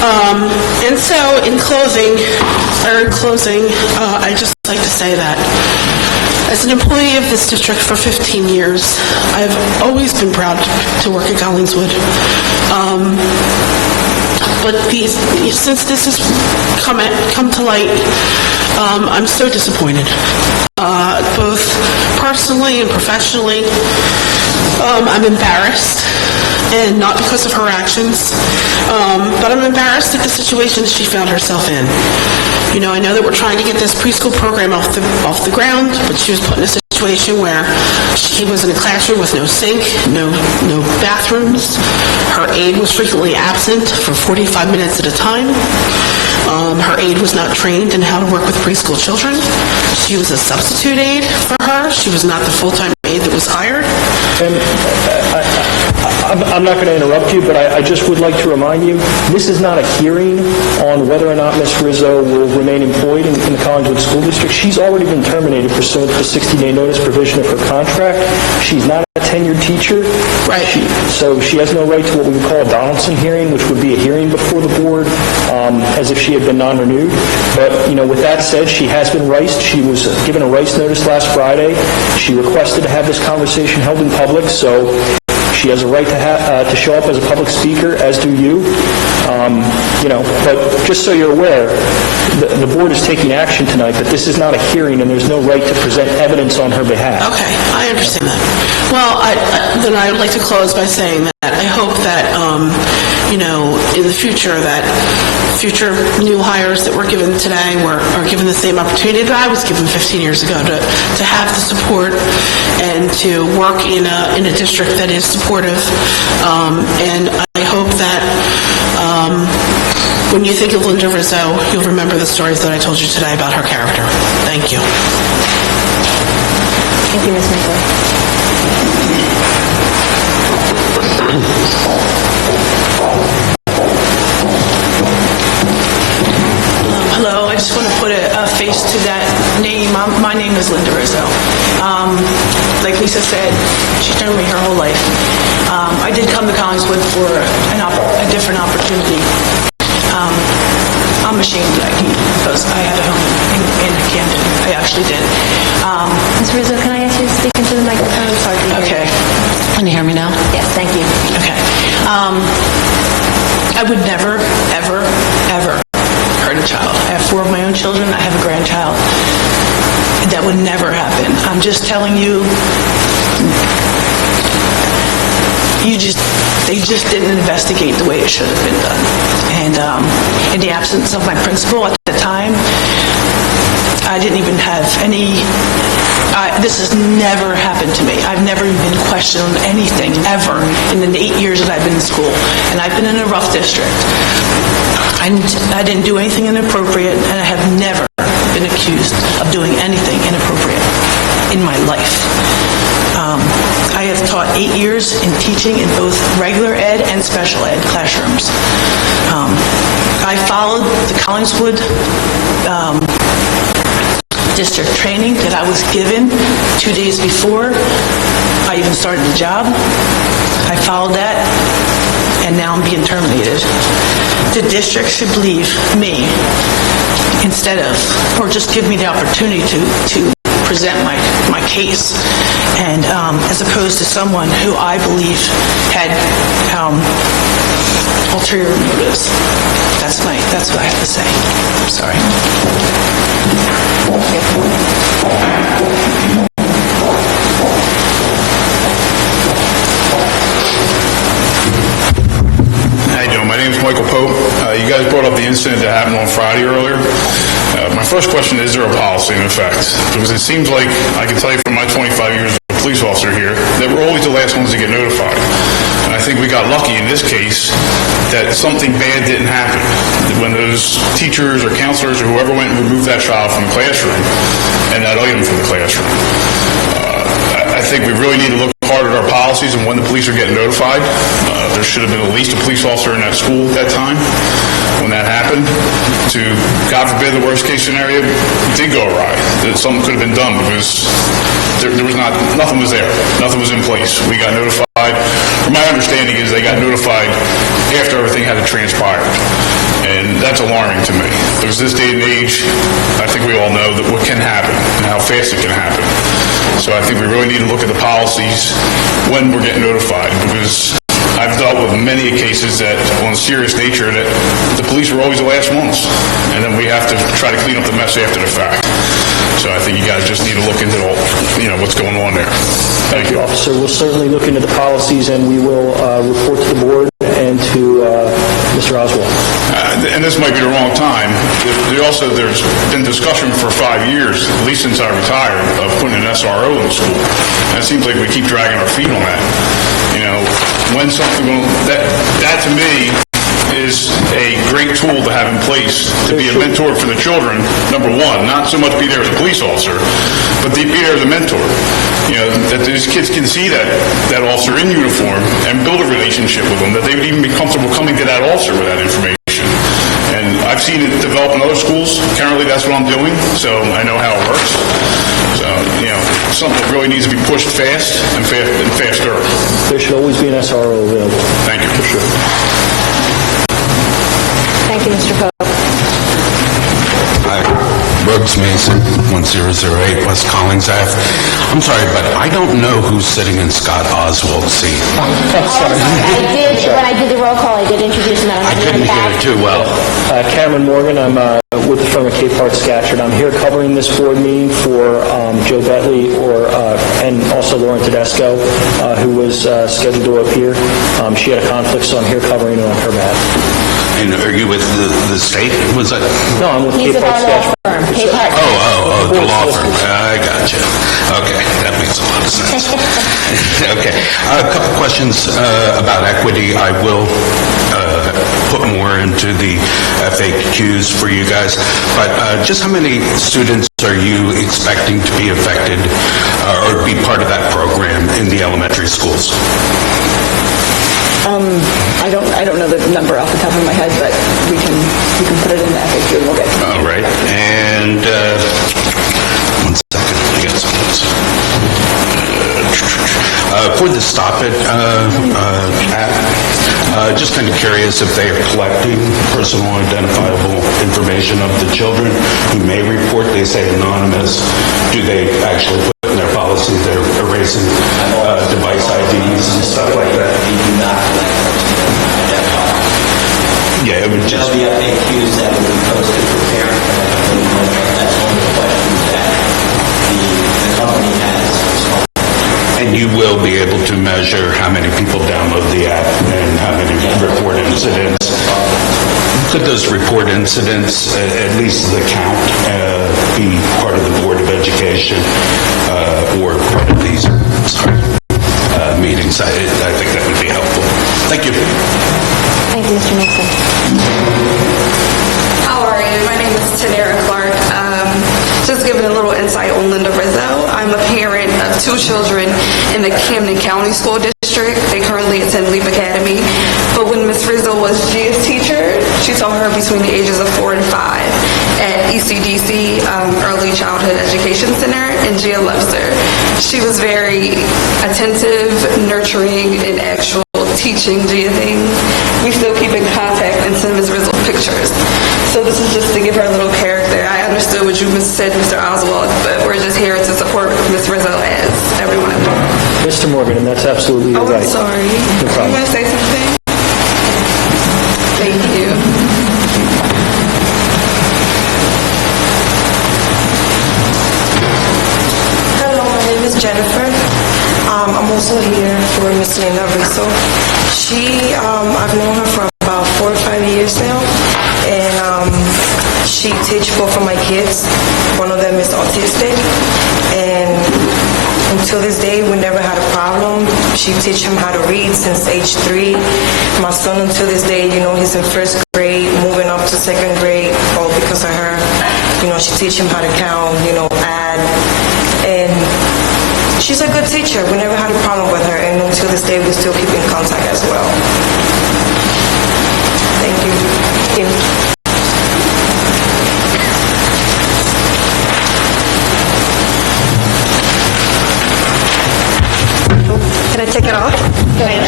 And so, in closing, I'd just like to say that as an employee of this district for 15 years, I've always been proud to work at Collingswood. But since this has come to light, I'm so disappointed, both personally and professionally. I'm embarrassed, and not because of her actions, but I'm embarrassed at the situation she found herself in. You know, I know that we're trying to get this preschool program off the ground, but she was put in a situation where she was in a classroom with no sink, no bathrooms. Her aide was frequently absent for 45 minutes at a time. Her aide was not trained in how to work with preschool children. She was a substitute aide for her. She was not the full-time aide that was hired. And I'm not going to interrupt you, but I just would like to remind you, this is not a hearing on whether or not Ms. Rizzo will remain employed in the Collingswood School District. She's already been terminated pursuant to the 60-day notice provision of her contract. She's not a tenured teacher. Right. So she has no right to what we would call a Donaldson hearing, which would be a hearing before the board as if she had been non-renewed. But, you know, with that said, she has been riced. She was given a rice notice last Friday. She requested to have this conversation held in public, so she has a right to show up as a public speaker, as do you. You know, but just so you're aware, the board is taking action tonight, that this is not a hearing and there's no right to present evidence on her behalf. Okay, I understand that. Well, then I would like to close by saying that I hope that, you know, in the future, that future new hires that were given today are given the same opportunity that I was given 15 years ago to have the support and to work in a district that is supportive. And I hope that when you think of Linda Rizzo, you'll remember the stories that I told you today about her character. Thank you. Thank you, Ms. Mitchell. Hello, I just want to put a face to that name. My name is Linda Rizzo. Like Lisa said, she's known me her whole life. I did come to Collingswood for a different opportunity. I'm ashamed that I came because I had a home in Camden. I actually did. Ms. Rizzo, can I ask you to speak into the microphone? I'm sorry. Okay. Can you hear me now? Yes, thank you. Okay. I would never, ever, ever hurt a child. I have 4 of my own children. I have a grandchild. That would never happen. I'm just telling you, they just didn't investigate the way it should have been done. And in the absence of my principal at the time, I didn't even have any. This has never happened to me. I've never been questioned on anything ever in the 8 years that I've been in school. And I've been in a rough district. I didn't do anything inappropriate, and I have never been accused of doing anything inappropriate in my life. I have taught 8 years in teaching in both regular ed and special ed classrooms. I followed the Collingswood district training that I was given 2 days before I even started the job. I followed that, and now I'm being terminated. The district should believe me instead of, or just give me the opportunity to present my case, and as opposed to someone who I believe had ulterior motives. That's what I have to say. I'm sorry. How you doing? My name is Michael Pope. You guys brought up the incident that happened on Friday earlier. My first question is there a policy in effect? Because it seems like, I can tell you from my 25 years as a police officer here, that we're always the last ones to get notified. And I think we got lucky in this case that something bad didn't happen. When those teachers or counselors or whoever went and removed that child from the classroom and that item from the classroom. I think we really need to look hard at our policies and when the police are getting notified. There should have been at least a police officer in that school at that time when that happened. To, God forbid, the worst case scenario did go awry. That something could have been done because there was nothing was there. Nothing was in place. We got notified my understanding is they got notified after everything had transpired. And that's alarming to me. Because this day and age, I think we all know that what can happen and how fast it can happen. So I think we really need to look at the policies when we're getting notified, because I've dealt with many cases that, on a serious nature, that the police were always the last ones, and then we have to try to clean up the mess after the fact. So I think you guys just need to look into all, what's going on there. Thank you. Officer, we'll certainly look into the policies, and we will report to the board and to Mr. Oswald. And this might be the wrong time. There's been discussion for 5 years, at least since I retired, of putting an SRO in the school. And it seems like we keep dragging our feet on that. When something that to me is a great tool to have in place to be a mentor for the children, number one, not so much be there as a police officer, but be there as a mentor. That these kids can see that officer in uniform and build a relationship with them, that they would even be comfortable coming to that officer with that information. And I've seen it develop in other schools. Currently, that's what I'm doing, so I know how it works. So, something that really needs to be pushed fast and faster. There should always be an SRO available. Thank you. For sure. Thank you, Mr. Pope. Hi, Brooks Mason, 1008 West Collings Ave. I'm sorry, but I don't know who's sitting in Scott Oswald's seat. Sorry. When I did the roll call, I did introduce him. I couldn't hear it too well. Cameron Morgan, I'm with the firm of Cape Park Scatcherd. I'm here covering this board meeting for Joe Betley and also Lauren Tedesco, who was scheduled to appear. She had a conflict, so I'm here covering it on her behalf. And are you with the state? Was that? No, I'm with Cape Park Scatcherd. Oh, the law firm. I gotcha. Okay, that makes a lot of sense. Okay, a couple questions about equity. I will put more into the FAQs for you guys, but just how many students are you expecting to be affected or be part of that program in the elementary schools? I don't know the number off the top of my head, but we can put it in the FAQ and we'll get to it. All right, and 1 second, I got some notes. For the Stop It app, just kind of curious if they are collecting personal identifiable information of the children who may report. They say anonymous. Do they actually put in their policy they're erasing device IDs and stuff like that? We do not collect personal identifiable. Yeah, it would just... There'll be FAQs that will be posted for parents. That's one of the questions that the company has. And you will be able to measure how many people download the app and how many report incidents. Could those report incidents, at least the count, be part of the Board of Education or part of these meetings? I think that would be helpful. Thank you. Thank you, Mr. Nixon. How are you? My name is Tanera Clark. Just giving a little insight on Linda Rizzo. I'm a parent of 2 children in the Camden County School District. They currently attend Leap Academy. But when Ms. Rizzo was Gia's teacher, she taught her between the ages of 4 and 5 at ECDC, Early Childhood Education Center, and Gia loves her. She was very attentive, nurturing, and actual teaching Gia things. We still keep in contact and send Ms. Rizzo pictures. So this is just to give her a little character. I understood what you said, Mr. Oswald, but we're just here to support Ms. Rizzo as everyone. Mr. Morgan, and that's absolutely right. I'm sorry. No problem. You want to say something? Thank you. Hello, my name is Jennifer. I'm also here for Miss Linda Rizzo. I've known her for about 4 or 5 years now, and she teaches both of my kids. One of them is autistic, and until this day, we never had a problem. She teaches him how to read since age 3. My son, until this day, he's in 1st grade, moving up to 2nd grade, all because of her. She teaches him how to count, add, and she's a good teacher. We never had a problem with her, and until this day, we still keep in contact as well. Thank you. Thank you. Can I take it off?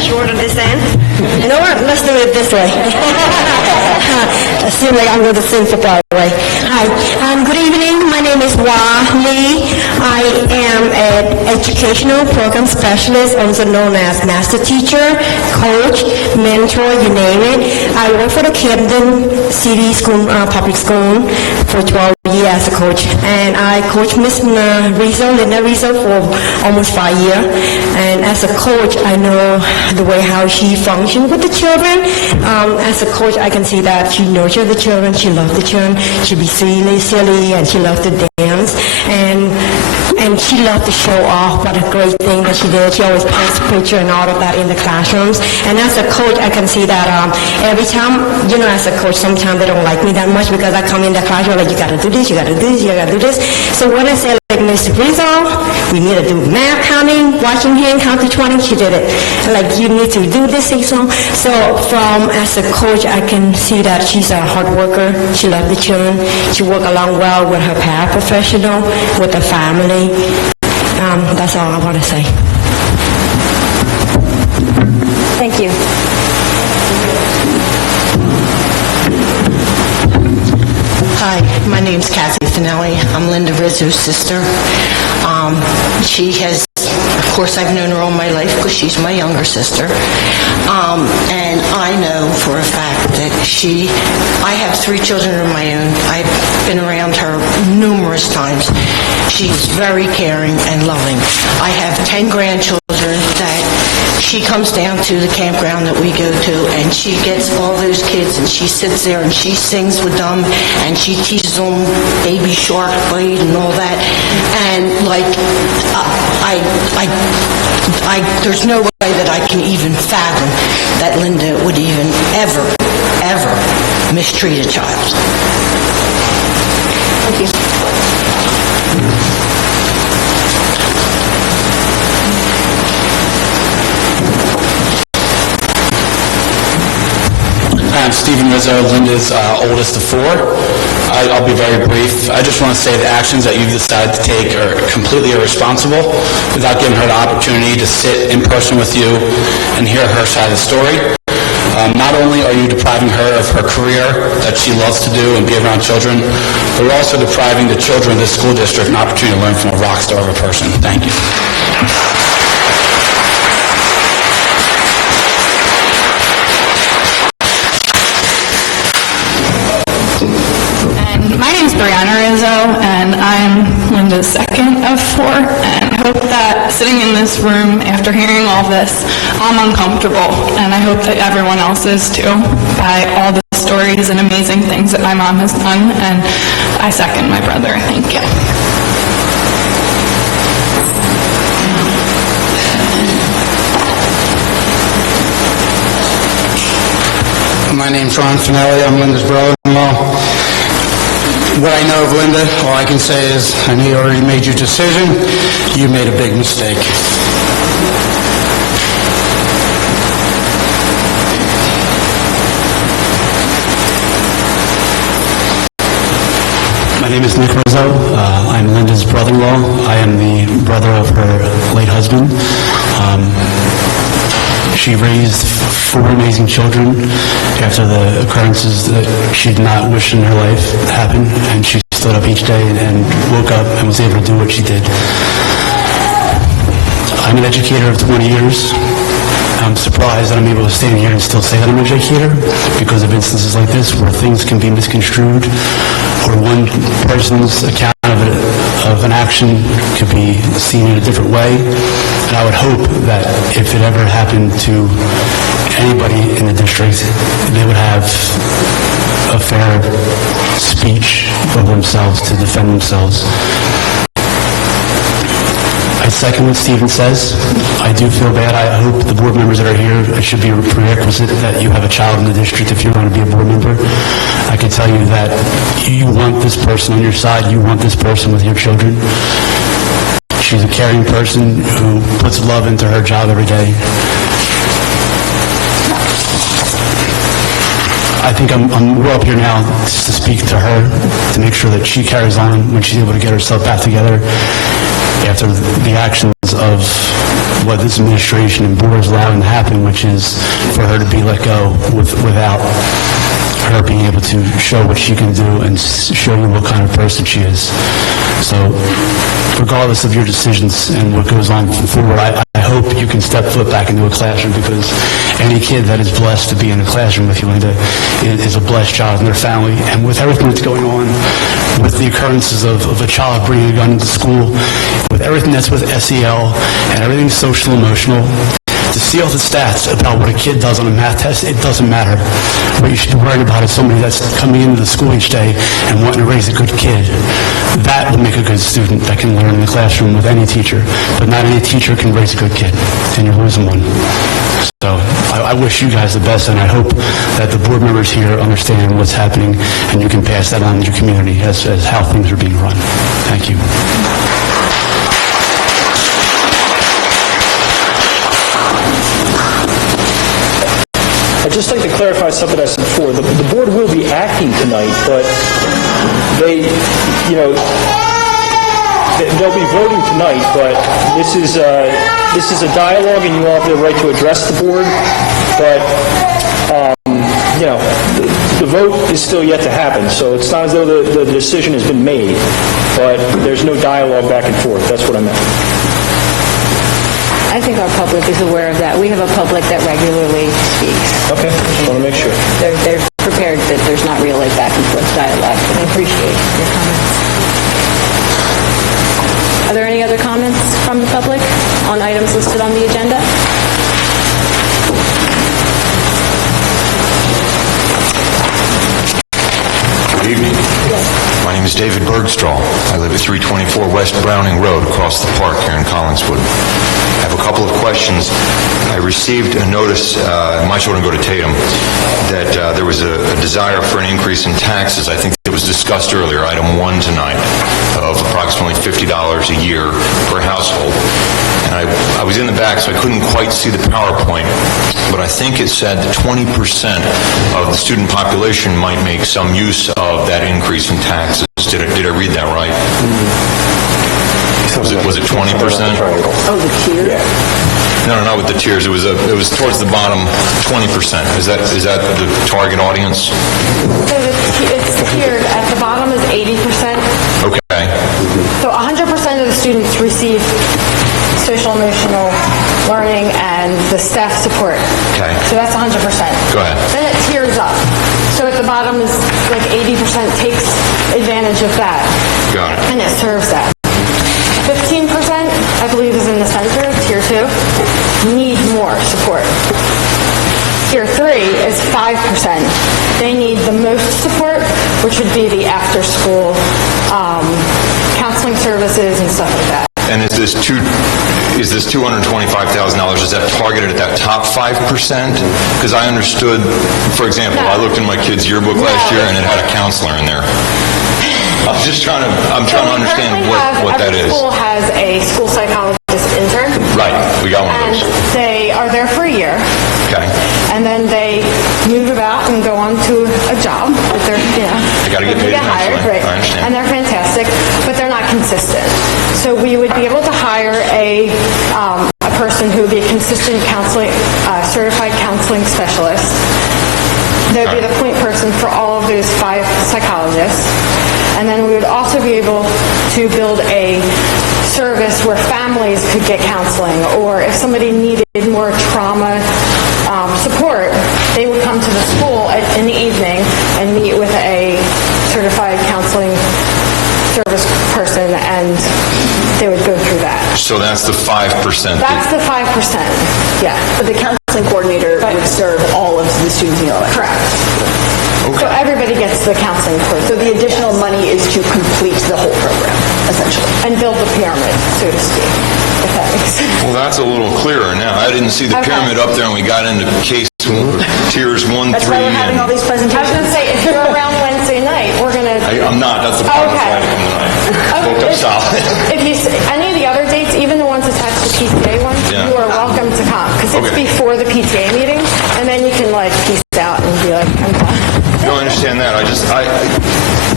shorter this end. You know what? Let's do it this way. It seems like I'm going to sing for Broadway. Hi. Good evening. My name is Wah Lee. I am an educational program specialist, also known as master teacher, coach, mentor, you name it. I work for the Camden City School, Public School for 12 years as a coach. And I coach Miss Linda Rizzo, for almost 5 years. And as a coach, I know the way how she functions with the children. As a coach, I can see that she nurtures the children, she loves the children, she be silly, and she loves to dance. And she loved to show off what a great thing that she did. She always posts pictures and all of that in the classrooms. And as a coach, I can see that every time, as a coach, sometimes they don't like me that much because I come in the classroom like, you got to do this, you got to do this, you got to do this. So when I say, like, Miss Rizzo, we need to do math counting, watching hand, count to 20, she did it. Like, you need to do this, so. So as a coach, I can see that she's a hard worker. She loves the children. She works along well with her paraprofessional, with the family. That's all I want to say. Thank you. Hi, my name's Kathy Finelli. I'm Linda Rizzo's sister. She has, of course, I've known her all my life because she's my younger sister. And I know for a fact that I have 3 children of my own. I've been around her numerous times. She's very caring and loving. I have 10 grandchildren that she comes down to the campground that we go to, and she gets all those kids, and she sits there and she sings with them, and she teaches them Baby Shark Bite and all that. And there's no way that I can even fathom that Linda would even ever mistreat a child. Thank you. I'm Stephen Rizzo, Linda's oldest of 4. I'll be very brief. I just want to say the actions that you've decided to take are completely irresponsible without giving her the opportunity to sit in person with you and hear her side of the story. Not only are you depriving her of her career that she loves to do and be around children, but you're also depriving the children of this school district an opportunity to learn from a rock star of a person. Thank you. My name is Brianna Rizzo, and I'm Linda's second of 4, and I hope that sitting in this room after hearing all this, I'm uncomfortable, and I hope that everyone else is too, by all the stories and amazing things that my mom has done, and I second my brother. Thank you. My name's Ron Finelli. I'm Linda's brother-in-law. What I know of Linda, all I can say is, I know you already made your decision. You made a big mistake. My name is Nick Rizzo. I'm Linda's brother-in-law. I am the brother of her late husband. She raised 4 amazing children after the occurrences that she did not wish in her life happen, and she stood up each day and woke up and was able to do what she did. I'm an educator of 20 years. I'm surprised that I'm able to stand here and still say that I'm an educator because of instances like this where things can be misconstrued or one person's account of an action could be seen in a different way. And I would hope that if it ever happened to anybody in the district, they would have a fair speech of themselves to defend themselves. I second what Stephen says. I do feel bad. I hope the board members that are here, it should be a prerequisite that you have a child in the district if you're going to be a board member. I can tell you that you want this person on your side. You want this person with your children. She's a caring person who puts love into her job every day. I think we're up here now just to speak to her, to make sure that she carries on when she's able to get herself back together after the actions of what this administration and board is allowing to happen, which is for her to be let go without her being able to show what she can do and show you what kind of person she is. So regardless of your decisions and what goes on forward, I hope you can step foot back into a classroom, because any kid that is blessed to be in a classroom with you, Linda, is a blessed child in their family. And with everything that's going on, with the occurrences of a child bringing a gun into school, with everything that's with SEL and everything social emotional, to see all the stats about what a kid does on a math test, it doesn't matter. What you should be worried about is somebody that's coming into the school each day and wanting to raise a good kid. That will make a good student that can learn in the classroom with any teacher. But not any teacher can raise a good kid, and you're losing one. So I wish you guys the best, and I hope that the board members here understand what's happening, and you can pass that on to your community as how things are being run. Thank you. I'd just like to clarify something I said before. The board will be acting tonight, but they'll be voting tonight, but this is a dialogue, and you all have the right to address the board. But the vote is still yet to happen, so it's not as though the decision has been made, but there's no dialogue back and forth. That's what I meant. I think our public is aware of that. We have a public that regularly speaks. Okay, just want to make sure. They're prepared that there's not real back and forth dialogue, and I appreciate your comments. Are there any other comments from the public on items listed on the agenda? Good evening. My name is David Bergstraw. I live at 324 West Browning Road, across the park here in Collingswood. I have a couple of questions. I received a notice, my children go to Tatum, that there was a desire for an increase in taxes. I think it was discussed earlier, item 1 tonight, of approximately $50 a year per household. And I was in the back, so I couldn't quite see the PowerPoint, but I think it said that 20% of the student population might make some use of that increase in taxes. Did I read that right? Was it 20%? Oh, the tier? Yeah. No, not with the tiers. It was towards the bottom, 20%. Is that the target audience? So it's tiered. At the bottom is 80%. Okay. So 100% of the students receive social emotional learning and the staff support. Okay. So that's 100%. Go ahead. Then it tiers up. So at the bottom is like 80% takes advantage of that. Got it. And it serves that. 15%, I believe, is in the center, tier 2, need more support. Tier 3 is 5%. They need the most support, which would be the after-school counseling services and stuff like that. And is this $225,000, is that targeted at that top 5%? Because I understood, for example, I looked in my kid's yearbook last year and it had a counselor in there. I'm trying to understand what that is. Every school has a school psychologist intern. Right, we got one of those. They are there for a year. Okay. And then they move about and go on to a job. But they're, They got to get paid hired, eventually. right? I understand. And they're fantastic, but they're not consistent. So we would be able to hire a person who would be a consistent counseling, certified counseling specialist. They would be the point person for all of those 5 psychologists. And then we would also be able to build a service where families could get counseling, or if somebody needed more trauma support, they would come to the school in the evening and meet with a certified counseling service person, and they would go through that. So that's the 5%. That's the 5%, yeah. But the counseling coordinator would serve all of the students in your life. Correct. Okay. So everybody gets the counseling course. So the additional money is to complete the whole program, essentially. And build the pyramid, so to speak, if that makes sense. Well, that's a little clearer now. I didn't see the pyramid up there, and we got into tiers 1, 3, That's why we're having all these presentations. I was going to say, if you're around Wednesday night, we're going to... I'm not. That's the problem. Okay. That's why I come tonight. Woke up solid. If you any of the other dates, even the ones attached to PTA ones, Yeah. you are welcome to come, because it's Okay. before the PTA meeting, and then you can peace out and be like, I'm done. No, I understand that.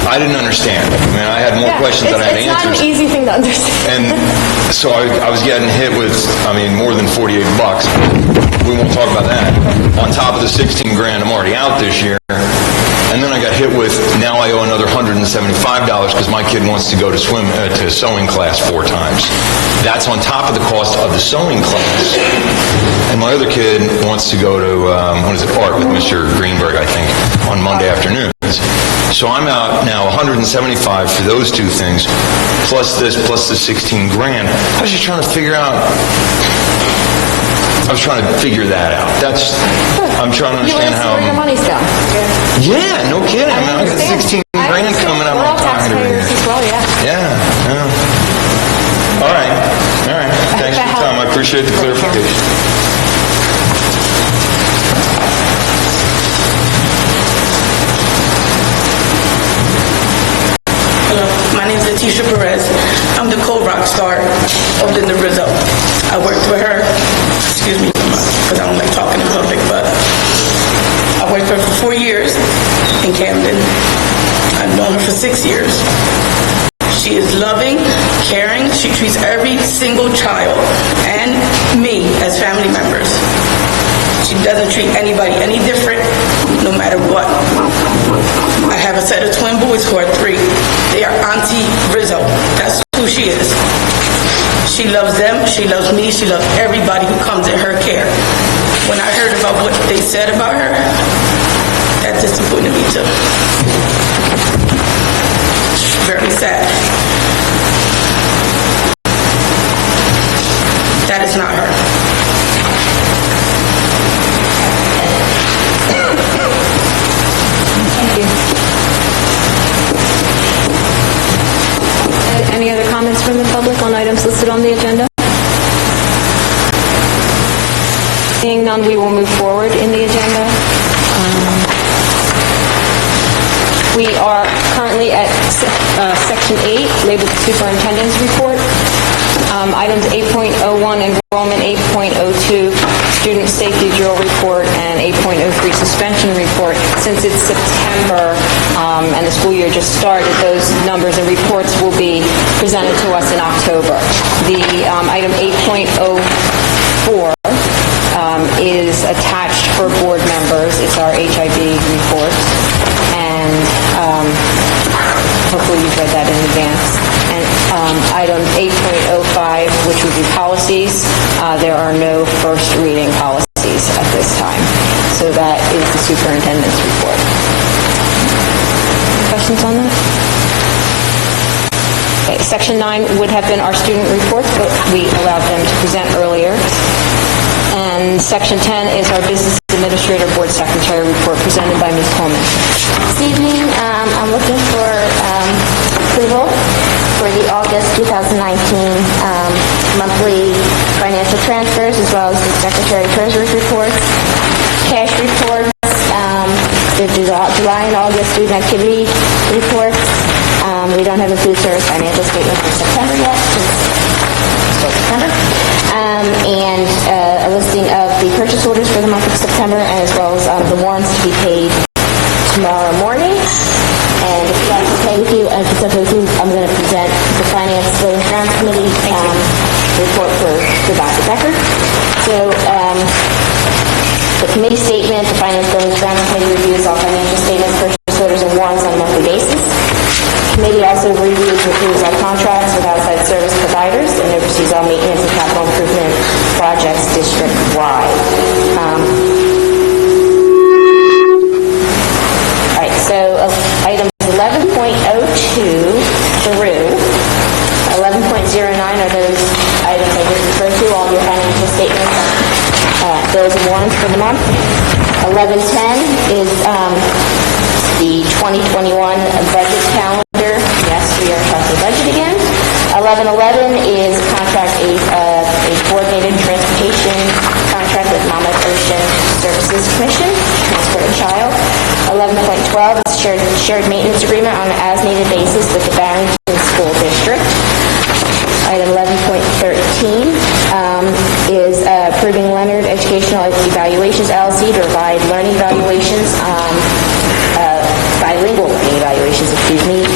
I didn't understand. I mean, I had more questions than I had It's not answers. an easy thing to understand. And so I was getting hit with, more than $48. We won't talk about that. On top of the $16 grand I'm already out this year. And then I got hit with, now I owe another $175 because my kid wants to go to sewing class 4 times. That's on top of the cost of the sewing class. And my other kid wants to go to, art with Mr. Greenberg, I think, on Monday afternoons. So I'm out now $175 for those 2 things, plus this, plus the 16 grand. I was just trying to figure out. I was trying to figure that out. I'm trying to understand how. You want to see where your money's going. Yeah, no kidding. I got 16 grand coming out of my pocket every year. As well, yeah. Yeah. All right. Thanks for your time. I appreciate the clarification. Hello, my name is Letitia Perez. I'm the co-rock star of Linda Rizzo. I worked with her, excuse me, because I don't like talking in public, but I worked with her for 4 years in Camden. I've known her for 6 years. She is loving, caring. She treats every single child and me as family members. She doesn't treat anybody any different, no matter what. I have a set of twin boys who are 3. They are Auntie Rizzo. That's who she is. She loves them, she loves me, she loves everybody who comes in her care. When I heard about what they said about her, that disappointed me too. Very sad. That is not her. Thank you. Any other comments from the public on items listed on the agenda? Seeing none, we will move forward in the agenda. We are currently at Section 8, labeled Superintendent's Report. Items 8.01, Enrollment, 8.02, Student Safety Drill Report, and 8.03, Suspension Report. Since it's September and the school year just started, those numbers and reports will be presented to us in October. The item 8.04 is attached for board members. It's our HIB report. And hopefully you've read that in advance. And item 8.05, which would be policies, there are no first reading policies at this time. So that is the superintendent's report. Questions on that? Okay, Section 9 would have been our student reports, but we allowed them to present earlier. And Section 10 is our business administrator board secretary report presented by Ms. Coleman. This evening, I'm looking for approval for the August 2019 monthly financial transfers, as well as the secretary treasurer's reports, cash reports, the July and August student activity reports. We don't have a food service financial statement for September yet, since it's still September. And a listing of the purchase orders for the month of September, as well as the warrants to be paid tomorrow morning. And if that's okay with you, and if it's okay with you, I'm going to present the Finance Building Grounds Committee report for Dr. Becker. So the committee statement, the Finance Building Grounds Committee reviews all financial statements, purchase orders, and warrants on a monthly basis. The committee also reviews and approves all contracts with outside service providers and oversees all maintenance and capital improvement projects district-wide. All right, so items 11.02 through 11.09 are those items I just referred to, all your financial statements, bills and warrants for the month. 11.10 is the 2021 budget calendar. Yes, we are talking budget again. 11.11 is a coordinated transportation contract with Monmouth Ocean Services Commission, Transport and Child. 11.12 is shared maintenance agreement on an as-needed basis with the Barrington School District. Item 11.13 is approving Leonard Educational Evaluations LLC to provide learning evaluations, bilingual learning evaluations,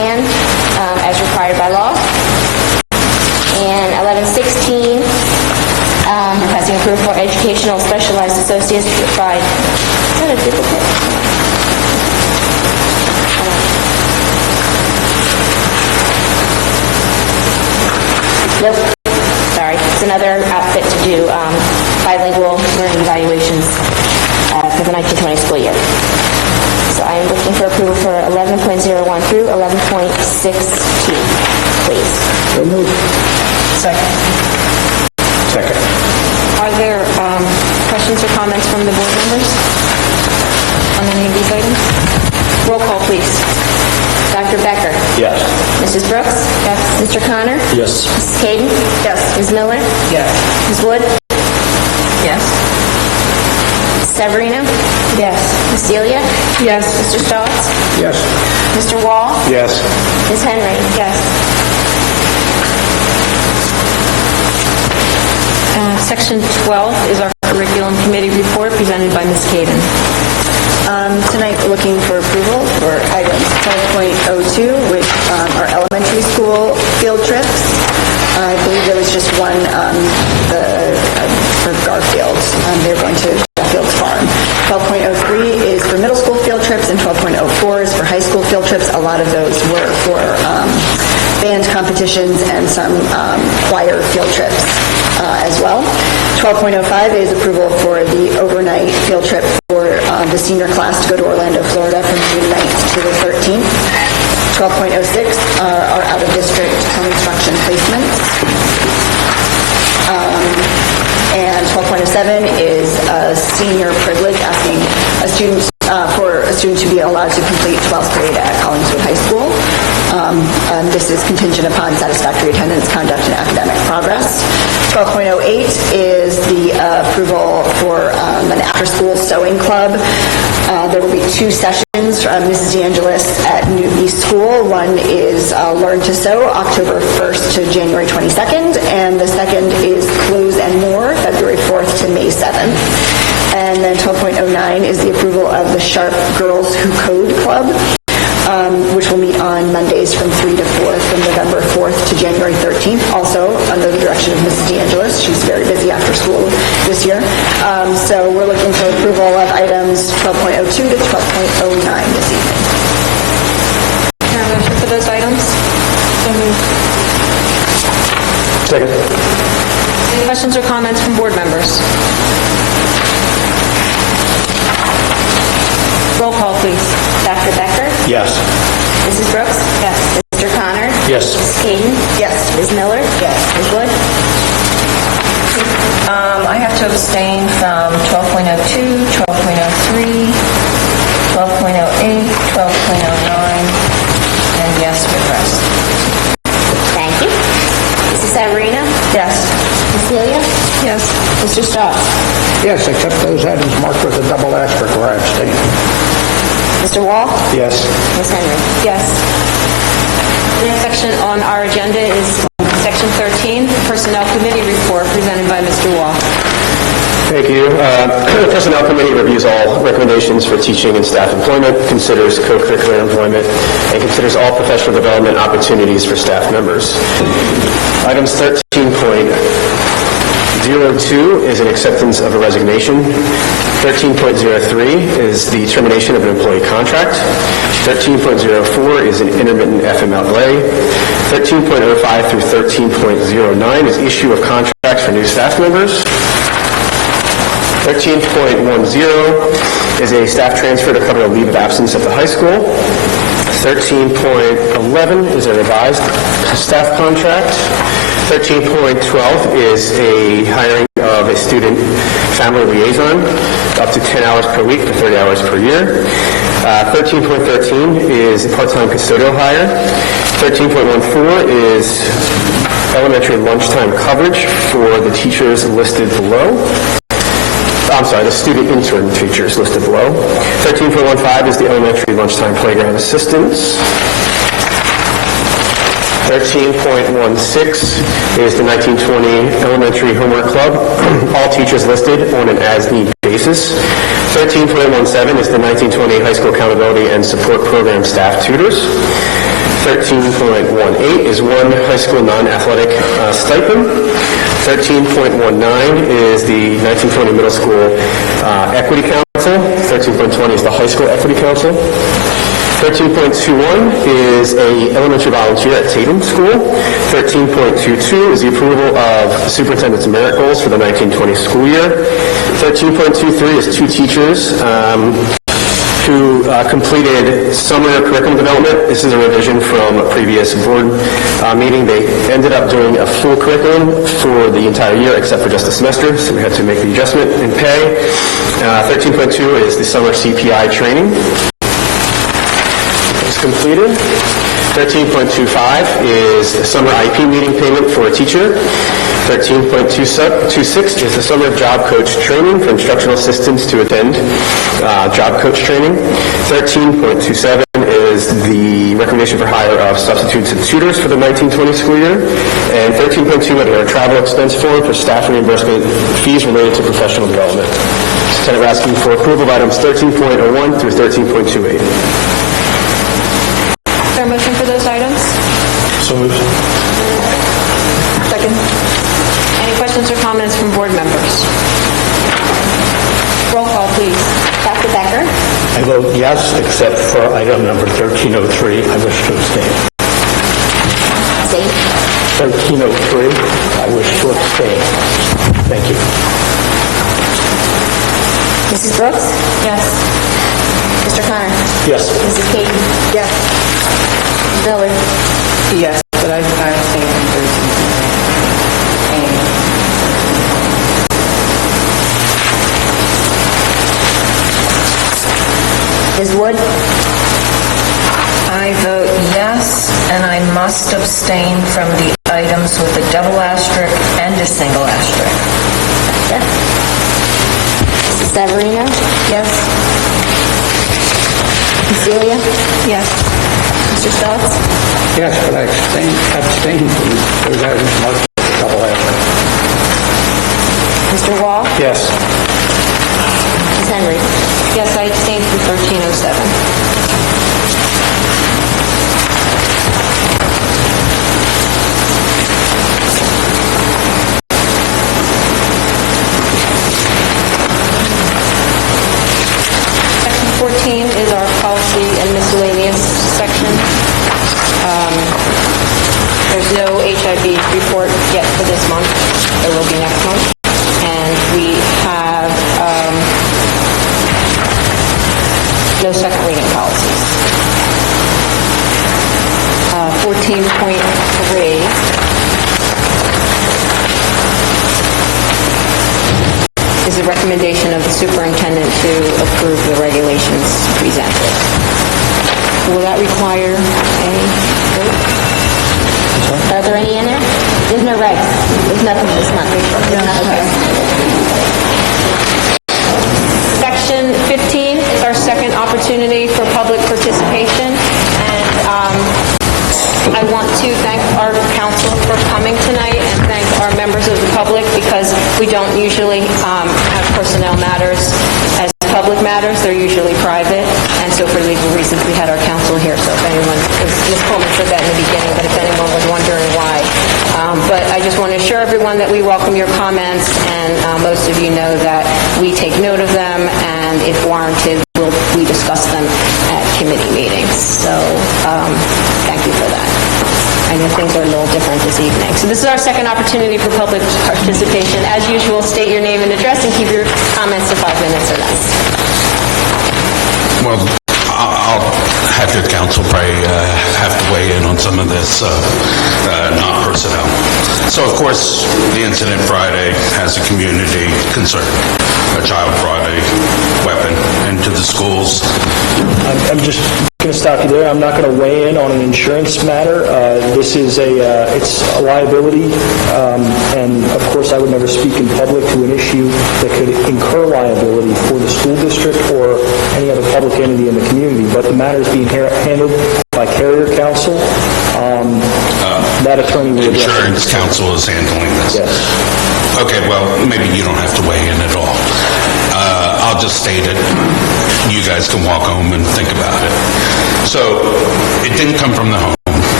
approval for educational specialized associates to provide. Is that a duplicate? Nope. Sorry. It's another outfit to do bilingual learning evaluations for the 1920 school year. So I am looking for approval for 11.01 through 11.62, please. So moved. Second. Second. Are there questions or comments from the board members on any of these items? Roll call, please. Dr. Becker? Yes. Mrs. Brooks? Yes. Mr. Connor? Yes. Mrs. Caden? Yes. Ms. Miller? Yes. Ms. Wood? Yes. Severino? Yes. Ms. Celia? Yes. Mr. Stotts? Yes. Mr. Wall? Yes. Ms. Henry? Yes. Section 12 is our curriculum committee report presented by Ms. Caden. Tonight, we're looking for approval for items 12.02, which are elementary school field trips. I believe there was just one for Garfield. They're going to Garfield's Farm. 12.03 is for middle school field trips, and 12.04 is for high school field trips. A lot of those were for band competitions and some choir field trips as well. 12.05 is approval for the overnight field trip for the senior class to go to Orlando, Florida from June 9th to the 13th. 12.06 are out-of-district home instruction placements. And 12.07 is a senior privilege, asking a student for a student to be allowed to complete 12th grade at Collingswood High School. This is contingent upon satisfactory attendance, conduct, and academic progress. 12.08 is the approval for an after-school sewing club. There will be 2 sessions. Mrs. DeAngelis at Newby School. One is Learn to Sew, October 1st to January 22nd, and the second is Clothes and More, February 4th to May 7th. And then 12.09 is the approval of the Sharp Girls Who Code Club, which will meet on Mondays from 3 to 4 from November 4th to January 13th, also under the direction of Mrs. DeAngelis. She's very busy after school this year. So we're looking for approval of items 12.02 to 12.09 this evening. Can I have a motion for those items? So moved. Second. Any questions or comments from board members? Roll call, please. Dr. Becker? Yes. Mrs. Brooks? Yes. Mr. Connor? Yes. Ms. Caden? Yes. Ms. Miller? Yes. Ms. Wood? I have to abstain from 12.02, 12.03, 12.08, 12.09, and yes for the rest. Thank you. Mrs. Severino? Yes. Ms. Celia? Yes. Mr. Stotts? Yes, except those items marked with a double asterisk where I abstain. Mr. Wall? Yes. Ms. Henry? Yes. The next section on our agenda is Section 13, Personnel Committee Report presented by Mr. Wall. Thank you. The Personnel Committee reviews all recommendations for teaching and staff employment, considers co-curricular employment, and considers all professional development opportunities for staff members. Items 13.02 is an acceptance of a resignation. 13.03 is the termination of an employee contract. 13.04 is an intermittent FM outlay. 13.05 through 13.09 is issue of contracts for new staff members. 13.10 is a staff transfer to cover a leave of absence at the high school. 13.11 is a revised staff contract. 13.12 is a hiring of a student family liaison, up to 10 hours per week for 30 hours per year. 13.13 is a part-time custodial hire. 13.14 is elementary lunchtime coverage for the teachers listed below. I'm sorry, the student intern teachers listed below. 13.15 is the elementary lunchtime playground assistants. 13.16 is the 1920 elementary homework club, all teachers listed on an as-need basis. 13.17 is the 1920 high school accountability and support program staff tutors. 13.18 is one high school non-athletic stipend. 13.19 is the 1920 Middle School Equity Council. 13.20 is the High School Equity Council. 13.21 is a elementary volunteer at Tatum School. 13.22 is the approval of the superintendent's merit goals for the 1920 school year. 13.23 is two teachers who completed summer curriculum development. This is a revision from a previous board meeting. They ended up doing a full curriculum for the entire year except for just a semester, so we had to make the adjustment in pay. 13.2 is the summer CPI training. It's completed. 13.25 is the summer IP meeting payment for a teacher. 13.26 is the summer job coach training for instructional assistants to attend job coach training. 13.27 is the recommendation for hire of substitutes and tutors for the 1920 school year. And 13.21 are travel expense form for staff reimbursement fees related to professional development. Lieutenant, we're asking for approval of items 13.01 through 13.28. Is there a motion for those items? So moved. Second. Any questions or comments from board members? Roll call, please. Dr. Becker? I vote yes, except for item number 1303. I wish to abstain. Abstain. 1303. I wish to abstain. Thank you. Mrs. Brooks? Yes. Mr. Connor? Yes. Mrs. Katie? Yes. Miller? Yes, but I abstain from 13. Ms. Wood? I vote yes, and I must abstain from the items with a double asterisk and a single asterisk. Yes. Mrs. Severino? Yes. Ms. Celia? Yes. Mr. Stoltz? Yes, but I abstain from those items marked double asterisk. Mr. Wall? Yes. Ms. Henry? Yes, I abstain from 1307. Section 14 is our policy and miscellaneous section. There's no HIB report yet for this month. There will be next month. And we have no second reading policies. 14.3 is a recommendation of the superintendent to approve the regulations presented. Will that require a vote? Are there any in there? There's no regs. There's nothing this month. Okay. Section 15 is our second opportunity for public participation, and I want to thank our council for coming tonight and thank our members of the public because we don't usually have personnel matters as public matters. They're usually private, and so for legal reasons we had our council here. So if anyone, Ms. Coleman said that in the beginning, but if anyone was wondering why. But I just want to assure everyone that we welcome your comments, and most of you know that we take note of them, and if warranted, we discuss them at committee meetings. So thank you for that. I know things are a little different this evening. So this is our second opportunity for public participation. As usual, state your name and address and keep your comments to 5 minutes or less. Well, I'll have your counsel probably have to weigh in on some of this, not personnel. So, of course, the incident Friday has a community concern. A child brought a weapon into the schools. I'm just going to stop you there. I'm not going to weigh in on an insurance matter. This is it's a liability, and of course I would never speak in public to an issue that could incur liability for the school district or any other public entity in the community. But the matter is being handled by Carrier Counsel. That attorney will address it. Insurance counsel is handling this. Yes. Okay, well, maybe you don't have to weigh in at all. I'll just state it. You guys can walk home and think about it. So, it didn't come from the home.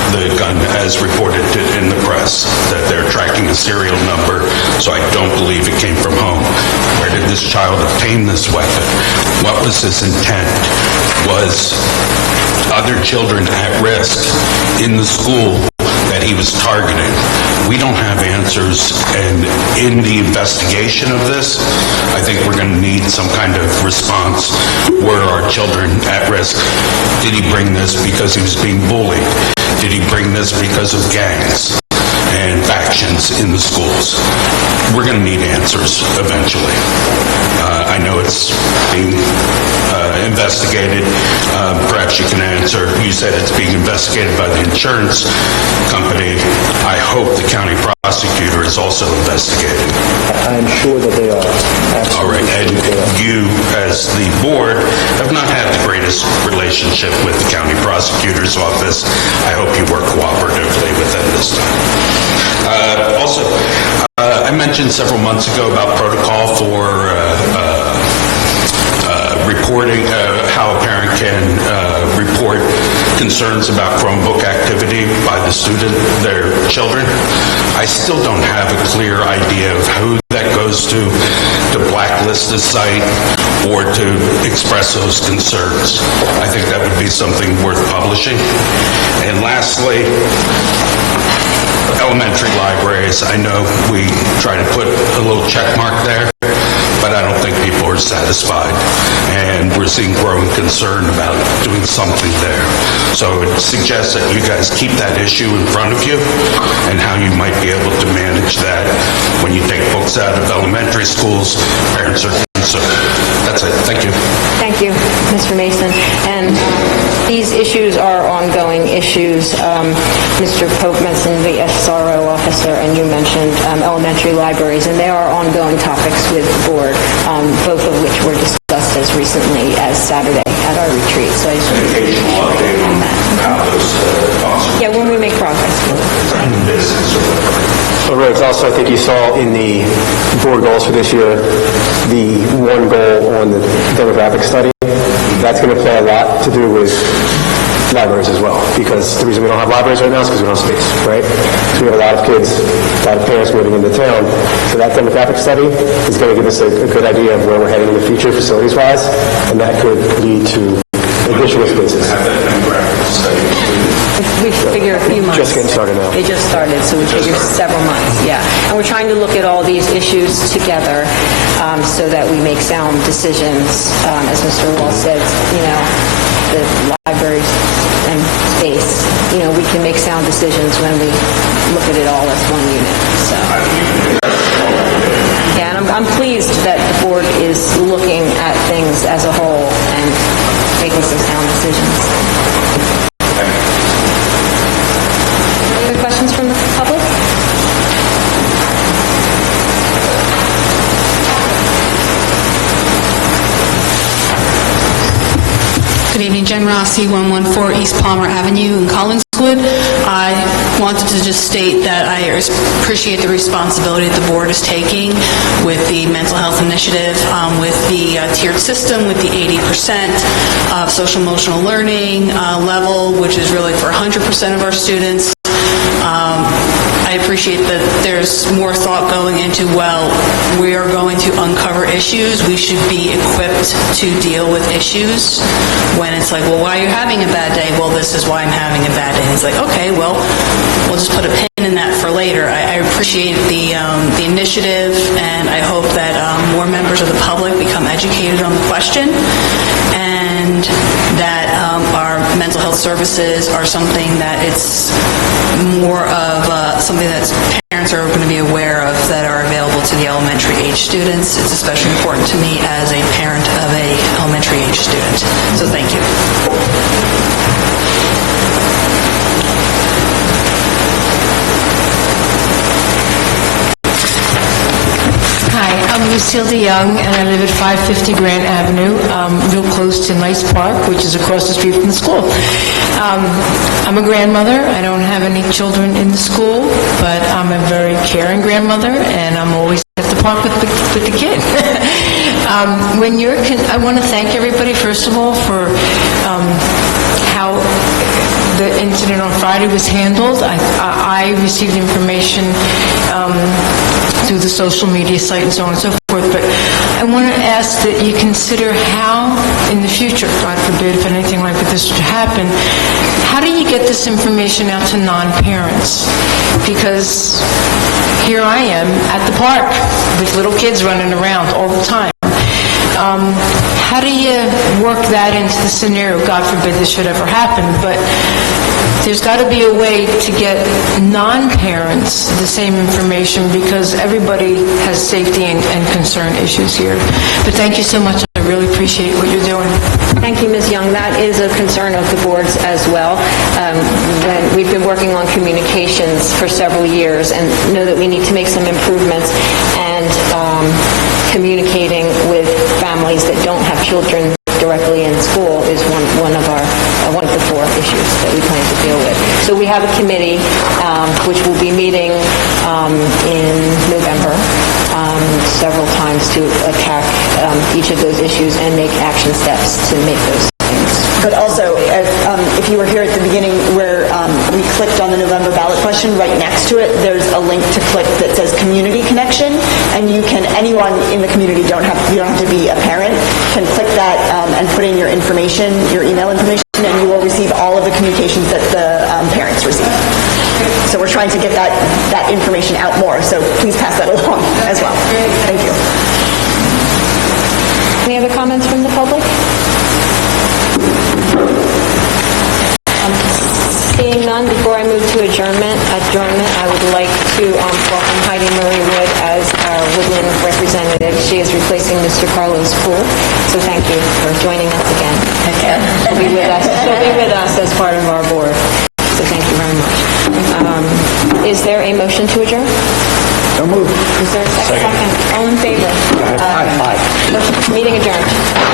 the gun as reported in the press, that they're tracking a serial number, so I don't believe it came from home. Where did this child obtain this weapon? What was his intent? Was other children at risk in the school that he was targeting? We don't have answers, and in the investigation of this, I think we're going to need some kind of response. Were our children at risk? Did he bring this because he was being bullied? Did he bring this because of gangs and factions in the schools? We're going to need answers eventually. I know it's being investigated. Perhaps you can answer. You said it's being investigated by the insurance company. I hope the county prosecutor is also investigating. I'm sure that they are. Absolutely. All right. And you, as the board, have not had the greatest relationship with the county prosecutor's office. I hope you work cooperatively with them this time. Also, I mentioned several months ago about protocol for reporting, how a parent can report concerns about Chromebook activity by the student, their children. I still don't have a clear idea of who that goes to blacklist the site or to express those concerns. I think that would be something worth publishing. And lastly, elementary libraries. I know we try to put a little check mark there, but I don't think people are satisfied. And we're seeing growing concern about doing something there. So I would suggest that you guys keep that issue in front of you and how you might be able to manage that when you take books out of elementary schools. Parents are concerned. That's it. Thank you. Thank you, Mr. Mason. And these issues are ongoing issues. Mr. Pope mentioned the SRO officer, and you mentioned elementary libraries, and they are ongoing topics with the board, both of which were discussed as recently as Saturday at our retreat. So I just wanted to update on that. Yeah, when we make progress. So, Rhodes, also, I think you saw in the board goals for this year, the one goal on the demographic study. That's going to play a lot to do with libraries as well, because the reason we don't have libraries right now is because we don't have space, right? So we have a lot of kids, a lot of parents moving into town. So that demographic study is going to give us a good idea of where we're heading in the future facilities-wise, and that could lead to additional spaces. We figure a few months. Just getting started now. They just started, so we figure several months, yeah. And we're trying to look at all these issues together so that we make sound decisions. As Mr. Wall said, the libraries and space, we can make sound decisions when we look at it all as one unit. So, yeah, and I'm pleased that the board is looking at things as a whole and making some sound decisions. Questions from the public? Good evening, Jen Rossi, 114 East Palmer Avenue in Collingswood. I wanted to just state that I appreciate the responsibility that the board is taking with the mental health initiative, with the tiered system, with the 80% of social emotional learning level, which is really for 100% of our students. I appreciate that there's more thought going into, we are going to uncover issues. We should be equipped to deal with issues. When it's like, why are you having a bad day? Well, this is why I'm having a bad day. And it's like, okay, we'll just put a pin in that for later. I appreciate the initiative, and I hope that more members of the public become educated on the question, and that our mental health services are something that it's more of something that parents are going to be aware of, that are available to the elementary age students. It's especially important to me as a parent of a elementary age student. So thank you. Hi, I'm Lucille DeYoung, and I live at 550 Grant Avenue, real close to Nice Park, which is across the street from the school. I'm a grandmother. I don't have any children in the school, but I'm a very caring grandmother, and I'm always at the park with the kid. I want to thank everybody, first of all, for how the incident on Friday was handled. I received information through the social media site and so on and so forth, but I want to ask that you consider how, in the future, God forbid, if anything like this would happen, how do you get this information out to non-parents? Because here I am at the park with little kids running around all the time. How do you work that into the scenario? God forbid this should ever happen, but there's got to be a way to get non-parents the same information because everybody has safety and concern issues here. But thank you so much. I really appreciate what you're doing. Thank you, Ms. Young. That is a concern of the board's as well. We've been working on communications for several years and know that we need to make some improvements, and communicating with families that don't have children directly in school is one of the 4 issues that we plan to deal with. So we have a committee which will be meeting in November several times to attack each of those issues and make action steps to make those things. But also, if you were here at the beginning where we clicked on the November ballot question, right next to it, there's a link to click that says Community Connection, and anyone in the community, you don't have to be a parent, can click that and put in your information, your email information, and you will receive all of the communications that the parents receive. So we're trying to get that information out more, so please pass that along as well. Thank you. Any other comments from the public? Seeing none, before I move to adjournment, I would like to welcome Heidi Marie Wood as our Woodland representative. She is replacing Mr. Carlos Poole, so thank you for joining us again. She'll be with us as part of our board, so thank you very much. Is there a motion to adjourn? So moved. Is there a second? All in favor? Aye. Meeting adjourned.